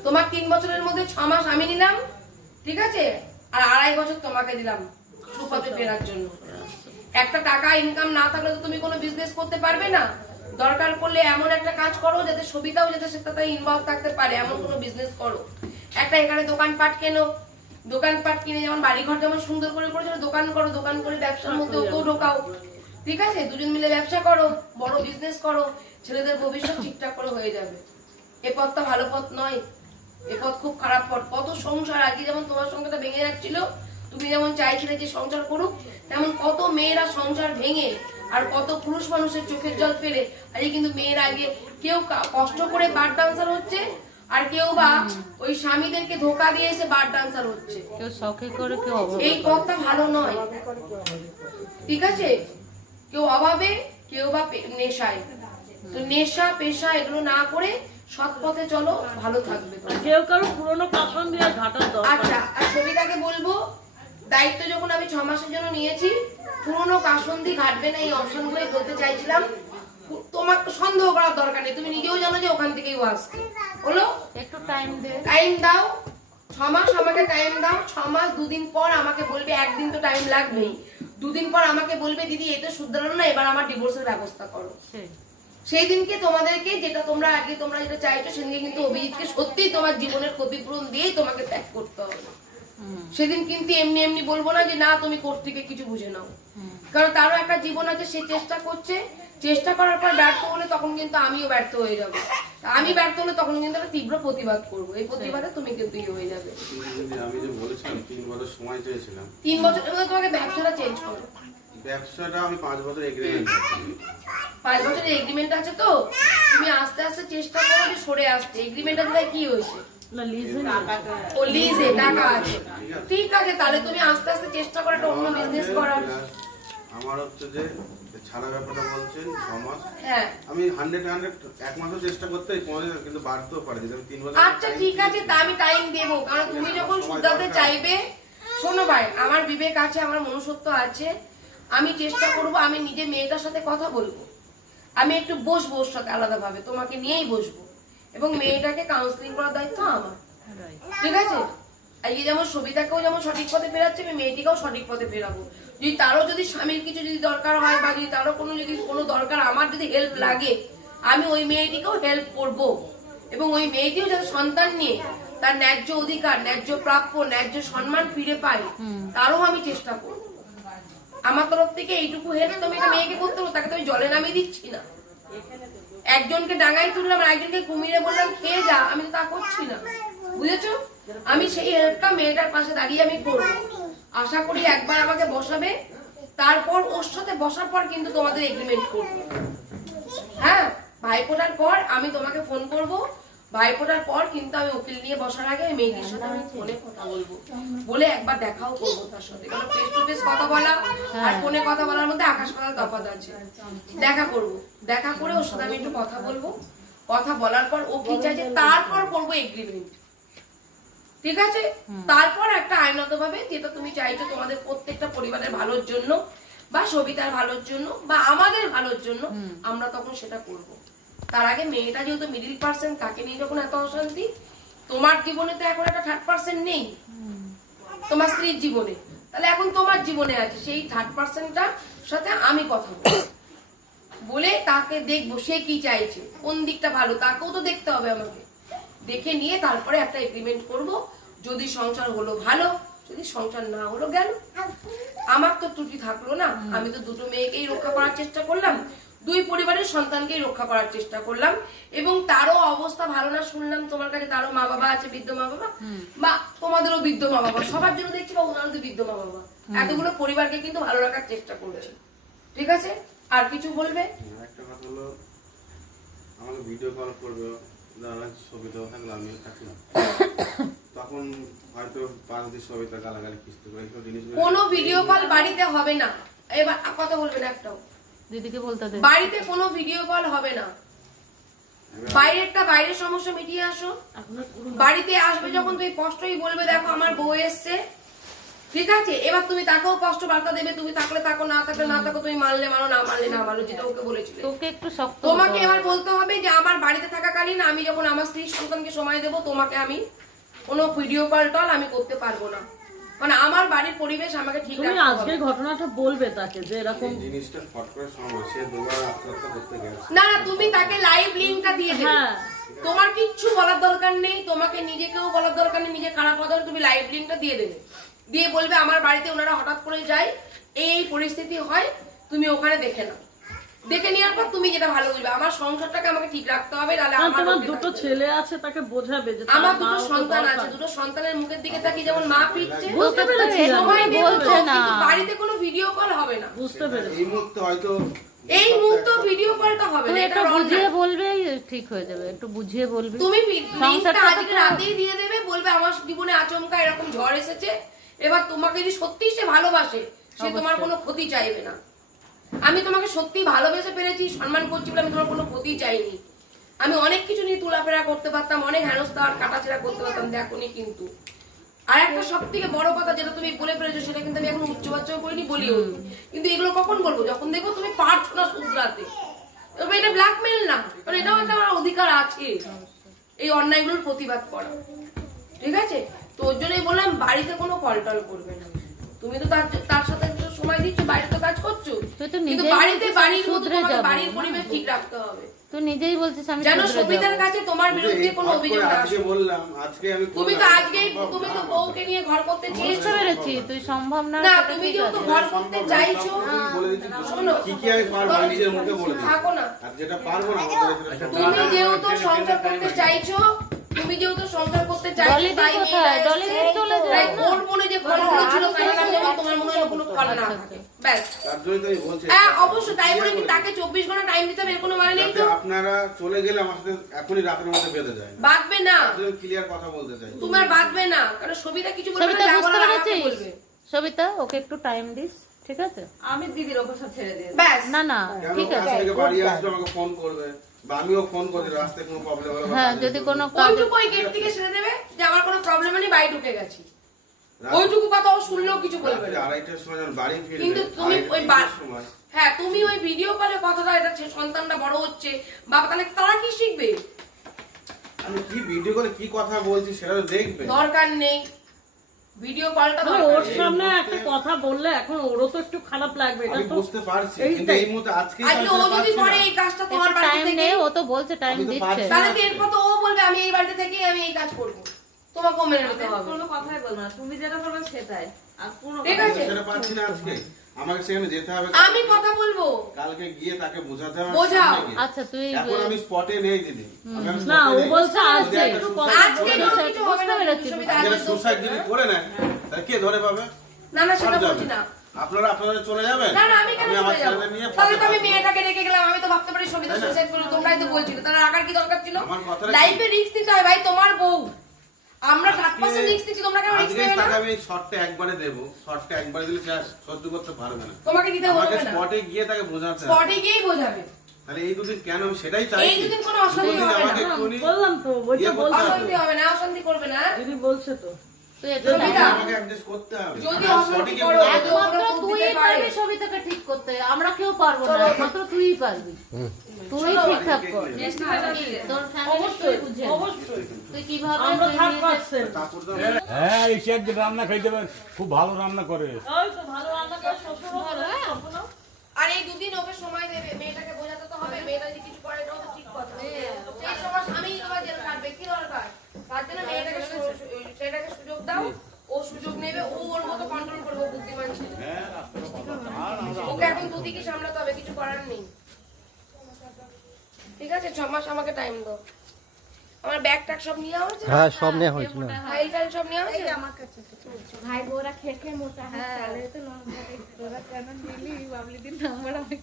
তোমার 3 বছরের মধ্যে 6 মাস আমি নিলাম, ঠিক আছে? আর 2.5 বছর তোমাকে দিলাম সুপথে ফেরার জন্য। একটা টাকা ইনকাম না থাকলে তো তুমি কোনো বিজনেস করতে পারবে না। দরকার পড়লে এমন একটা কাজ করো যাতে সবিতাও যাতে সেটাতে ইনভলভ থাকতে পারে, এমন কোনো বিজনেস করো। একটা এখানে দোকানপাট কেনো, দোকানপাট কিনে যেমন বাড়িঘর যেমন সুন্দর করে করেছো, দোকান করো, দোকান করে ব্যবসার মধ্যে ওকেও ঢোকাও, ঠিক আছে? দুজন মিলে ব্যবসা করো, বড় বিজনেস করো, ছেলেদের ভবিষ্যৎ ঠিকঠাক করে হয়ে যাবে। এ পথটা ভালো পথ নয়, এ পথ খুব খারাপ পথ। কত সংসার আগে যেমন তোমার সংসারটা ভেঙে যাচ্ছিল, তুমি যেমন চাইছিলে যে সংসার করুক, তেমন কত মেয়েরা সংসার ভেঙে আর কত পুরুষ মানুষের চোখের জল ফেলে আজকে কিন্তু মেয়েরা আগে কেউ কষ্ট করে বার ডান্সার হচ্ছে, আর কেউ বা ওই স্বামীদেরকে ধোকা দিয়ে এসে বার ডান্সার হচ্ছে। কেউ শখে করে, কেউ এই পথটা ভালো নয়, ঠিক আছে? কেউ অভাবে, কেউ বা নেশায়। তো নেশা পেশা এগুলো না করে সৎ পথে চলো, ভালো থাকবে। কেউ কারো পুরোনো কাসন দিয়ে ঘাটার দরকার। আচ্ছা, আর সবিতাকে বলবো, দায়িত্ব যখন আমি 6 মাসের জন্য নিয়েছি, পুরোনো কাসন দিয়ে ঘাটবে না, এই অপশনগুলোই বলতে চাইছিলাম। তোমার সন্দেহ করার দরকার নেই, তুমি নিজেও জানো যে ওখান থেকেই আসছে। হলো, একটু টাইম দে, টাইম দাও 6 মাস, আমাকে টাইম দাও 6 মাস। 2 দিন পর আমাকে বলবে, একদিন তো টাইম লাগবেই, 2 দিন পর আমাকে বলবে দিদি এটা শুধরানো না, এবার আমার ডিভোর্সের ব্যবস্থা করো। সেই দিনকে তোমাদেরকে যেটা তোমরা আগে তোমরা যেটা চাইছো, সেদিনকে কিন্তু অভিজিৎকে সত্যিই তোমার জীবনের ক্ষতিপূরণ দিয়েই তোমাকে ত্যাগ করতে হবে। সেদিন কিন্তু এমনি এমনি বলবো না যে না তুমি কোর্ট থেকে কিছু বুঝে নাও, কারণ তারও একটা জীবন আছে, সে চেষ্টা করছে। চেষ্টা করার পর ব্যর্থ হলে তখন কিন্তু আমিও ব্যর্থ হয়ে যাবো। আমি ব্যর্থ হলে তখন কিন্তু একটা তীব্র প্রতিবাদ করবো, এই প্রতিবাদে তুমি কিন্তু ইয়ে হয়ে যাবে। আমি যে বলেছিলাম 3 বছর সময় চেয়েছিলাম, 3 বছরের মধ্যে তোমাকে ব্যবসাটা চেঞ্জ করো। ব্যবসাটা আমি 5 বছর এগ্রিমেন্ট আছে, 5 বছরের এগ্রিমেন্ট আছে, তো তুমি আস্তে আস্তে চেষ্টা করো যে সরে আসতে। এগ্রিমেন্ট আছে কি হয়েছে? ও লিজে টাকা আছে, ঠিক আছে, তাহলে তুমি আস্তে আস্তে চেষ্টা করো একটা অন্য বিজনেস করার। আমার হচ্ছে যে ছাড়া ব্যাপারটা বলছেন 6 মাস। হ্যাঁ আমি 100 এক মাসও চেষ্টা করতে কিন্তু বাড়তেও পারে যদি আমি 3 বছর। আচ্ছা ঠিক আছে, তা আমি টাইম দেবো, কারণ তুমি যখন শুধরাতে চাইবে। শোনো ভাই, আমার বিবেক আছে, আমার মনুষ্যত্ব আছে, আমি চেষ্টা করব, আমি নিজে মেয়েটার সাথে কথা বলবো, আমি একটু বসবো ওর সাথে আলাদাভাবে, তোমাকে নিয়েই বসবো, এবং মেয়েটাকে কাউন্সিলিং করার দায়িত্ব আমার, ঠিক আছে? এই যেমন সবিতাকেও যেমন সঠিক পথে ফেরাচ্ছে, আমি মেয়েটিকেও সঠিক পথে ফেরাবো। যদি তারও যদি স্বামীর কিছু যদি দরকার হয়, বা যদি তারও কোনো দরকার, আমার যদি হেল্প লাগে, আমি ওই মেয়েটিকেও হেল্প করব, এবং ওই মেয়েটিও যাতে সন্তান নিয়ে তার ন্যায্য অধিকার, ন্যায্য প্রাপ্য, ন্যায্য সম্মান ফিরে পায়, তারও আমি চেষ্টা করব। আমার তরফ থেকে এইটুকু হেল্প তো আমি একটা মেয়েকে করতে পারবো, তাকে তো আমি জলে নামিয়ে দিচ্ছি না। একজনকে ডাঙায় তুললাম আর একজনকে কুমিরে বললাম খেয়ে যা, আমি তো তা করছি না, বুঝেছো? আমি সেই হেল্পটা মেয়েটার পাশে দাঁড়িয়ে আমি করবো। আশা করি একবার আমাকে বসাবে, তারপর ওর সাথে বসার পর কিন্তু তোমাদের এগ্রিমেন্ট করবো। হ্যাঁ, ভাইফোঁটার পর আমি তোমাকে ফোন করব, ভাইফোঁটার পর কিন্তু আমি উকিল নিয়ে বসার আগে মেয়েটির সাথে আমি ফোনে কথা বলবো, বলে একবার দেখাও করবো তার সাথে, কারণ ফেস টু ফেস কথা বলা আর ফোনে কথা বলার মধ্যে আকাশ পাতাল তফাৎ আছে। দেখা করবো, দেখা করে ওর সাথে আমি একটু কথা বলবো, কথা বলার পর ও কি চাইছে তারপর করবো এগ্রিমেন্ট, ঠিক আছে? তারপর একটা আইনত ভাবে যেটা তুমি চাইছো তোমাদের প্রত্যেকটা পরিবারের ভালোর জন্য, বা সবিতার ভালোর জন্য, বা আমাদের ভালোর জন্য, আমরা তখন সেটা করব। তার আগে মেয়েটা যেহেতু মিডিল পার্সন, তাকে নিয়ে যখন এত অশান্তি, তোমার জীবনে তো এখন একটা থার্ড পার্সন নেই, তোমার স্ত্রীর জীবনে, তাহলে এখন তোমার জীবনে আছে, সেই থার্ড পার্সনটার সাথে আমি কথা বলবো, বলে তাকে দেখবো সে কি চাইছে, কোন দিকটা ভালো, তাকেও তো দেখতে হবে আমাকে, দেখে নিয়ে তারপরে একটা এগ্রিমেন্ট করব। যদি সংসার হলো ভালো, যদি সংসার না হলো গেল, আমার তো ত্রুটি থাকলো না, আমি তো দুটো মেয়েকেই রক্ষা করার চেষ্টা করলাম, দুই পরিবারের সন্তানকেই রক্ষা করার চেষ্টা করলাম, এবং তারও অবস্থা ভালো না শুনলাম, তোমার কাছে তারও মা বাবা আছে, বৃদ্ধ মা বাবা, বা তোমাদেরও বৃদ্ধ মা বাবা, সবার জন্য দেখছি, বা ওনারও বৃদ্ধ মা বাবা, এতগুলো পরিবারকে কিন্তু ভালো রাখার চেষ্টা করছে, ঠিক আছে? আর কিছু বলবে? একটা কথা হলো, আমাকে ভিডিও কল করবে, সবিতাও থাকলে আমিও থাকলাম, তখন হয়তো 5 দিন সবিতা গালাগালি কিস্তি করে জিনিস, কোনো ভিডিও কল বাড়িতে হবে না। এবার কথা বলবে না একটাও, দিদিকে বলতে দে, বাড়িতে কোনো ভিডিও কল হবে না। বাইরের সমস্যা মিটিয়ে আসো, বাড়িতে আসবে যখন তুমি স্পষ্টই বলবে দেখো আমার বউ এসছে, ঠিক আছে? এবার তুমি তাকেও স্পষ্ট বার্তা দেবে, তুমি থাকলে থাকো, না থাকলে না থাকো, তুমি মানলে মানো, না মানলে না মানো, যেটা ওকে বলেছিলে। তোকে একটু শক্ত তোমাকে এবার বলতে হবে যে আমার বাড়িতে থাকাকালীন আমি যখন আমার স্ত্রী সন্তানকে সময় দেবো, তোমাকে আমি কোনো ভিডিও কল টল আমি করতে পারবো না, মানে আমার বাড়ির পরিবেশ আমাকে ঠিক তুমি আজকে ঘটনাটা বলবে তাকে যে এরকম জিনিসটা ফট করে সময় সে দুবার আত্মহত্যা করতে গেছে। না, তুমি তাকে লাইভ লিংকটা দিয়ে দেবে, তোমার কিচ্ছু বলার দরকার নেই, তোমাকে নিজেকেও বলার দরকার নেই, নিজে খারাপ হওয়ার তুমি লাইভ লিংকটা দিয়ে দেবে, দিয়ে বলবে আমার বাড়িতে ওনারা হঠাৎ করে যায়, এই পরিস্থিতি হয়, তুমি ওখানে দেখে নাও, দেখে নেওয়ার পর তুমি যেটা ভালো বুঝবে, আমার সংসারটাকে আমাকে ঠিক রাখতে হবে, তাহলে আমার দুটো ছেলে আছে, তাকে বোঝাবে যে আমার দুটো সন্তান আছে, দুটো সন্তানের মুখের দিকে তাকি যেমন মা পিচ্ছে, বুঝতে পেরেছি, বাড়িতে কোনো ভিডিও কল হবে না, বুঝতে পেরেছি। এই মুহূর্তে হয়তো এই মুহূর্তে ভিডিও কলটা হবে না, এটা বুঝিয়ে বলবে, ঠিক হয়ে যাবে, একটু বুঝিয়ে বলবি, তুমি লিংকটা আজকে রাতেই দিয়ে দেবে, বলবে আমার জীবনে আচমকা এরকম ঝড় এসেছে, এবার তোমাকে যদি সত্যি সে ভালোবাসে, সে তোমার কোনো ক্ষতি চাইবে না, আমি তোমাকে সত্যি ভালোবেসে পেরেছি, সম্মান করছি বলে আমি তোমার কোনো ক্ষতি চাইনি, আমি অনেক কিছু নিয়ে তুলাফেরা করতে পারতাম, অনেক হেনস্থা আর কাটাছেড়া করতে পারতাম, দেখোনি কিন্তু। আর একটা সব থেকে বড় কথা যেটা তুমি বলে ফেলেছো, সেটা কিন্তু আমি এখন উচ্চবাচ্চাও করিনি, বলিও, কিন্তু এগুলো কখন বলবো, যখন দেখবো তুমি পারছো না শুধরাতে, তবে এটা ব্ল্যাকমেল না, কারণ এটাও একটা আমার অধিকার আছে এই অন্যায়গুলোর প্রতিবাদ করা, ঠিক আছে? তো ওর জন্যই বললাম বাড়িতে কোনো কল টল করবে না, তুমি তো তার সাথে সময় দিচ্ছ, বাইরে তো কাজ করছো, কিন্তু বাড়িতে বাড়ির পরিবেশ ঠিক রাখতে হবে। তুই নিজেই বলছিস আমি যেন সবিতার কাছে তোমার বিরুদ্ধে কোনো অভিযোগ না আসে। তুমি তো আজকেই তুমি তো বউকে নিয়ে ঘর করতে চেয়েছো, পেরেছি তুই সম্ভব না, তুমি যেহেতু ঘর করতে চাইছো, শোনো থাকো না, তুমি যেহেতু সংসার করতে চাইছো, তুমি যেহেতু সংসার করতে চাইছো, তাই ওর মনে যে কলগুলো ছিল তোমার মনে হলো কোনো কল না থাকে, ব্যাস। হ্যাঁ অবশ্যই, তাই বলে কি তাকে 24 ঘন্টা টাইম দিতে হবে এর কোনো মানে নেই তো। আপনারা চলে গেলে আমার সাথে এখনই রাতের মধ্যে বেঁধে যায়, বাঁধবে না, ক্লিয়ার কথা বলতে চাই, তোমার বাঁধবে না, কারণ সবিতা কিছু বলবে না, বুঝতে পেরেছিস? সবিতা ওকে একটু টাইম দিস, ঠিক আছে? আমি দিদির অবস্থা ছেড়ে দিয়েছি। ব্যাস। না না ঠিক আছে, বাড়ি আসবে আমাকে ফোন করবে বা আমিও ফোন করি রাস্তায় কোনো প্রবলেম হলে। হ্যাঁ যদি কোনো কাজ ওইটুকু ওই গেট থেকে ছেড়ে দেবে যে আমার কোনো প্রবলেম নেই, বাড়ি ঢুকে গেছি, ওইটুকু কথা ও শুনলেও কিছু বলবে না। 2:30টার সময় যখন বাড়ি ফিরবে, কিন্তু তুমি ওই সময় হ্যাঁ তুমি ওই ভিডিও কলে কথাটা, এটা সন্তানটা বড় হচ্ছে বাবা, তাহলে তারা কি শিখবে? আমি কি ভিডিও করে কি কথা বলছি সেটা তো দেখবে। দরকার নেই ভিডিও কলটা, ওর সামনে একটা কথা বললে এখন ওরও তো একটু খারাপ লাগবে। এটা আমি তো বুঝতে পারছি, কিন্তু এই মুহূর্তে আজকে ও যদি করে এই কাজটা তোমার বাড়ি টাইম থেকে, নেই, ও তো বলছে টাইম দিচ্ছে, তাহলে এরপর তো ও বলবে আমি এই বাড়িতে থেকে আমি এই কাজ করব, তোমাকেও মেনে নিতে হবে। কোনো কথাই বলবো না, তুমি যেটা বলবে সেটাই। আর কোনো ঠিক আছে, সেটা পারছি না আজকে, আমাকে সেখানে যেতে হবে, আমি কথা বলবো, কালকে গিয়ে তাকে বোঝাতে হবে। বোঝাও। আচ্ছা তুই এখন আমি স্পটে নেই দিদি, না ও বলছে আজকে একটু কথা আজকে কিছু হবে না, সুসাইড যদি করে নেয় তাহলে কে ধরে পাবে? না না সেটা বলছি না, আপনারা চলে যাবেন। না না আমি কেন আমার চলে যাব? ছেলেদের নিয়ে তাহলে তো আমি মেয়েটাকে রেখে গেলাম, আমি তো ভাবতে পারি সবিতা সুসাইড করলো, তোমরাই তো বলছিলে, তাহলে রাখার কি দরকার ছিল? লাইফে রিস্ক নিতে হয় ভাই, তোমার বউ, আমরা 100% রিস্ক নিচ্ছি, তোমরা কেন রিস্ক নেবে না? আমি শর্টটা একবারে দেব, শর্টটা একবারে দিলে সহ্য করতে পারবে না, তোমাকে দিতে হবে না, স্পটে গিয়ে তাকে বোঝাতে হবে, স্পটে গিয়েই বোঝাবে। তাহলে এই দুদিন কেন আমি সেটাই চাই, এই দুদিন কোনো অশান্তি হবে না, বললাম তো, বলতে অশান্তি হবে না, অশান্তি করবে না, দিদি বলছে তো আমাকে অ্যাডজাস্ট করতে হবে। যদি অশান্তি করো একমাত্র তুইই পারবি সবিতাকে ঠিক করতে, আমরা কেউ পারবো না, একমাত্র তুইই পারবি, তুই ঠিকঠাক কর, তোর ফ্যামিলি তুই বুঝে, তুই কিভাবে আমরা 30%। হ্যাঁ এসে একদিন রান্না খাইতে পারে, খুব ভালো রান্না করে। ওই তো ভালো রান্না করে শ্বশুরও করে, সম্পূর্ণ। আর এই দুদিন ওকে সময় দেবে, মেয়েটাকে বোঝাতে তো হবে, মেয়েটা যদি কিছু করে এটাও তো ঠিক কথা, সেই সময় স্বামী তোমার জেল কাটবে, কি দরকার? তার জন্য মেয়েটাকে সেটাকে সুযোগ দাও, ও সুযোগ নেবে, ও ওর মতো কন্ট্রোল করবে, বুদ্ধিমান ছিল, ওকে এখন দুদিকে সামলাতে হবে, কিছু করার নেই, ঠিক আছে? 6 মাস আমাকে টাইম দাও, আমার ব্যাগ ট্যাগ সব নিয়ে হয়েছে, হ্যাঁ সব নেওয়া হয়েছে না, ফাইল ফাইল সব নিয়ে হয়েছে, আমার কাছে ভাই বোরা খেয়ে খেয়ে মোটা হয়, তাহলে তো তোরা কেন দিলি বাবলি দিন নাম্বার আমাকে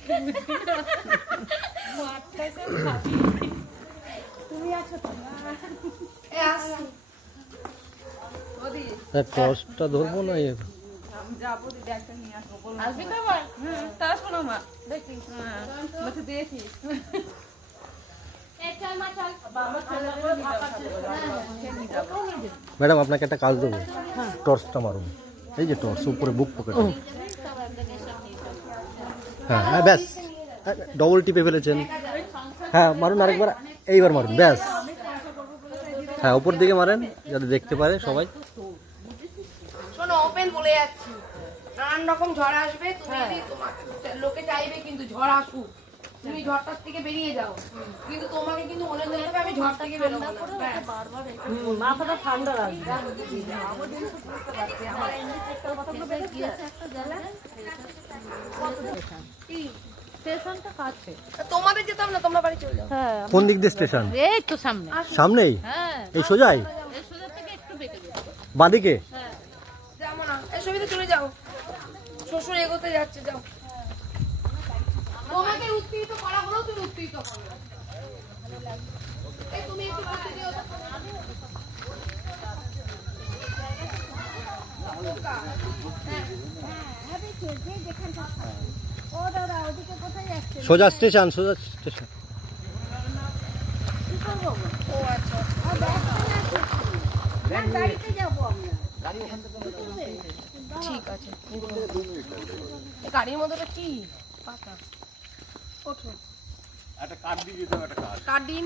তুমি আছো তো না? টর্চটা ধরবো না, যাবো দিদি একটা নিয়ে আসবো, আসবি তো আবার? তা আসবো না মা, দেখি বলছে দেখি ম্যাডাম আপনাকে একটা কাজ দেবো, টর্চটা মারুন, এই যে টর্চ উপরে বুক পকেটে, হ্যাঁ হ্যাঁ ব্যাস, ডবল টিপে ফেলেছেন, হ্যাঁ মারুন আরেকবার, এইবার মারুন, ব্যাস, হ্যাঁ উপর দিকে মারেন যাতে দেখতে পারে সবাই। শোনো ওপেন বলে যাচ্ছি, নানান রকম ঝড় আসবে, তুমি যদি লোকে চাইবে কিন্তু ঝড় আসুক, তুমি ঝড়টার থেকে বেরিয়ে যাও, কিন্তু তোমাকে কিন্তু মনে করতে হবে আমি ঝড় থেকে বেরোবো না, মাথাটা ঠান্ডা রাখবে। স্টেশনটা কাছে, তোমাদের যেতাম না, তোমরা বাড়ি চলে যাও। হ্যাঁ কোন দিক দিয়ে স্টেশন? এই তো সামনে, সামনেই, হ্যাঁ এই সোজাই, এই সোজা থেকে একটু বেঁকে যাবে, বাঁদিকে। যাবো না, এই সুবিধা চলে যাও, শ্বশুর এগোতে যাচ্ছে, যাও, তোমাকে উত্তেজিত করা হলেও তুমি উত্তেজিত করো, এই তুমি একটু করতে দিও তো। ও দাদা ওদিকে কোথায় যাচ্ছে? সোজা স্টেশন, সোজা স্টেশন। ও আচ্ছা, গাড়িতে যাবো আমরা, ঠিক আছে, গাড়ির মধ্যে কি পাতা, ওঠো, একটা কার্ড দিয়ে দিতে হবে, একটা কার্ড কার্ড দিয়ে